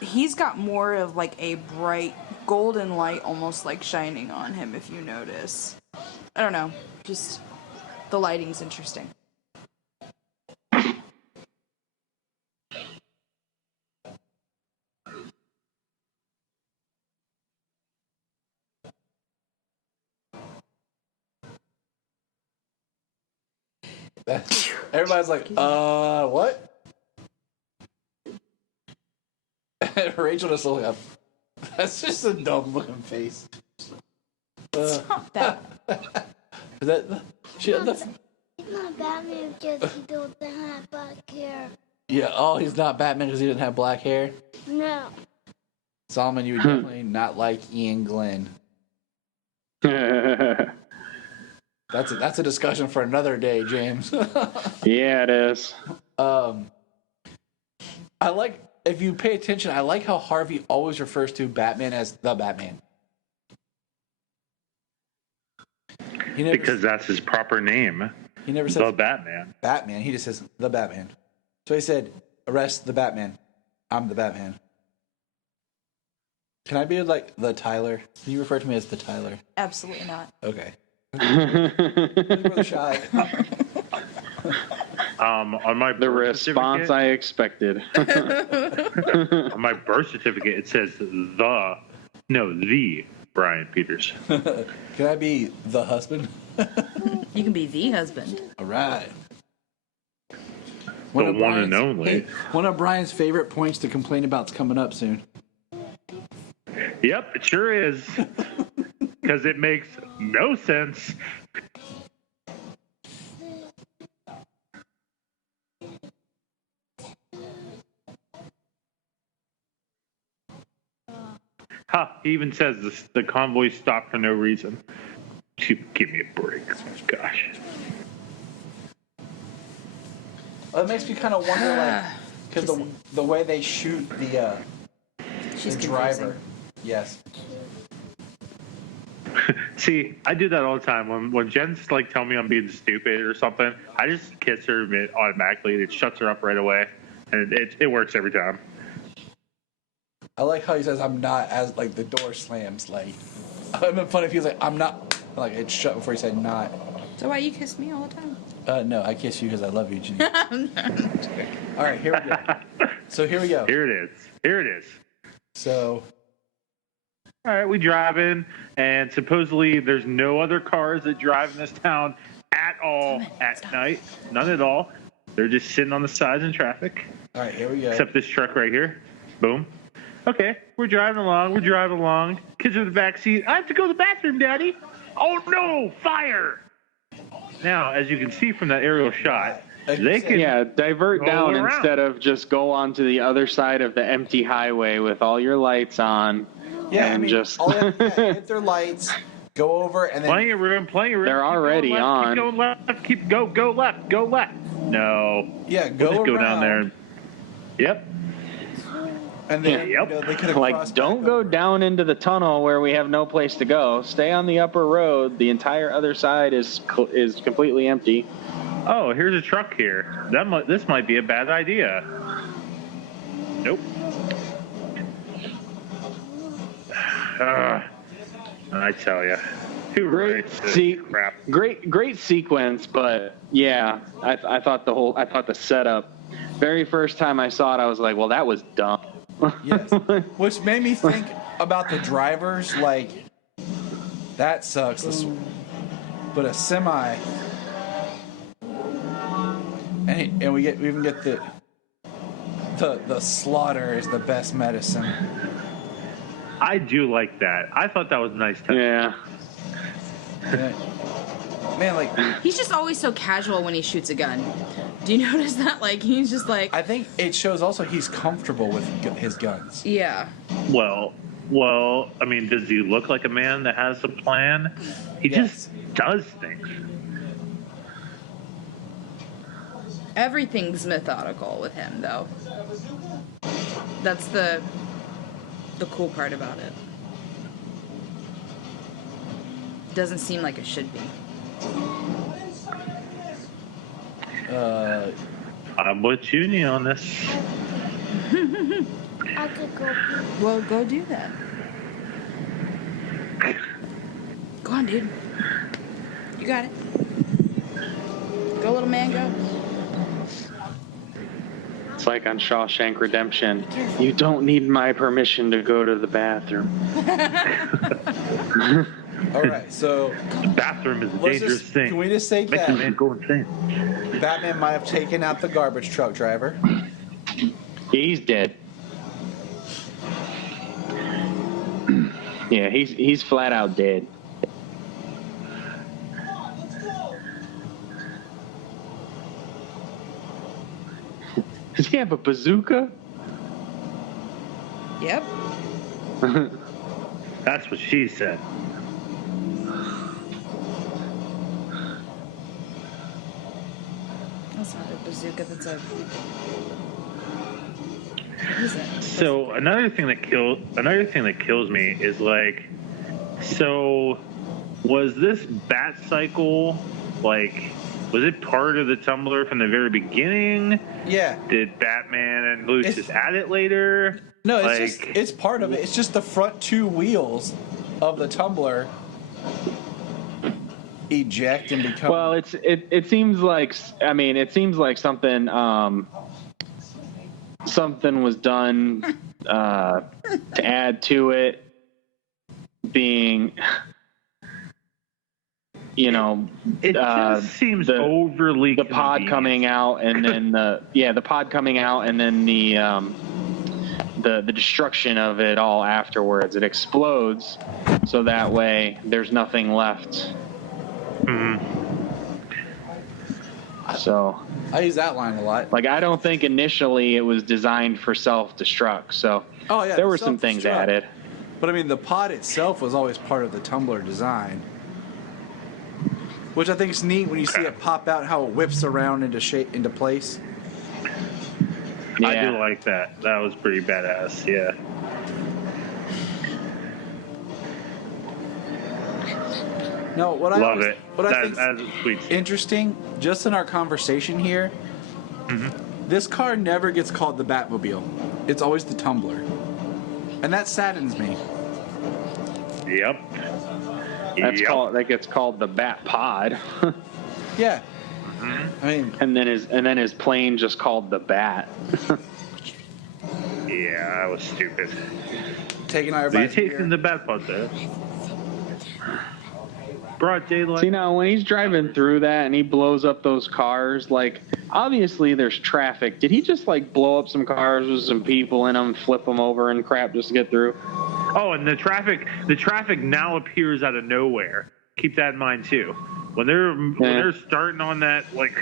He's got more of like a bright golden light almost like shining on him, if you notice. I don't know. Just the lighting's interesting. Everybody's like, what? Rachel just looked up. That's just a dumb looking face. It's not that. Is that It's not Batman because he doesn't have black hair. yeah, oh, he's not Batman because he didn't have black hair? No. Solomon, you would definitely not like Ian Glenn. That's a discussion for another day, James. Yeah, it is. I like, if you pay attention, I like how Harvey always refers to Batman as the Batman. Because that's his proper name. He never says the Batman. Batman. He just says the Batman. So he said, arrest the Batman. I'm the Batman. Can I be like the Tyler? Can you refer to me as the Tyler? Absolutely not. Okay. Worth a shot. On my The response I expected. On my birth certificate, it says the Brian Peters. Can I be the husband? You can be the husband. All right. The one and only. Hey, one of Brian's favorite points to complain about's coming up soon. Yep, it sure is. Because it makes no sense. He even says the convoy stopped for no reason. Give me a break. Gosh. Well, it makes me kind of wonder, like, because the way they shoot the driver. Yes. See, I do that all the time. When Jen's like tell me I'm being stupid or something, I just kiss her automatically. It shuts her up right away, and it works every time. I like how he says I'm not, as like the door slams. Like, I've been funny if he was like I'm not, like it's shut before he said not. So why you kiss me all the time? No, I kiss you because I love you, Jenny. All right, here we go. So here we go. Here it is. So. All right, we drive in, and supposedly there's no other cars that drive in this town at all at night. None at all. They're just sitting on the sides in traffic. All right, here we go. Except this truck right here. Boom. Okay, we're driving along. Kids are in the back seat. I have to go to the bathroom, Daddy. Oh, no, fire. Now, as you can see from that aerial shot, they can divert down around. Instead of just go on to the other side of the empty highway with all your lights on. Yeah, and I mean, just all they have to hit their lights, go over, and then plenty of room. They're already on. Keep going left. Go left. No. Yeah, we'll just go down there. around. Yep. And then they could have like, don't go down into the tunnel where we have no place to go. Stay on the upper road. The entire other side is completely empty. Oh, here's a truck here. This might be a bad idea. Nope. I tell you. Great sequence, but yeah, I thought the setup. Very first time I saw it, I was like, well, that was dumb. Yes, which made me think about the drivers. Like, that sucks. But a semi, and we even get the slaughter is the best medicine. I do like that. I thought that was a nice touch. Yeah. Man, like, he's just always so casual when he shoots a gun. Do you notice that? Like, he's just like... I think it shows also he's comfortable with his guns. Yeah. Well, I mean, does he look like a man that has a plan? He just does things. Everything's methodical with him, though. That's the cool part about it. Doesn't seem like it should be. I'm with Junie on this. I could go. Well, go do that. Go on, dude. You got it. Go, little man, go. It's like on Shawshank Redemption. You don't need my permission to go to the bathroom. All right, so the bathroom is a dangerous thing. Can we just say Makes that a man go insane. Batman might have taken out the garbage truck driver? He's dead. Yeah, he's flat out dead. Does he have a bazooka? Yep. That's what she said. That's not a bazooka, that's a... What is it? So another thing that kills me is like, so was this bat cycle like, was it part of the tumbler from the very beginning? Yeah. Did Batman and Bruce just add it later? No, it's part of it. It's just the front two wheels of the tumbler eject and become. Well, it seems like, I mean, it seems like something something was done to add to it, being, you know, it just seems overly the pod coming out, and then the pod coming out, and then the destruction of it all afterwards. It explodes, so that way there's nothing left. Mm-hmm. So I use that line a lot. Like, I don't think initially it was designed for self-destruct. So there were some things added. But I mean, the pod itself was always part of the tumbler design, which I think is neat when you see it pop out, how it whips around into place. Yeah. I do like that. That was pretty badass. Yeah. No, what I think is sweet. Interesting, just in our conversation here, this car never gets called the Batmobile. It's always the Tumbler, and that saddens me. Yep. That gets called the Bat Pod. Yeah. I mean, and then his plane just called the Bat. Yeah, that was stupid. Taking everybody's beer. Taking the Bat Pod there. Broad daylight. See, now when he's driving through that and he blows up those cars, like, obviously there's traffic. Did he just like blow up some cars with some people in them, flip them over and crap just to get through? Oh, and the traffic now appears out of nowhere. Keep that in mind too. When they're starting on that, like,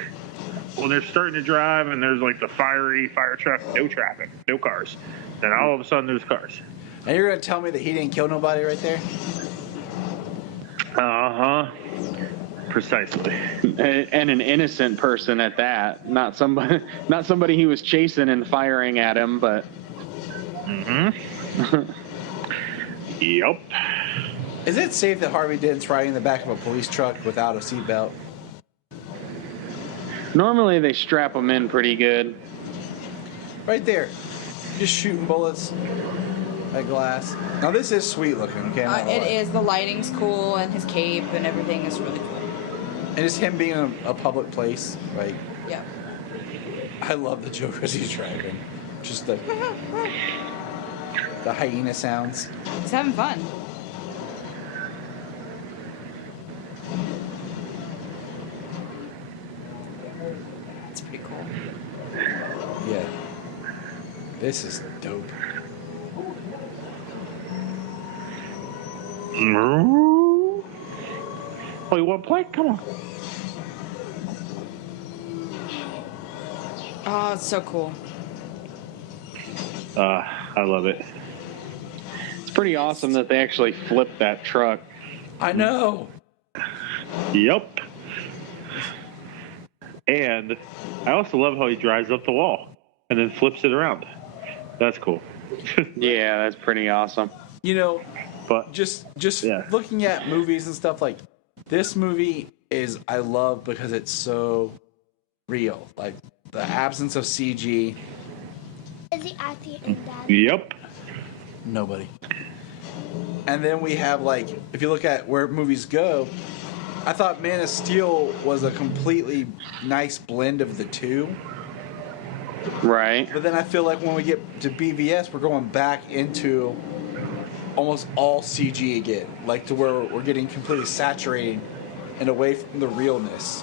when they're starting to drive and there's like the fire truck, no traffic, no cars. Then all of a sudden there's cars. And you're gonna tell me that he didn't kill nobody right there? Uh-huh. Precisely. And an innocent person at that. Not somebody he was chasing and firing at him, but... Mm-hmm. Yep. Is it safe that Harvey Dent's riding in the back of a police truck without a seatbelt? Normally they strap them in pretty good. Right there. Just shooting bullets. that glass. Now this is sweet looking. Okay, it is. The lighting's cool, and his cape and everything is really cool. And it's him being in a public place, right? Yeah. I love the Joker as he's driving. Just the hyena sounds. He's having fun. It's pretty cool. Yeah. This is dope. Oh, you want to play? Come on. Oh, it's so cool. I love it. It's pretty awesome that they actually flipped that truck. I know. Yep. And I also love how he drives up the wall and then flips it around. That's cool. Yeah, that's pretty awesome. You know, but just looking at movies and stuff, like this movie is I love because it's so real. Like the absence of CG. Is he acting in that? Yep. Nobody. And then we have, like, if you look at where movies go, I thought Man of Steel was a completely nice blend of the two. Right. But then I feel like when we get to BVS, we're going back into almost all CG again. Like to where we're getting completely saturated and away from the realness.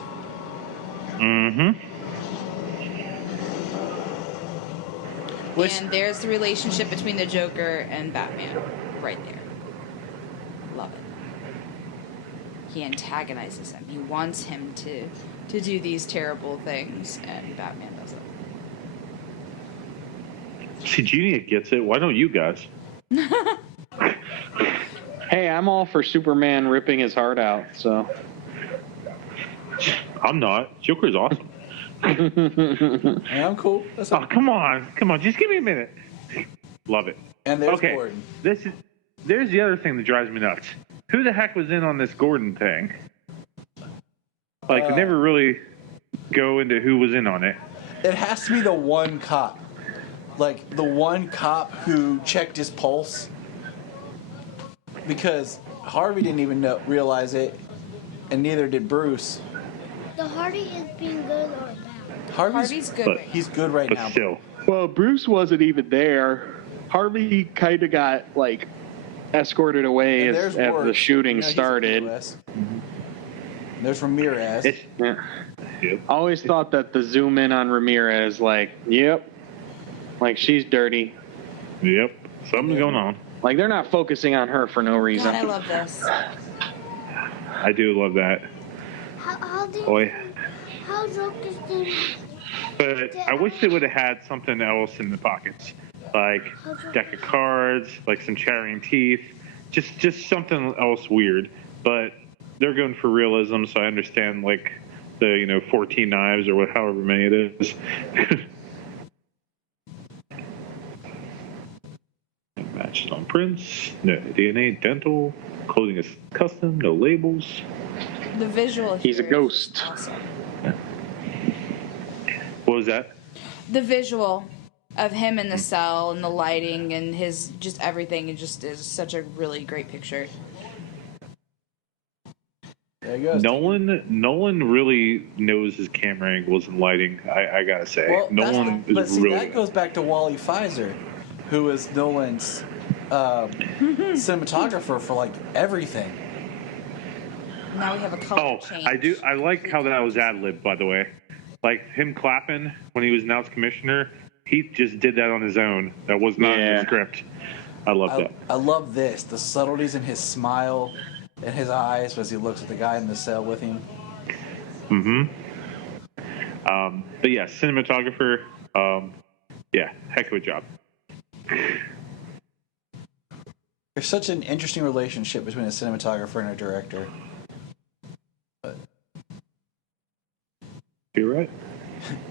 Mm-hmm. And there's the relationship between the Joker and Batman right there. Love it. He antagonizes him. He wants him to do these terrible things, and Batman does it. See, Genie gets it. Why don't you guys? Hey, I'm all for Superman ripping his heart out, so. I'm not. Joker's awesome. Yeah, I'm cool. That's oh, come on. Just give me a minute. Love it. And there's Gordon. There's the other thing that drives me nuts. Who the heck was in on this Gordon thing? Like, we never really go into who was in on it. It has to be the one cop. Like, the one cop who checked his pulse. Because Harvey didn't even realize it, and neither did Bruce. The Hardy is being good or bad? Harvey's good. He's good right now. But still. Well, Bruce wasn't even there. Harvey kind of got, like, escorted away as the shooting started. Mm-hmm. There's Ramirez. Yeah. Yep. Always thought that the zoom in on Ramirez, like, yep, like she's dirty. Yep, something's going on. Like they're not focusing on her for no reason. God, I love this. I do love that. How Joker's doing? But I wish they would have had something else in the pockets, like deck of cards, like some chattering teeth, just something else weird. But they're going for realism, so I understand like the 14 knives or however many it is. Matches on prints, no DNA, dental, clothing is custom, no labels. The visual. He's a ghost. Awesome. What was that? The visual of him in the cell and the lighting and his just everything. It just is such a really great picture. There he goes. Nolan really knows his camera angles and lighting. I gotta say, Well, Nolan is really. That goes back to Wally Pfizer, who is Nolan's cinematographer for like everything. Now we have a color change. I like how that was ad-lib, by the way. Like him clapping when he was announced commissioner, Heath just did that on his own. That was not in the script. I love that. I love this. The subtleties in his smile and his eyes as he looks at the guy in the cell with him. Mm-hmm. But yeah, cinematographer, heck of a job. There's such an interesting relationship between a cinematographer and a director. But you're right.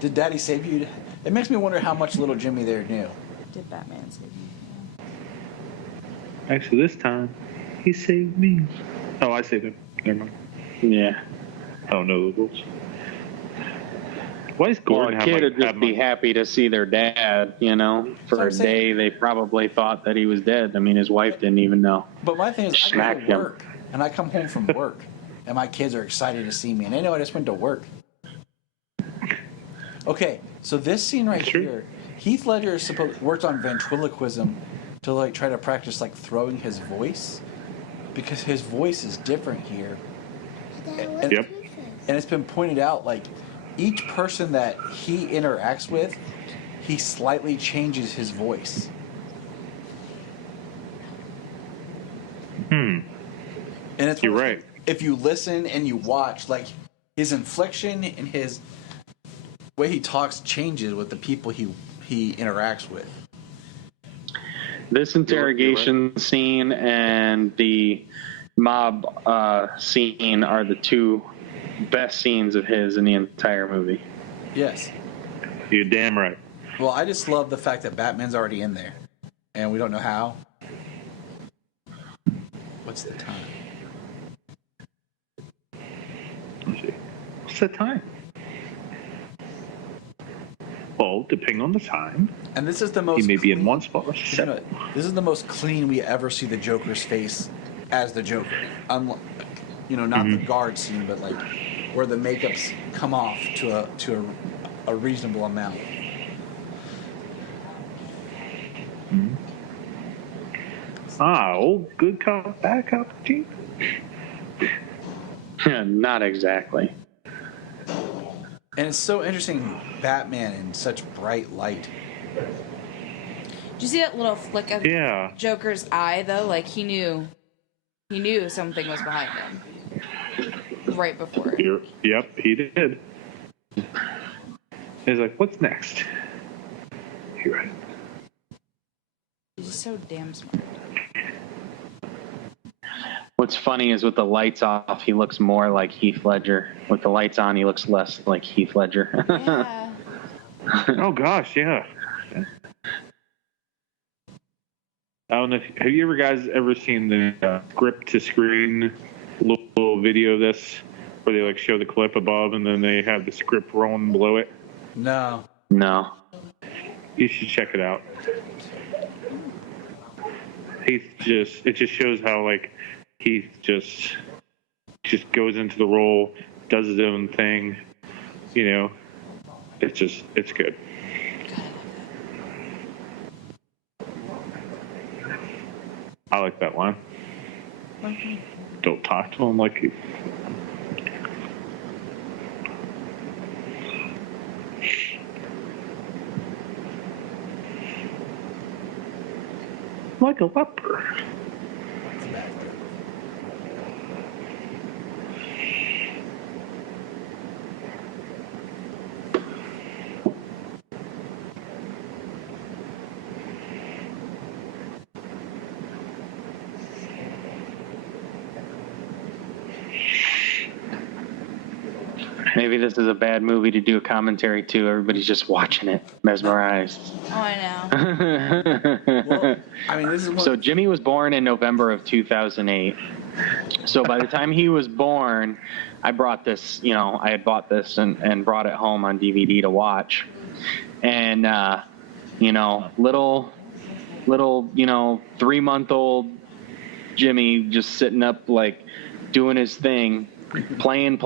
Did Daddy save you? It makes me wonder how much little Jimmy there knew. Did Batman save you? Actually, this time, he saved me. Oh, I saved him. Never mind. Yeah. I don't know the rules. Why is Gordon a kid would just be happy to see their dad, you know. For a day, they probably thought that he was dead. I mean, his wife didn't even know. But my thing is, I go to work, and I come home from work, and my kids are excited to see me, and they know I just went to work. Okay, so this scene right here, Heath Ledger worked on ventriloquism to like try to practice like throwing his voice, because his voice is different here. And it's been pointed out, like, each person that he interacts with, he slightly changes his voice. And it's You're right. If you listen and you watch, like, his inflection and his way he talks changes with the people he interacts with. This interrogation scene and the mob scene are the two best scenes of his in the entire movie. Yes. You're damn right. Well, I just love the fact that Batman's already in there, and we don't know how. What's the time? Let's see. What's the time? Well, depending on the time. And this is the most. He may be in clean, one spot. This is the most clean we ever see the Joker's face as the Joker. Not the guard scene, but like where the makeups come off to a reasonable amount. Old good cop, bad cop routine? Not exactly. And it's so interesting, Batman in such bright light. Did you see that little flick of Joker's eye, though? Like, he knew something was behind him right before. Yep, he did. He's like, what's next? You're right. He's just so damn smart. What's funny is with the lights off, he looks more like Heath Ledger. With the lights on, he looks less like Heath Ledger. Yeah. Oh, gosh, yeah. I don't know have you guys ever seen the script to screen little video of this where they like show the clip above and then they have the script rolling below it? No. You should check it out. It just shows how like Heath just goes into the role, does his own thing, you know. It's good. I like that line. Don't talk to him like he... like a leper. Maybe this is a bad movie to do a commentary to. Everybody's just watching it, mesmerized. Oh, I know. Well, I mean, this is So Jimmy was born in November of 2008. So by the time he was born, I brought this, I had bought this and brought it home on DVD to watch. And, little 3-month-old Jimmy just sitting up, like, doing his thing, playing,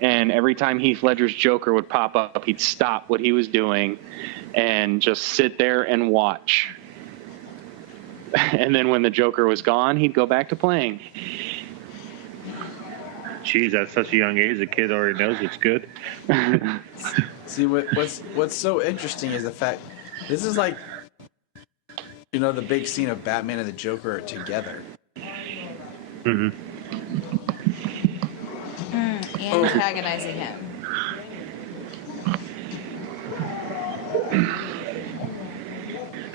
and every time Heath Ledger's Joker would pop up, he'd stop what he was doing and just sit there and watch. And then when the Joker was gone, he'd go back to playing. Jeez, at such a young age, the kid already knows what's good. See, what's so interesting is the fact this is like, the big scene of Batman and the Joker are together. Mm-hmm. Antagonizing him.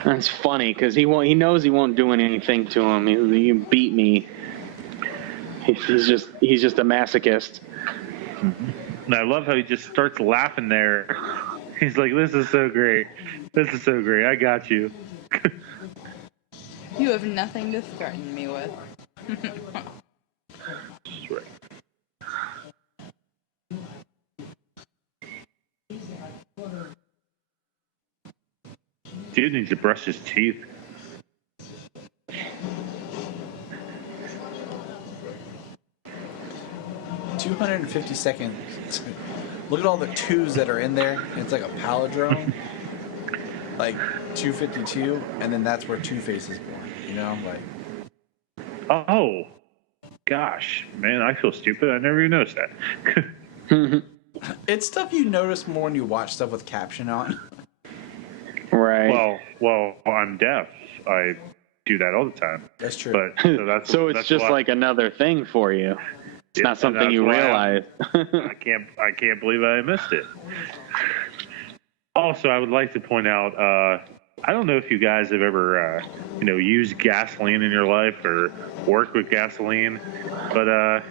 That's funny because he knows he won't do anything to him. He beat me. He's just a masochist. And I love how he just starts laughing there. He's like, "This is so great. This is so great. I got you." You have nothing to threaten me with. That's right. Dude needs to brush his teeth. $250 seconds. Look at all the twos that are in there. It's like a palindrome. Like 252, and then that's where Two-Face is born. You know, like. Oh, gosh, man, I feel stupid. I never even noticed that. It's stuff you notice more when you watch stuff with caption on. Right. Well, I'm deaf. I do that all the time. That's true. But so it's just like another thing for you. It's not something you realize. I can't believe I missed it. Also, I would like to point out, I don't know if you guys have ever, used gasoline in your life or worked with gasoline, but,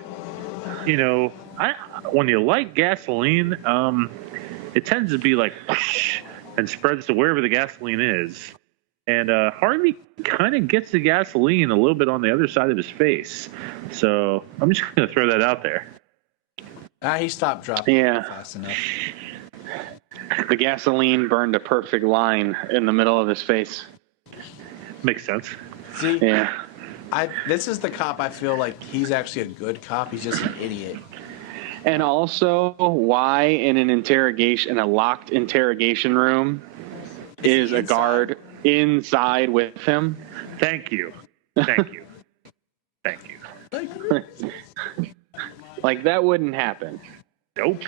when you light gasoline, it tends to be like, whoosh, and spreads to wherever the gasoline is. And Harvey kind of gets the gasoline a little bit on the other side of his face. So I'm just going to throw that out there. He stopped dropping fast enough. The gasoline burned a perfect line in the middle of his face. Makes sense. See? Yeah. This is the cop I feel like he's actually a good cop. He's just an idiot. And also, why in a locked interrogation room is a guard inside with him? Thank you. Like, that wouldn't happen. Nope.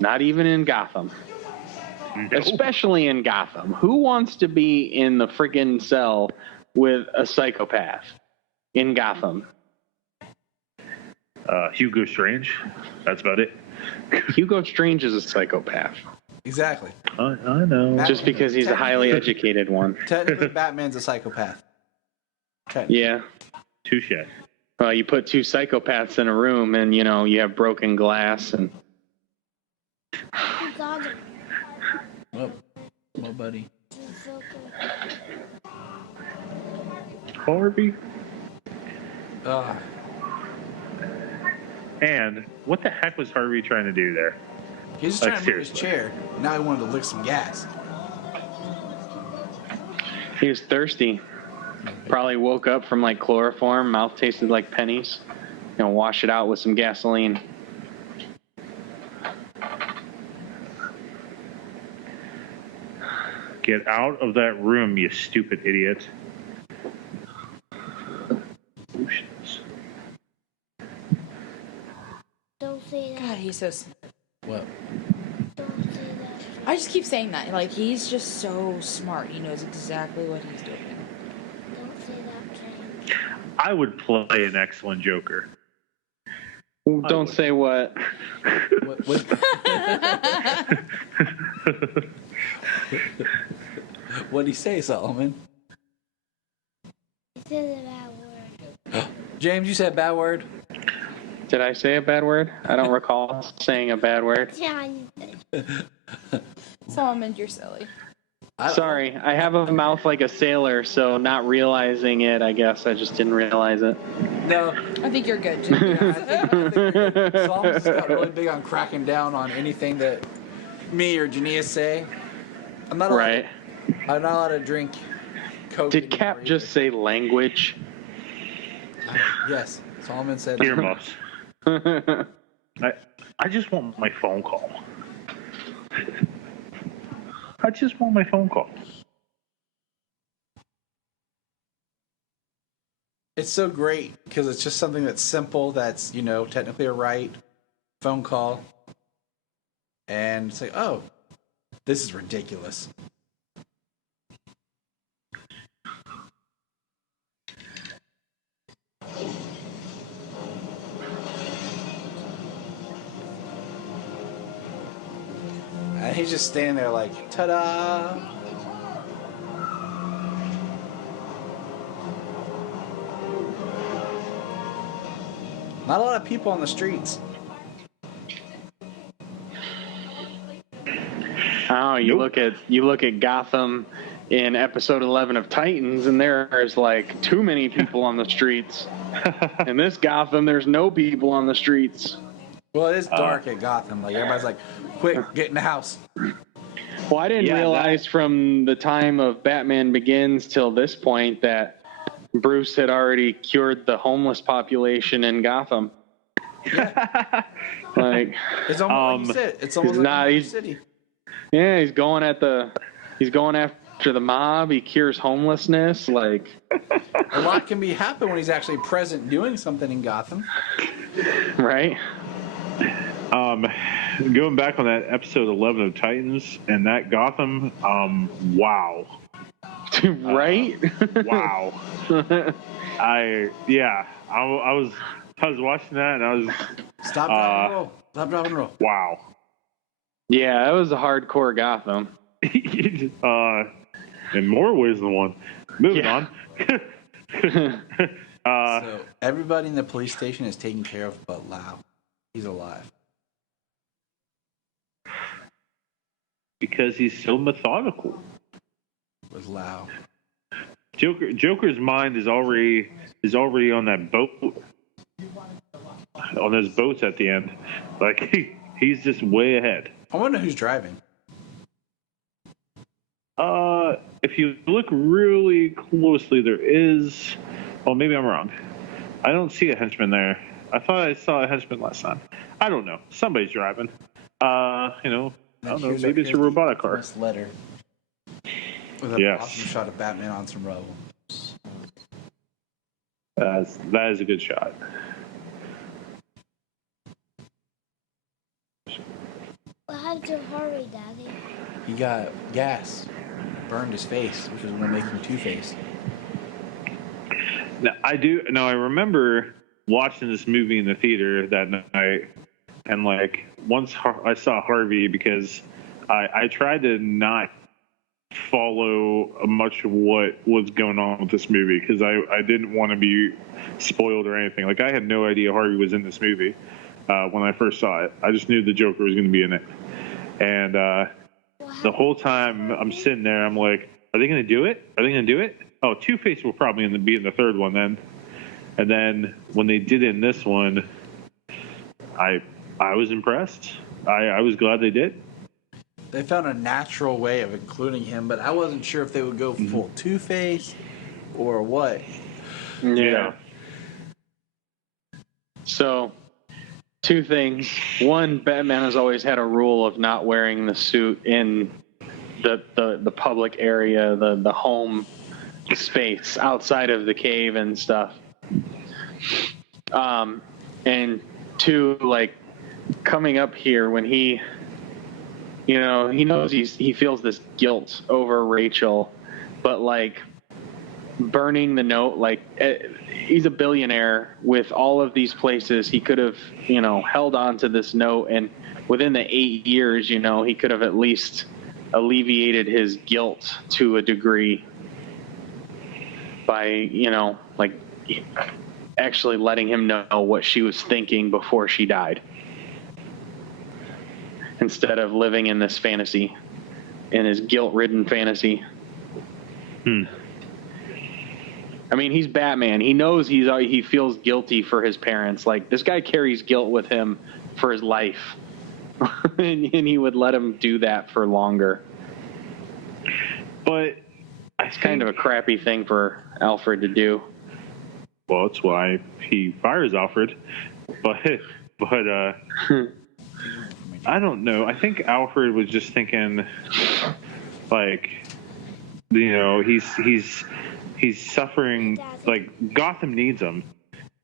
Not even in Gotham. Nope. Especially in Gotham. Who wants to be in the friggin' cell with a psychopath in Gotham? Hugo Strange. That's about it. Hugo Strange is a psychopath. Exactly. I know. Just because he's a highly educated one. Technically, Batman's a psychopath. Yeah. Touche. Well, you put two psychopaths in a room and, you have broken glass and... Well, buddy. Harvey. And what the heck was Harvey trying to do there? He's just trying to move his chair. Now he wanted to lick some gas. He was thirsty. Probably woke up from like chloroform. Mouth tasted like pennies. Wash it out with some gasoline. Get out of that room, you stupid idiot. Don't say that. God, he's so. What? Don't say that. I just keep saying that. Like, he's just so smart. He knows exactly what he's doing. Don't say that, James. I would play an excellent Joker. Don't say what. What'd he say, Solomon? He said a bad word. James, you said a bad word? Did I say a bad word? I don't recall saying a bad word. Solomon, you're silly. Sorry, I have a mouth like a sailor, so not realizing it, I guess I just didn't realize it. No. I think you're good, Jim. I think Solomon's got really big on cracking down on anything that me or Jania say. I'm not allowed to drink Coke. Did Cap just say language? Yes, Solomon said earmuffs. I just want my phone call. I just want my phone call. It's so great because it's just something that's simple, that's, technically a right phone call. And it's like, oh, this is ridiculous. And he's just standing there like, ta-da! Not a lot of people on the streets. Oh, you look at Gotham in episode 11 of Titans, and there's like too many people on the streets. In this Gotham, there's no people on the streets. Well, it is dark at Gotham. Like everybody's like, quick, get in the house. Well, I didn't realize from the time of Batman Begins till this point that Bruce had already cured the homeless population in Gotham. Yeah. Like, it's almost like you said, it's almost like a city. Yeah, he's going after the mob. He cures homelessness. Like, a lot can happen when he's actually present doing something in Gotham. Right. Going back on that episode 11 of Titans and that Gotham, wow. Right? Wow. I was watching that and I was Stop, drop, and roll. Stop, drop, and roll. Wow. Yeah, that was a hardcore Gotham. In more ways than one. Moving on. So everybody in the police station is taken care of but Lau. He's alive. Because he's so methodical. With Lau. Joker's mind is already on that boat. On those boats at the end. Like he's just way ahead. I wonder who's driving. If you look really closely, there is. Well, maybe I'm wrong. I don't see a henchman there. I thought I saw a henchman last time. I don't know. Somebody's driving. I don't know. Maybe it's a robotic car. This letter. With an awesome shot of Batman on some rubble. That is a good shot. What happened to Harvey, Daddy? He got gas. Burned his face, which was going to make him Two-Face. I remember watching this movie in the theater that night, and like once I saw Harvey, because I tried to not follow much of what was going on with this movie because I didn't want to be spoiled or anything. Like I had no idea Harvey was in this movie when I first saw it. I just knew the Joker was going to be in it, and the whole time I'm sitting there, I'm like, are they going to do it? Are they going to do it? Oh, Two-Face will probably be in the third one then. And then when they did it in this one, I was impressed. I was glad they did. They found a natural way of including him, but I wasn't sure if they would go full Two-Face or what. Yeah. So, two things. One, Batman has always had a rule of not wearing the suit in the public area, the home space outside of the cave and stuff. And two, like coming up here when he knows he feels this guilt over Rachel, but like burning the note, like he's a billionaire with all of these places. He could have, held on to this note, and within the 8 years, he could have at least alleviated his guilt to a degree by, like actually letting him know what she was thinking before she died, instead of living in this fantasy, in his guilt-ridden fantasy. I mean, he's Batman. He knows he feels guilty for his parents. Like, this guy carries guilt with him for his life. and he would let him do that for longer. But it's kind of a crappy thing for Alfred to do. Well, that's why he fires Alfred. But I don't know. I think Alfred was just thinking, like, he's suffering. Like, Gotham needs him,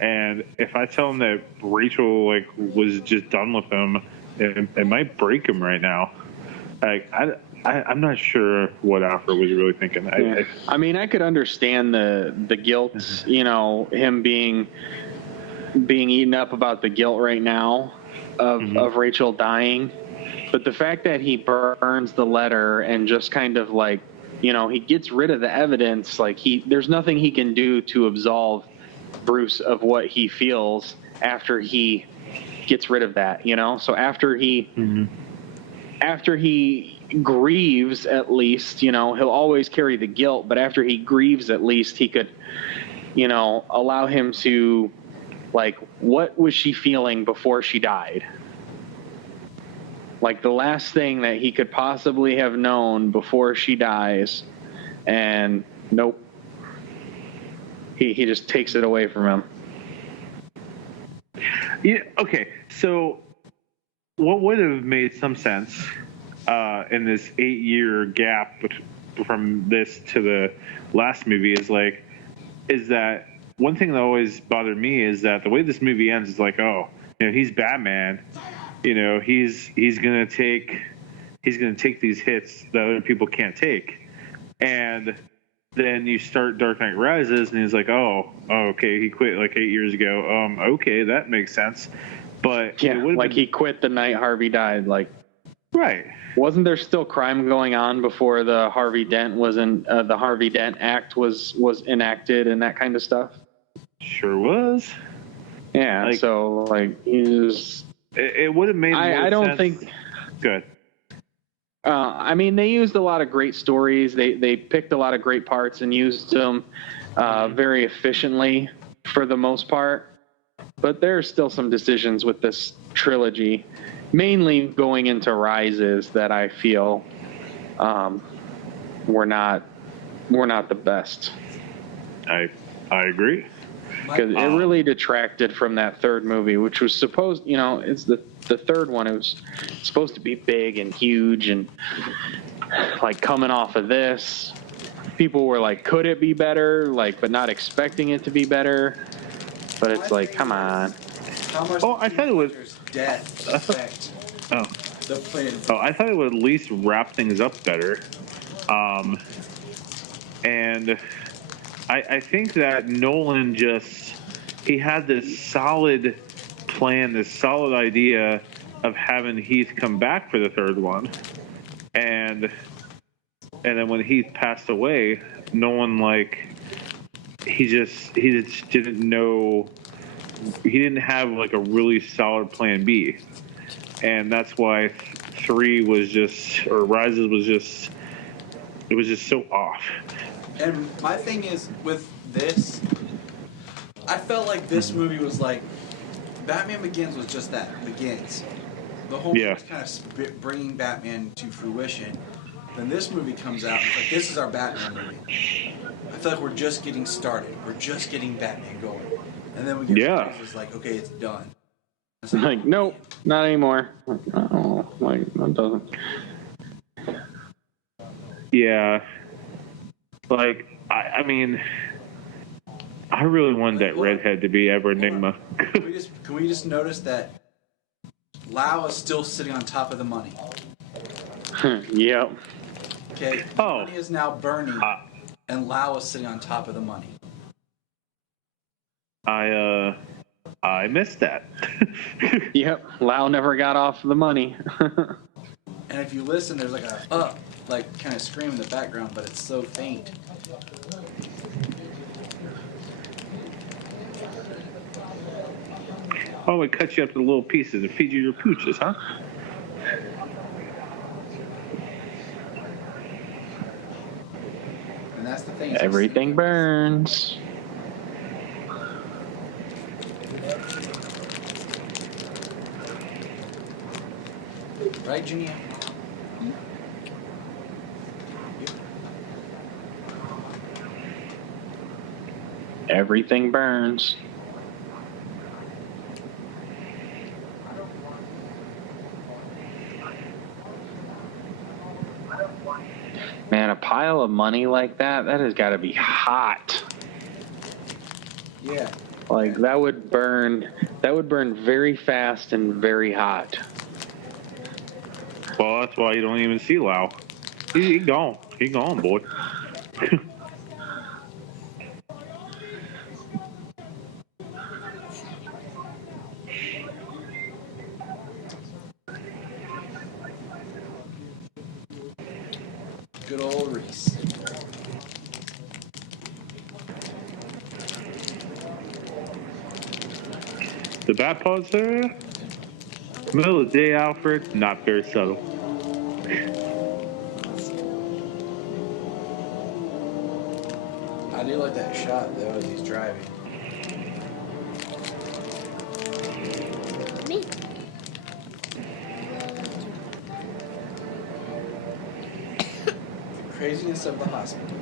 and if I tell him that Rachel was just done with him, it might break him right now. Like, I'm not sure what Alfred was really thinking. I mean, I could understand the guilt. Him being eaten up about the guilt right now of Rachel dying, but the fact that he burns the letter and just kind of like, he gets rid of the evidence. Like there's nothing he can do to absolve Bruce of what he feels after he gets rid of that. So after he grieves, at least, he'll always carry the guilt. But after he grieves, at least he could, allow him to, like, what was she feeling before she died? Like the last thing that he could possibly have known before she dies, and nope. He just takes it away from him. Yeah. Okay. So, what would have made some sense in this 8-year gap from this to the last movie is that one thing that always bothered me is that the way this movie ends is like, oh, he's Batman, he's gonna take these hits that other people can't take, and then you start Dark Knight Rises, and he's like, oh, okay, he quit like 8 years ago. Okay, that makes sense. But yeah, like he quit the night Harvey died. Like, right? Wasn't there still crime going on before the Harvey Dent the Harvey Dent Act was enacted and that kind of stuff? Sure was. Yeah. So it would have made. I don't think. Good. I mean, they used a lot of great stories. They picked a lot of great parts and used them very efficiently for the most part. But there are still some decisions with this trilogy, mainly going into Rises, that I feel were not the best. I agree. Because it really detracted from that third movie, which was supposed, it's the third one. It was supposed to be big and huge, and like coming off of this, people were like, could it be better? Like, but not expecting it to be better. But it's like, come on. I thought it would. Death affect the plan. I thought it would at least wrap things up better. And I think that Nolan he had this solid plan, this solid idea of having Heath come back for the third one. And then when Heath passed away, no one he just didn't know, he didn't have like a really solid plan B. And that's why Rises was just so off. And my thing is with this, I felt like this movie was like Batman Begins was just that, Begins. The whole movie was kind of bringing Batman to fruition. Then this movie comes out, it's like, this is our Batman movie. I feel like we're just getting started. We're just getting Batman going. And then we get it's like, okay, it's done. It's like, nope, not anymore. Oh, like, that doesn't. Yeah. Like, I mean, I really wanted that redhead to be Ever Enigma. Can we just notice that Lau is still sitting on top of the money? Yep. Okay. The money is now burning, and Lau is sitting on top of the money. I missed that. Yep. Lau never got off the money. And if you listen, there's like a kind of scream in the background, but it's so faint. Oh, it cuts you up to little pieces and feeds you your pooches, huh? And that's the thing. Everything burns. Right, Junior? Everything burns. Man, a pile of money like that has got to be hot. Yeah. Like, that would burn very fast and very hot. Well, that's why you don't even see Lau. He gone. He gone, boy. Good old Reese. The bat pod, sir. Middle of the day, Alfred. Not very subtle. I do like that shot though as he's driving. Me. craziness of the hospital.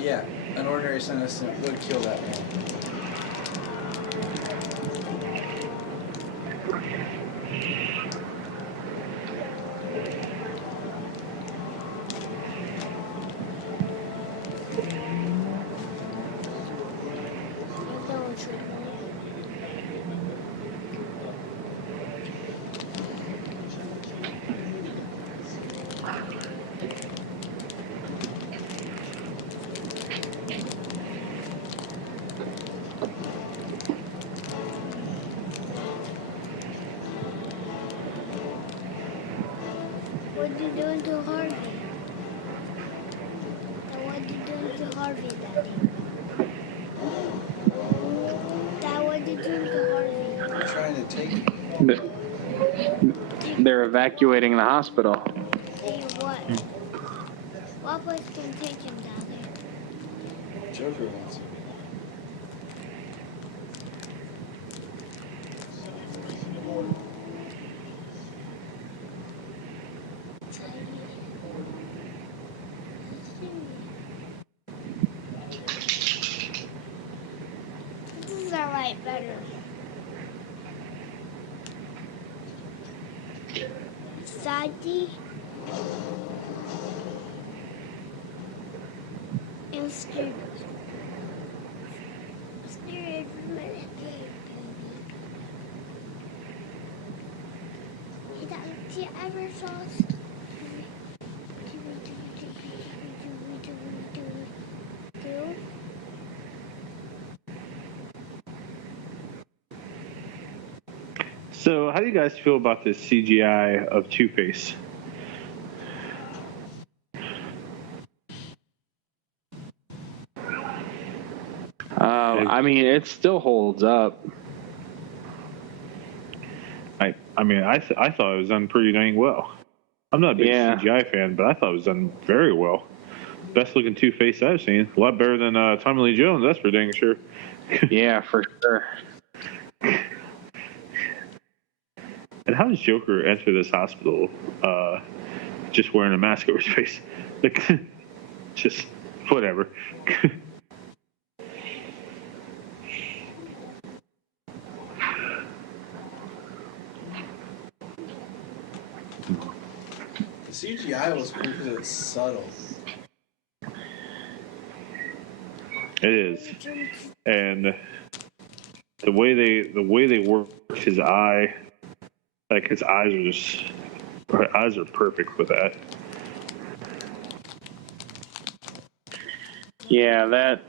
Yeah, an ordinary sentence would kill that man. What you doing to Harvey? What you doing to Harvey, Daddy? Dad, what you doing to Harvey? They're trying to take him. They're evacuating the hospital. Hey, what? What place can take him, Daddy? Joker wants him. This is our light better. Sadie and Scooter. Scooter, baby. Hey, Dad, do you ever saw Scooter? So, how do you guys feel about this CGI of Two-Face? I mean, it still holds up. I thought it was done pretty dang well. I'm not a big CGI fan, but I thought it was done very well. Best looking Two-Face I've seen. A lot better than Tommy Lee Jones, that's for dang sure. Yeah, for sure. And how does Joker enter this hospital just wearing a mask over his face? Like, just whatever. The CGI was cool because it's subtle. It is, and the way they worked his eye, like his eyes are perfect with that. Yeah, that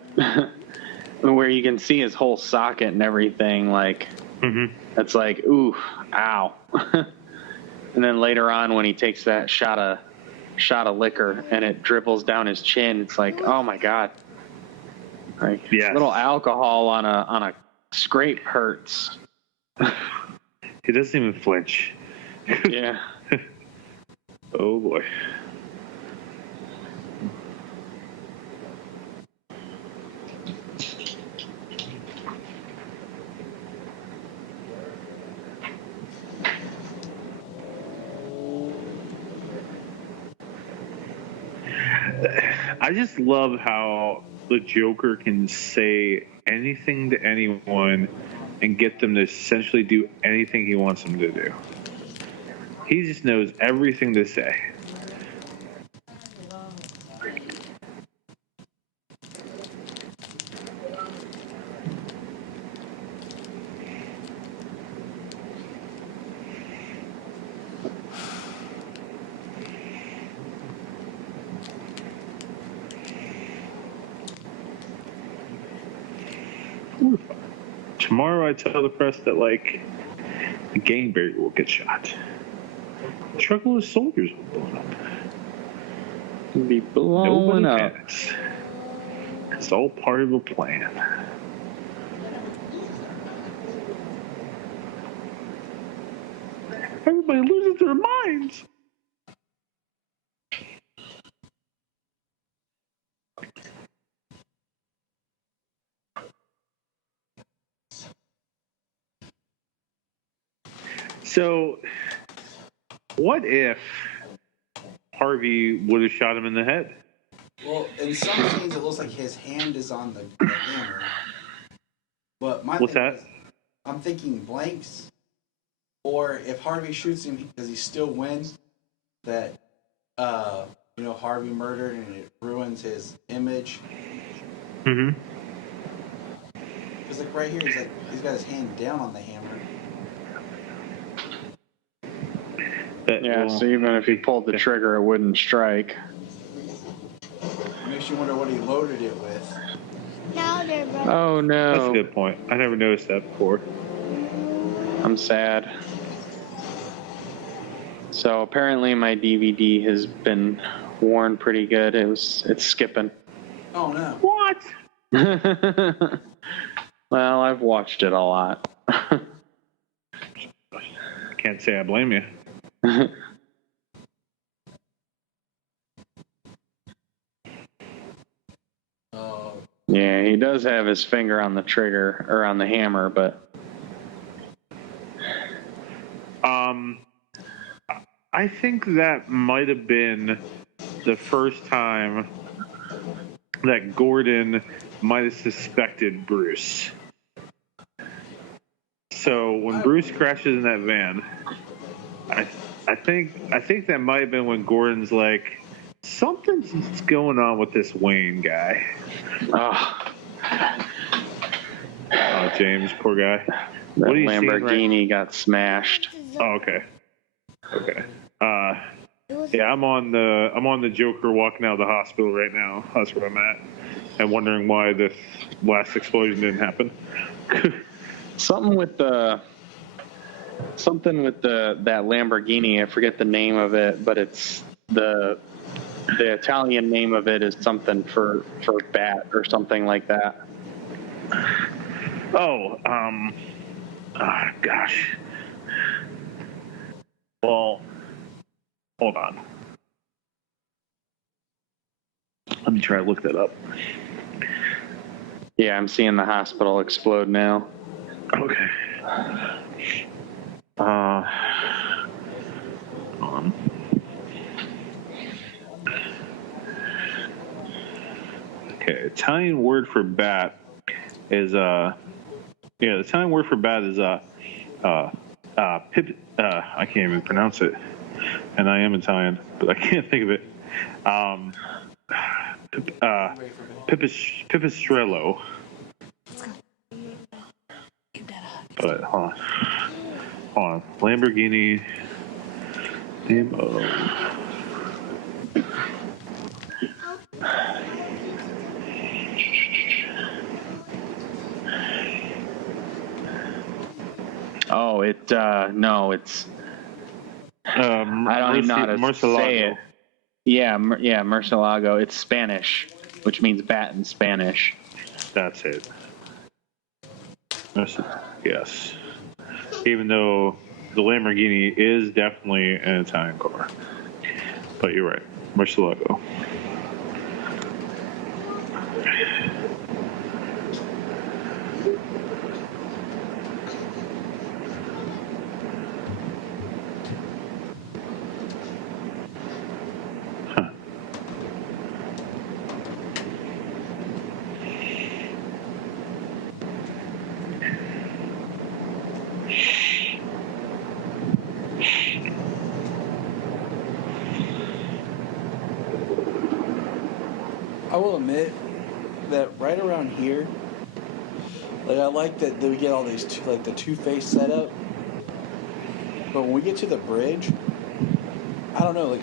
where you can see his whole socket and everything, like that's like ooh, ow. And then later on when he takes that shot of liquor and it dribbles down his chin, it's like, oh my god. Like little alcohol on a scrape hurts. He doesn't even flinch. Yeah. Oh boy. I just love how the Joker can say anything to anyone and get them to essentially do anything he wants them to do. He just knows everything to say. Tomorrow I tell the press that, like, the Gainberry will get shot. The truckload of soldiers will blow up. It'll be blowing Nobody up. panics. It's all part of a plan. Everybody loses their minds. So, what if Harvey would have shot him in the head? Well, in some scenes, it looks like his hand is on the hammer. But What's that? I'm thinking blanks. Or if Harvey shoots him, does he still win? That, Harvey murdered and it ruins his image. Mm-hmm. Because, like, right here, he's got his hand down on the hammer. So even if he pulled the trigger, it wouldn't strike. Makes you wonder what he loaded it with. Oh, no. That's a good point. I never noticed that before. I'm sad. So apparently my DVD has been worn pretty good. It's skipping. Oh, no. What? Well, I've watched it a lot. Can't say I blame you. Yeah, he does have his finger on the trigger, or on the hammer, but... I think that might have been the first time that Gordon might have suspected Bruce. So when Bruce crashes in that van, I think that might have been when Gordon's like, something's going on with this Wayne guy. Oh, James, poor guy. That Lamborghini got smashed. Oh, okay. Yeah, I'm on the Joker walking out of the hospital right now. That's where I'm at, and wondering why this last explosion didn't happen. Something with that Lamborghini. I forget the name of it, but it's the Italian name of it is something for bat or something like that. Gosh. Well, hold on. Let me try to look that up. Yeah, I'm seeing the hospital explode now. Okay. Hold on. Okay, Italian word for bat is the Italian word for bat is I can't even pronounce it, and I am Italian, but I can't think of it. Pipistrello. But hold on. Lamborghini. Name of. Oh, no, it's. I don't even know how to say it. Yeah, Murcielago. It's Spanish, which means bat in Spanish. That's it. Yes. Even though the Lamborghini is definitely an Italian car. But you're right. Murcielago. I will admit that right around here, like, I like that we get all these the Two-Face setup, but when we get to the bridge, I don't know, like,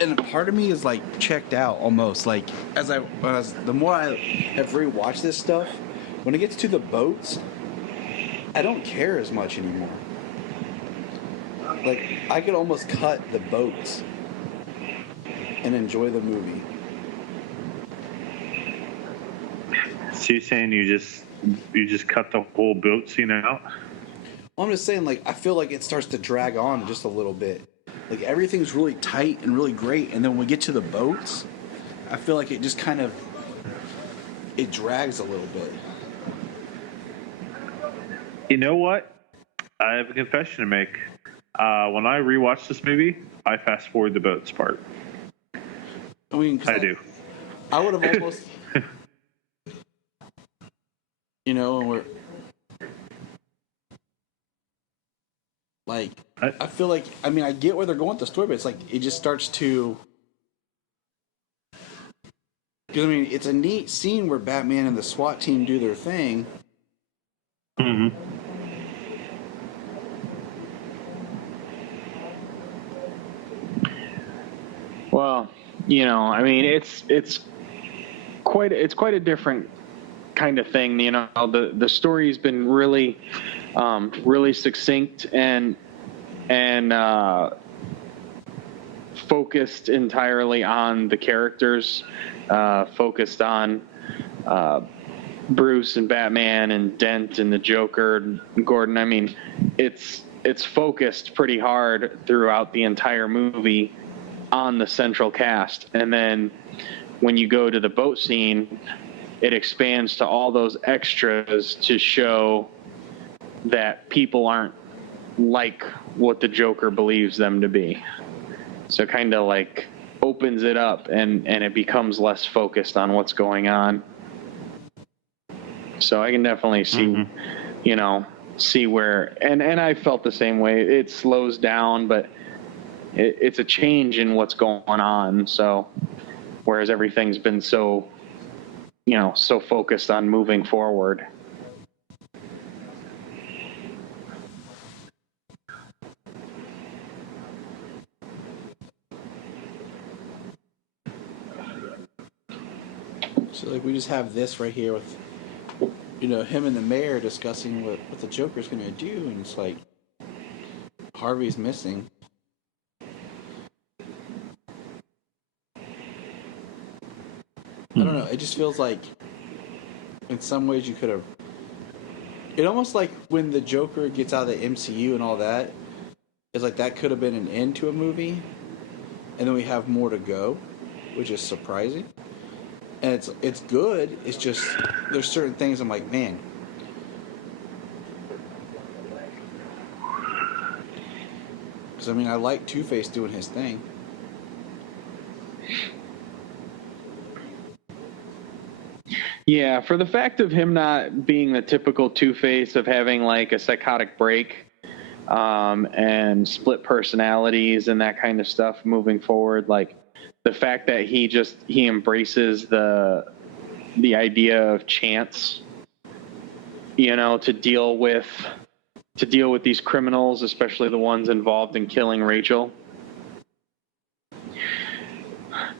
and part of me is like checked out almost. Like the more I have rewatched this stuff, when it gets to the boats, I don't care as much anymore. Like, I could almost cut the boats and enjoy the movie. So you're saying you just cut the whole boat scene out? Well, I'm just saying, like, I feel like it starts to drag on just a little bit. Like, everything's really tight and really great, and then when we get to the boats, I feel like it just kind of, it drags a little bit. You know what? I have a confession to make. When I rewatch this movie, I fast forward the boats part. I mean, I do. I would have almost, and we're like, I feel like, I mean, I get where they're going with the story, but it's like it just starts to. Because I mean, it's a neat scene where Batman and the SWAT team do their thing. Mm-hmm. Well, I mean, it's quite a different kind of thing. The story's been really succinct and focused entirely on the characters, focused on Bruce and Batman and Dent and the Joker and Gordon. I mean, it's focused pretty hard throughout the entire movie on the central cast, and then when you go to the boat scene, it expands to all those extras to show that people aren't like what the Joker believes them to be. So kind of like opens it up, and it becomes less focused on what's going on. So I can definitely see, see where, and I felt the same way. It slows down, but it's a change in what's going on. So, whereas everything's been so focused on moving forward. So, like, we just have this right here with, him and the mayor discussing what the Joker's going to do, and it's like, Harvey's missing. I don't know. It just feels like, in some ways, you could have. It almost like when the Joker gets out of the MCU and all that, it's like that could have been an end to a movie, and then we have more to go, which is surprising. And it's good. It's just there's certain things I'm like, man. Because I mean, I like Two-Face doing his thing. Yeah, for the fact of him not being the typical Two-Face of having like a psychotic break and split personalities and that kind of stuff moving forward, like the fact that he embraces the idea of chance, to deal with these criminals, especially the ones involved in killing Rachel.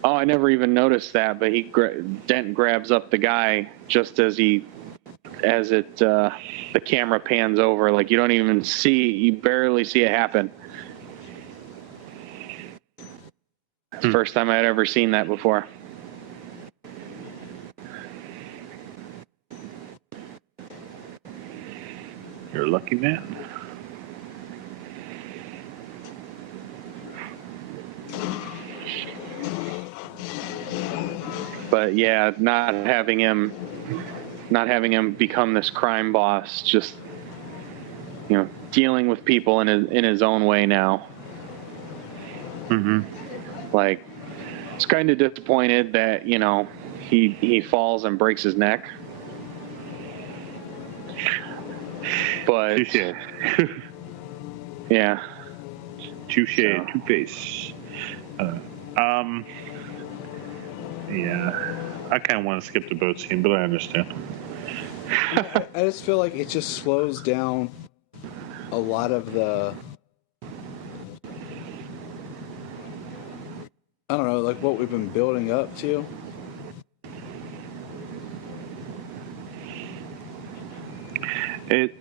Oh, I never even noticed that, but Dent grabs up the guy just as the camera pans over. Like, you barely see it happen. It's the first time I'd ever seen that before. You're a lucky man. But yeah, not having him become this crime boss, just dealing with people in his own way now. Mm-hmm. Like, it's kind of disappointed that he falls and breaks his neck. But Touché. Yeah. Touché, So. Two-Face. Yeah, I kind of want to skip the boat scene, but I understand. I just feel like it just slows down a lot of the. I don't know, like what we've been building up to. It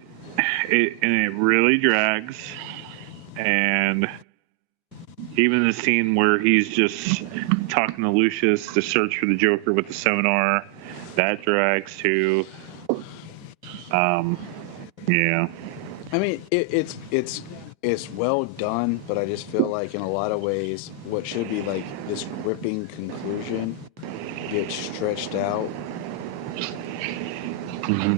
really drags, and even the scene where he's just talking to Lucius to search for the Joker with the sonar, that drags too. Yeah. I mean, it's well done, but I just feel like in a lot of ways, what should be like this gripping conclusion gets stretched out. Mm-hmm.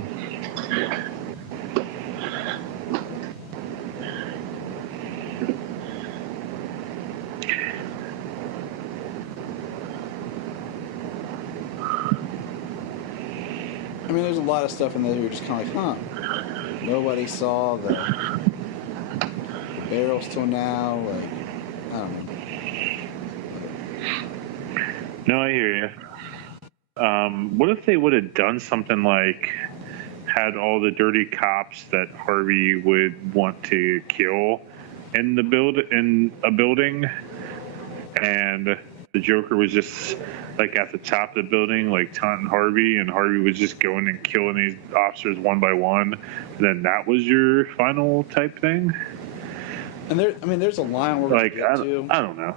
I mean, there's a lot of stuff in there you're just kind of like, huh. Nobody saw the barrels till now. Like, I don't know. No, I hear you. What if they would have done something like had all the dirty cops that Harvey would want to kill in a building, and the Joker was just like at the top of the building, like taunting Harvey, and Harvey was just going and killing these officers one by one, and then that was your final type thing? And there's a line we're going to get to. I don't know.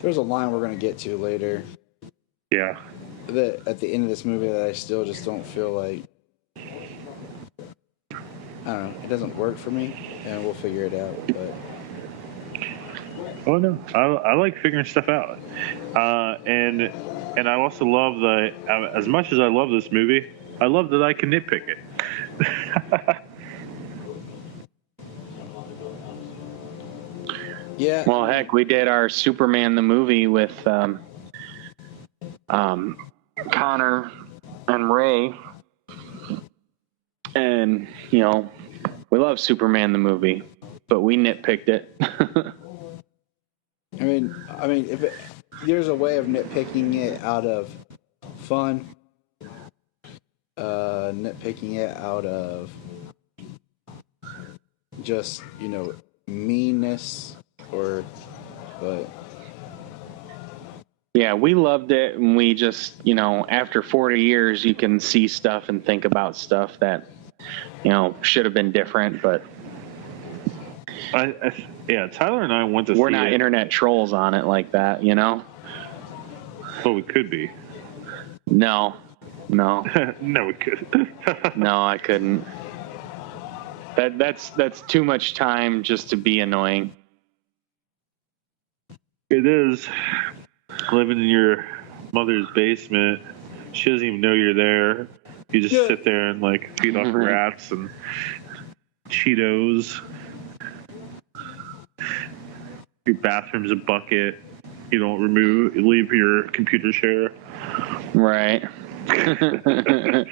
There's a line we're going to get to later. Yeah. That at the end of this movie that I still just don't feel like, I don't know, it doesn't work for me, and we'll figure it out. But oh no, I like figuring stuff out, and I also love as much as I love this movie, I love that I can nitpick it. Yeah. Well, heck, we did our Superman the movie with Connor and Ray, and we love Superman the movie, but we nitpicked it. I mean, if there's a way of nitpicking it out of fun, nitpicking it out of just meanness, but yeah, we loved it, and we just after 40 years, you can see stuff and think about stuff that should have been different, but yeah, Tyler and I went to see it. We're not internet trolls on it like that, Well, we could be. No. No, we could. No, I couldn't. That's too much time just to be annoying. It is. Living in your mother's basement, she doesn't even know you're there. You just sit there and feed off rats and Cheetos. Your bathroom's a bucket. You don't leave your computer chair. Right. I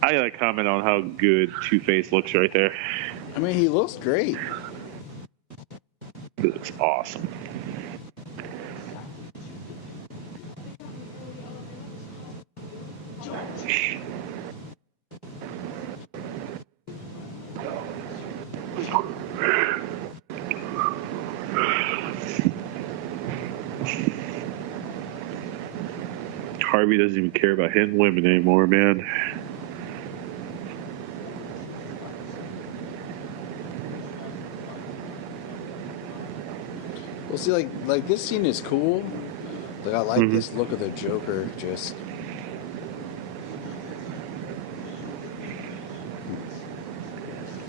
gotta comment on how good Two-Face looks right there. I mean, he looks great. He looks awesome. Harvey doesn't even care about hitting women anymore, man. Well, see, like this scene is cool. Like, I like this look of the Joker. Just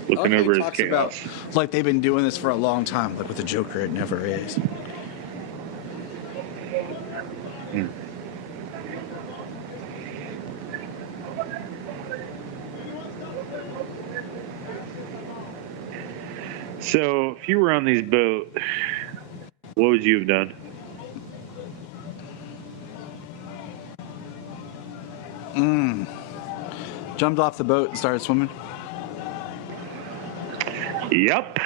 looking over his chaos. Like they've been doing this for a long time. Like with the Joker, it never is. So, if you were on these boat, what would you have done? Jumped off the boat and started swimming. Yep.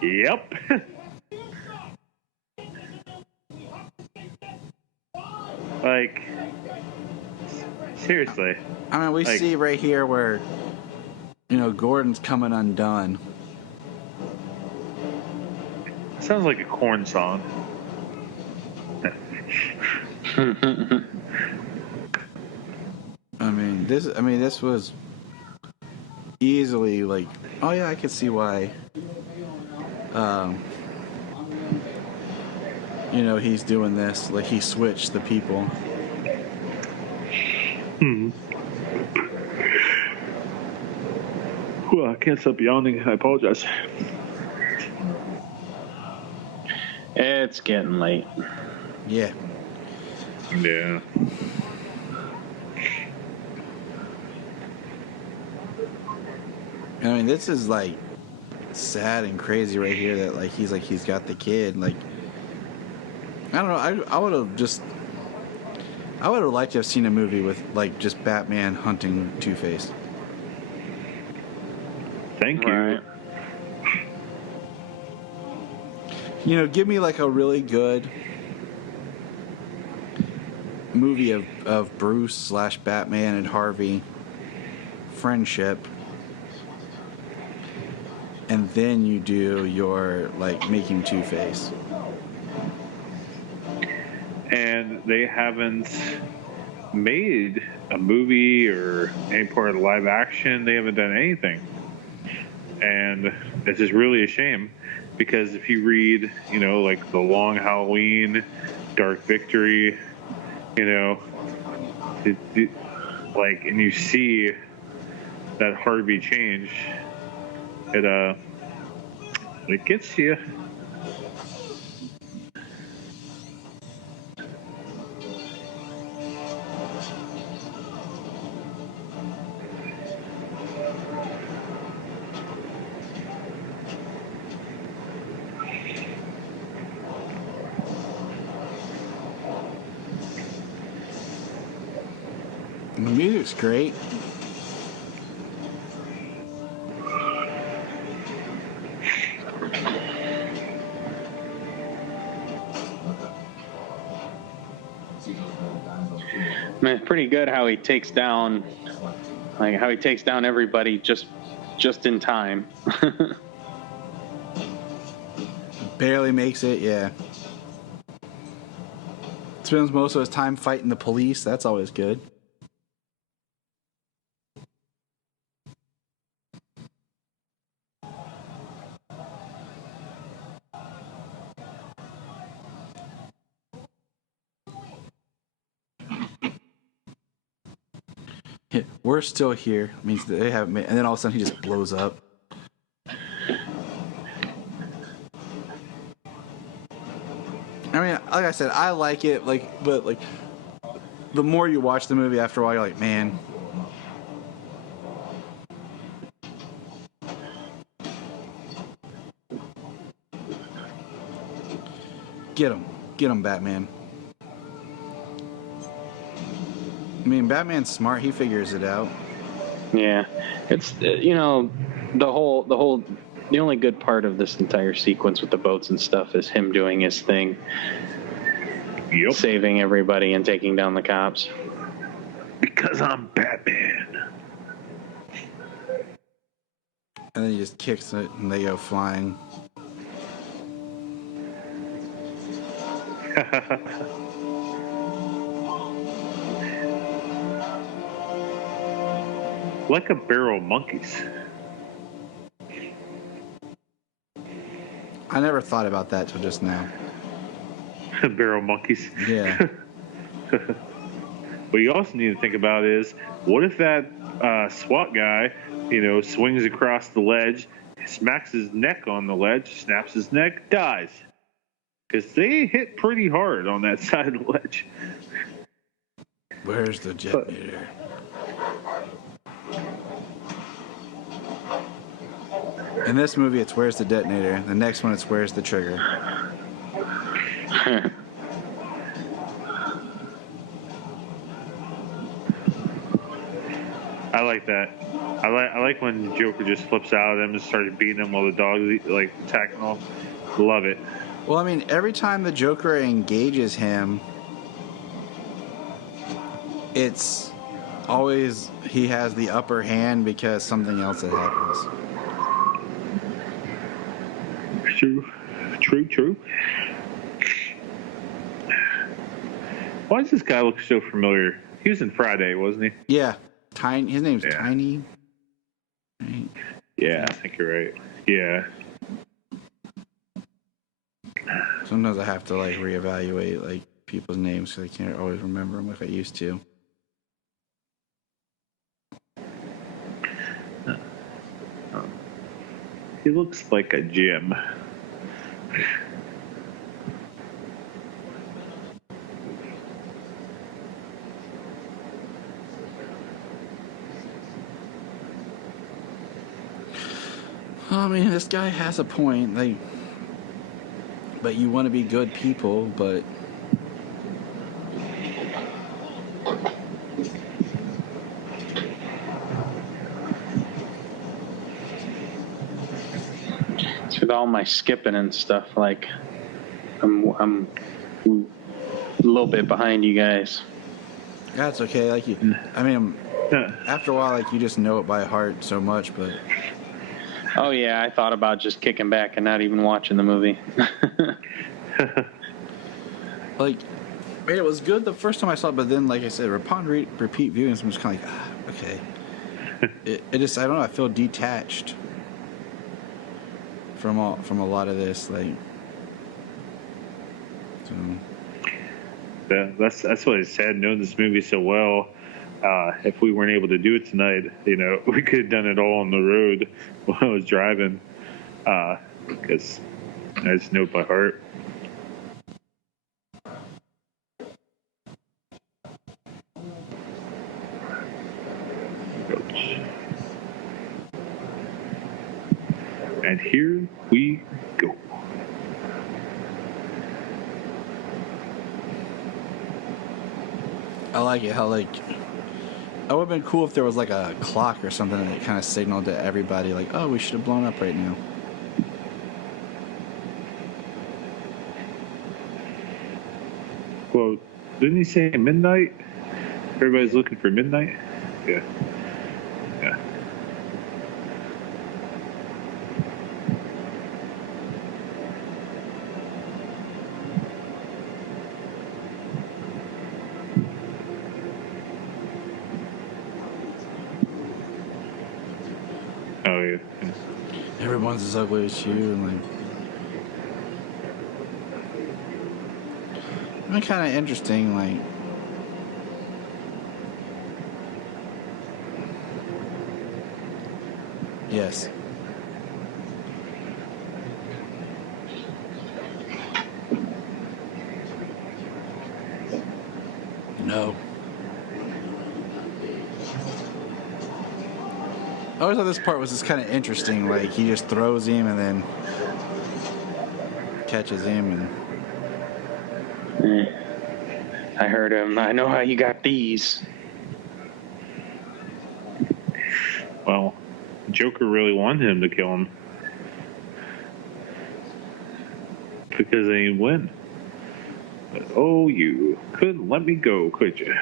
Yep. Seriously. I mean, we see right here where, Gordon's coming undone. Sounds like a Korn song. This was easily oh yeah, I could see why. He's doing this. Like, he switched the people. Well, I can't stop yawning. I apologize. It's getting late. Yeah. Yeah. I mean, this is sad and crazy right here that he's got the kid. I don't know. I would have just I would have liked to have seen a movie with, like, just Batman hunting Two-Face. Thank you. Right. You know, give me, like, a really good movie of Bruce / Batman and Harvey friendship, and then you do your, like, making Two-Face. And they haven't made a movie or any part of the live action. They haven't done anything. And it's just really a shame, because if you read, you know, like The Long Halloween, Dark Victory, you know, like, and you see that Harvey change, it gets you. The music's great. I mean, it's pretty good how he takes down, everybody just in time. Barely makes it, yeah. Spends most of his time fighting the police. That's always good. Yeah, we're still here. Means they haven't made, and then all of a sudden he just blows up. I mean, like I said, I like it, but the more you watch the movie, after a while, you're like, man. Get him, Batman. I mean, Batman's smart. He figures it out. Yeah, it's you know, the only good part of this entire sequence with the boats and stuff is him doing his thing, saving everybody and taking down the cops. Because I'm Batman. And then he just kicks it, and they go flying. Like a barrel of monkeys. I never thought about that till just now. Barrel monkeys. Yeah. What you also need to think about is, what if that SWAT guy, you know, swings across the ledge, smacks his neck on the ledge, snaps his neck, dies? Because they hit pretty hard on that side of the ledge. Where's the detonator? In this movie, it's where's the detonator. The next one, it's where's the trigger. I like that. I like when Joker just flips out at him and starts beating him while the dog's like attacking him. Love it. Well, I mean, every time the Joker engages him, it's always he has the upper hand because something else that happens. True. Why does this guy look so familiar? He was in Friday, wasn't he? Yeah. Tiny. His name's Tiny. Right. Yeah, I think you're right. Yeah. Sometimes I have to like reevaluate like people's names because I can't always remember them like I used to. He looks like a Jim. I mean, this guy has a point. But you want to be good people, but with all my skipping and stuff, like I'm a little bit behind you guys. That's okay. Like after a while, like you just know it by heart so much. But oh yeah, I thought about just kicking back and not even watching the movie. Like, it was good the first time I saw it, but then, like I said, upon repeat viewings, I'm just kind of like, okay. It just, I don't know, I feel detached from a lot of this, like. So. Yeah, that's what I said. Knowing this movie so well, if we weren't able to do it tonight, we could have done it all on the road while I was driving, because I just know it by heart. And here we go. I like it how, like, it would have been cool if there was like a clock or something that kind of signaled to everybody, like, oh, we should have blown up right now. Well, didn't he say midnight? Everybody's looking for midnight? Yeah. Yeah. Oh, yeah. Everyone's as ugly as you, and like. I mean, kind of interesting, like. Yes. No. I always thought this part was just kind of interesting. Like, he just throws him and then catches him. And I heard him. I know how you got these. Well, Joker really wanted him to kill him because they win. But oh, you couldn't let me go, could you?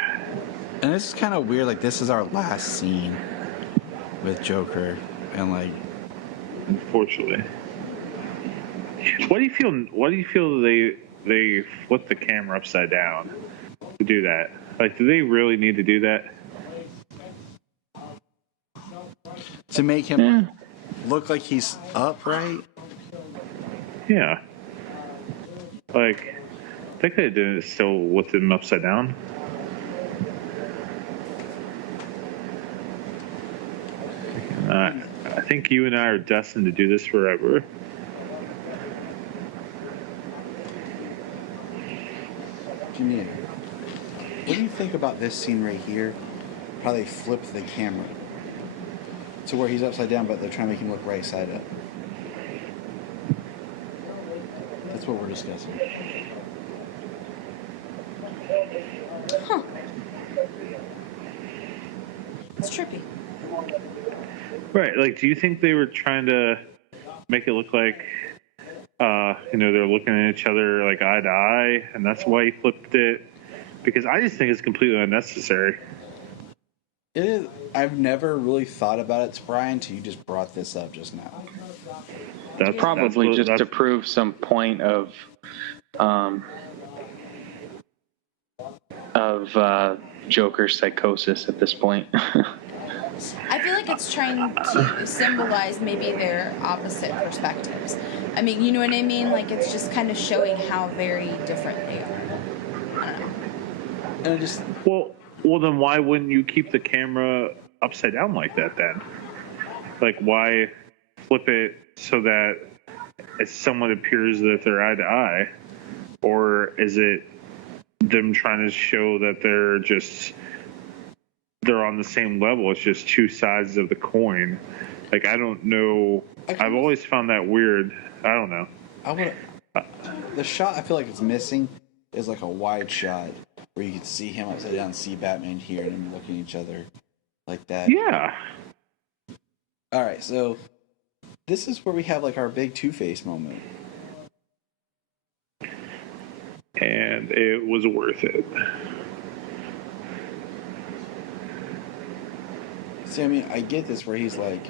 And this is kind of weird. Like, this is our last scene with Joker, and like, unfortunately. What do you feel they flip the camera upside down to do that? Like, do they really need to do that? To make him look like he's upright? Yeah. Like, they could have done it still with him upside down. I think you and I are destined to do this forever. Jimmy, what do you think about this scene right here? How they flip the camera to where he's upside down, but they're trying to make him look right side up. That's what we're discussing. Huh. It's trippy. Right. Like, do you think they were trying to make it look like, they're looking at each other like eye to eye, and that's why he flipped it? Because I just think it's completely unnecessary. It is. I've never really thought about it, Brian, until you just brought this up just now. That's probably just to prove some point of Joker's psychosis at this point. I feel like it's trying to symbolize maybe their opposite perspectives. I mean, you know what I mean? Like, it's just kind of showing how very different they are. I don't know. And I just... Well, then why wouldn't you keep the camera upside down like that then? Like, why flip it so that it somewhat appears that they're eye to eye? Or is it them trying to show that they're on the same level? It's just two sides of the coin. Like, I don't know. I've always found that weird. I don't know. The shot I feel like it's missing is like a wide shot where you can see him upside down, see Batman here, and them looking at each other like that. Yeah. All right, so this is where we have like our big Two-Face moment. And it was worth it. See, I mean, I get this where he's like,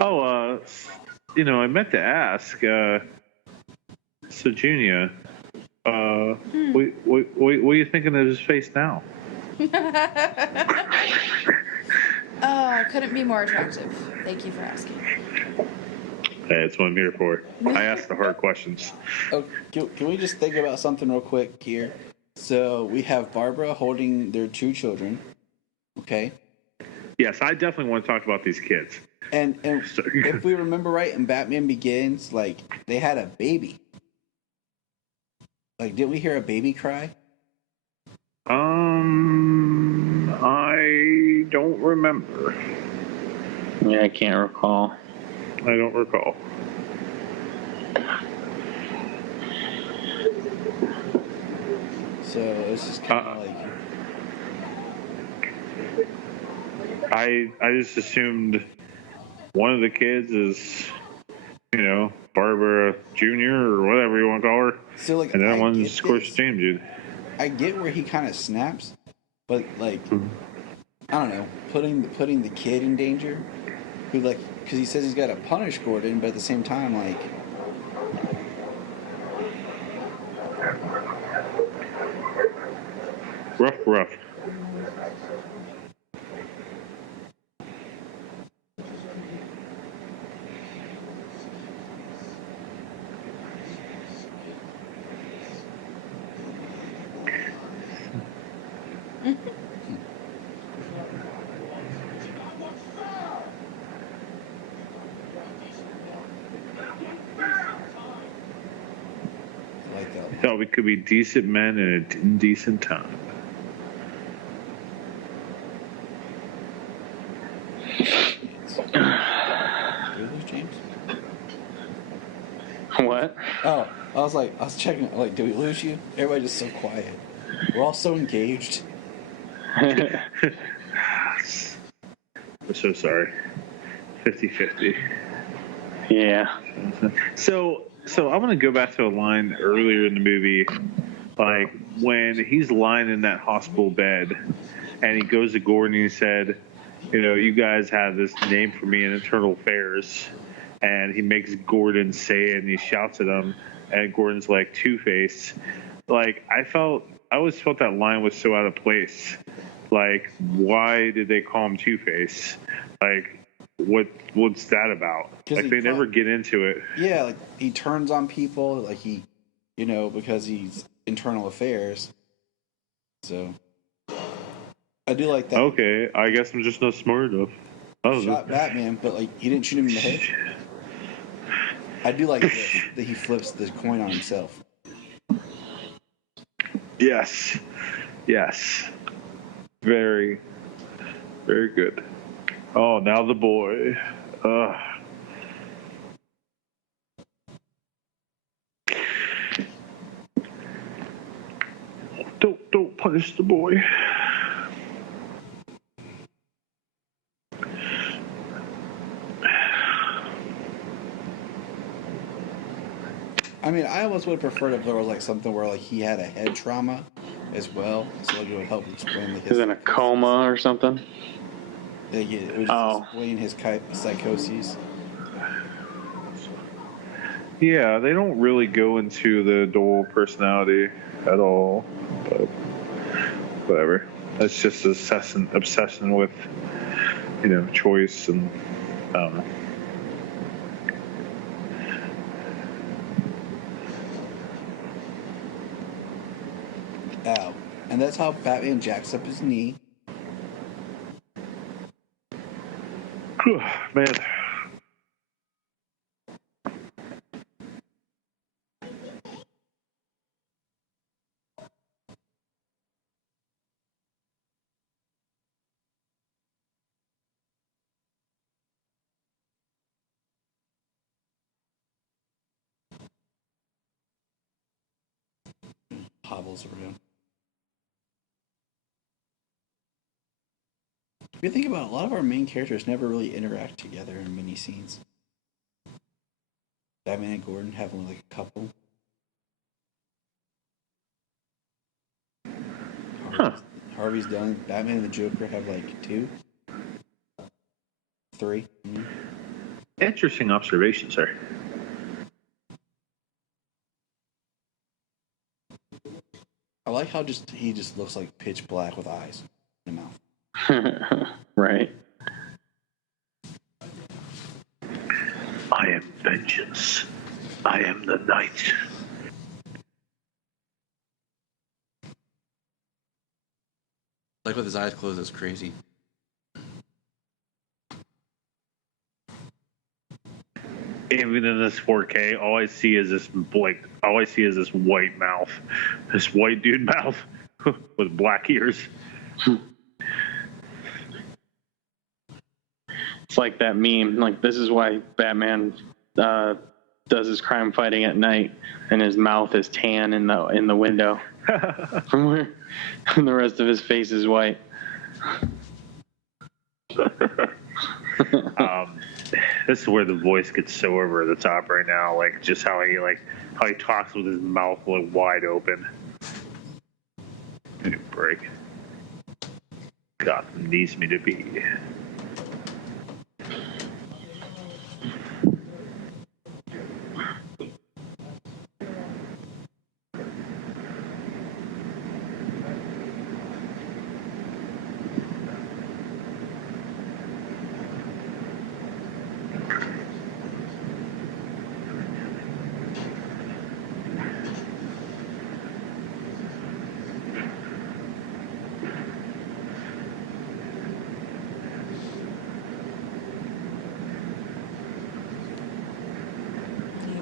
Oh, I meant to ask, so Junior, what are you thinking of his face now? Couldn't be more attractive. Thank you for asking. That's what I'm here for. I ask the hard questions. oh, can we just think about something real quick here? So we have Barbara holding their 2 children. Okay. Yes, I definitely want to talk about these kids. And if we remember right, in Batman Begins, like, they had a baby. Like, didn't we hear a baby cry? I don't remember. Yeah, I can't recall. I don't recall. So it's just kind of like... I just assumed one of the kids is, Barbara Jr. or whatever you want to call her. So, like, and then one's, of course, James. I get where he kind of snaps, but, like, I don't know, putting the kid in danger, who, like, because he says he's got to punish Gordon, but at the same time, like... Rough. I thought we could be decent men in an indecent time. Did we lose James? What? Oh, I was checking, like, did we lose you? Everybody's just so quiet. We're all so engaged. I'm so sorry. 50-50. Yeah. So I'm going to go back to a line earlier in the movie, like when he's lying in that hospital bed and he goes to Gordon and he said, you guys have this name for me in internal affairs. And he makes Gordon say it and he shouts at him and Gordon's like, Two-Face. Like, I always felt that line was so out of place. Like, why did they call him Two-Face? Like, what's that about? Like, they never get into it. Yeah, like, he turns on people, like, he, because he's internal affairs. So, I do like that. Okay, I guess I'm just not smart enough. Shot Batman, but, like, he didn't shoot him in the head. I do like this, that he flips the coin on himself. Yes. Very, very good. Oh, now the boy. Don't punish the boy. I mean, I almost would have preferred if there was like something where like he had a head trauma as well, so like it would help explain the history. He's in a coma or something. It would just explain his psychoses. Yeah, they don't really go into the dual personality at all, but whatever. That's just obsession with, choice and I don't know. Ow. And that's how Batman jacks up his knee. Man. Hobbles around. If you think about it, a lot of our main characters never really interact together in many scenes. Batman and Gordon have only like a couple. Harvey's done. Batman and the Joker have like 2. 3. Mm-hmm. Interesting observation, sir. I like how he just looks like pitch black with eyes in the mouth. Right. I am vengeance. I am the night. Like with his eyes closed, it's crazy. Even in this 4K, all I see is this white mouth, this white dude mouth with black ears. It's like that meme. Like, this is why Batman does his crime fighting at night, and his mouth is tan in the window, and the rest of his face is white. This is where the voice gets so over the top right now. Like, just how he talks with his mouth like wide open. Give me a break. Gotham needs me to be.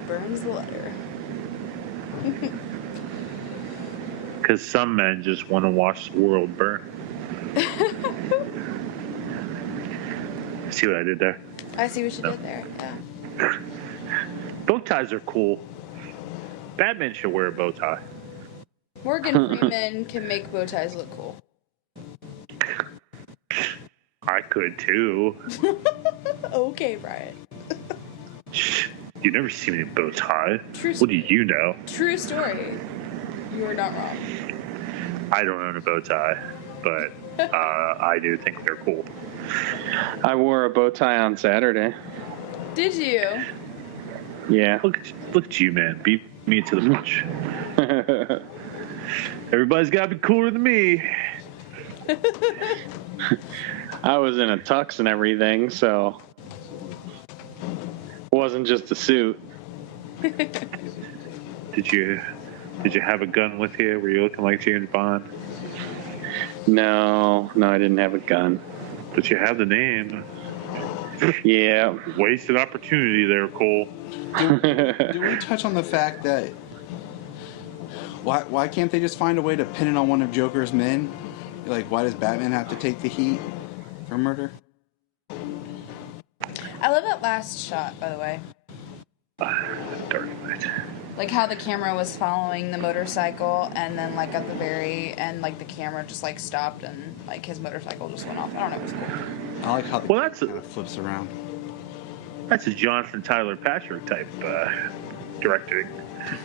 Burns the letter. Because some men just want to watch the world burn. See what I did there? I see what you did there, yeah. Bow ties are cool. Batman should wear a bow tie. Morgan Freeman can make bow ties look cool. I could too. Okay, Brian. You never see me in a bow tie. True What do you know? True story. You are not wrong. I don't own a bow tie, but I do think they're cool. I wore a bow tie on Saturday. Did you? Yeah. Look at you, man. Beat me to the punch. Everybody's got to be cooler than me. I was in a tux and everything, so it wasn't just a suit. Did you have a gun with you? Were you looking like James Bond? No, I didn't have a gun. But you have the name. Yeah. Wasted opportunity there, Cole. Do we touch on the fact that why can't they just find a way to pin it on one of Joker's men? Like, why does Batman have to take the heat for murder? I love that last shot, by the way. Dark Knight. Like how the camera was following the motorcycle, and then like at the very end, like the camera just like stopped and like his motorcycle just went off. I don't know, it was cool. I like how the camera kind of flips around. That's a Jonathan Tyler Patrick type directing.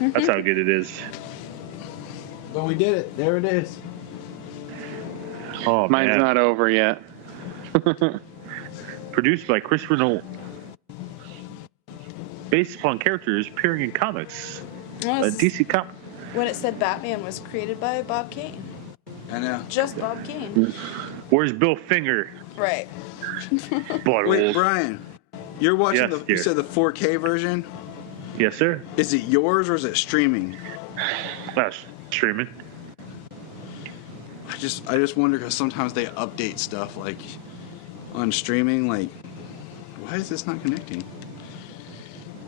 That's how good it is. Well, we did it. There it is. Oh, mine's man. not over yet. Produced by Christopher Nolan. Based upon characters appearing in comics. DC Comics. When it said Batman was created by Bob Kane. I know. Just Bob Kane. Where's Bill Finger? Right. Wait, Brian, you're watching Yes, you said the 4K version? Yes, sir. Is it yours or is it streaming? That's streaming. I just wonder because sometimes they update stuff like on streaming. Like, why is this not connecting?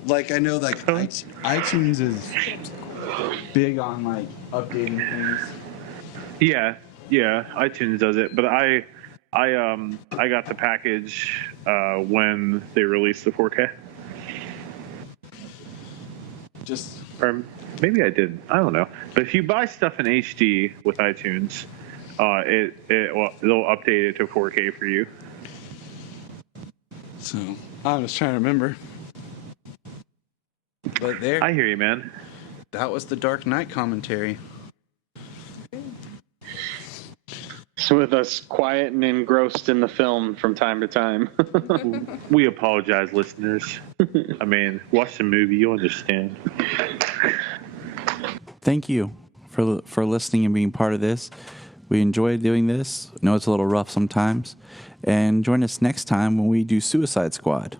Like, I know like iTunes is big on like updating things. Yeah, iTunes does it, but I got the package when they released the 4K. Just or maybe I didn't. I don't know. But if you buy stuff in HD with iTunes, they'll update it to 4K for you. So I was trying to remember. But there, I hear you, man. that was the Dark Knight commentary. So with us quiet and engrossed in the film from time to time. We apologize, listeners. I mean, watch the movie, you'll understand. Thank you for listening and being part of this. We enjoy doing this. I know it's a little rough sometimes. And join us next time when we do Suicide Squad.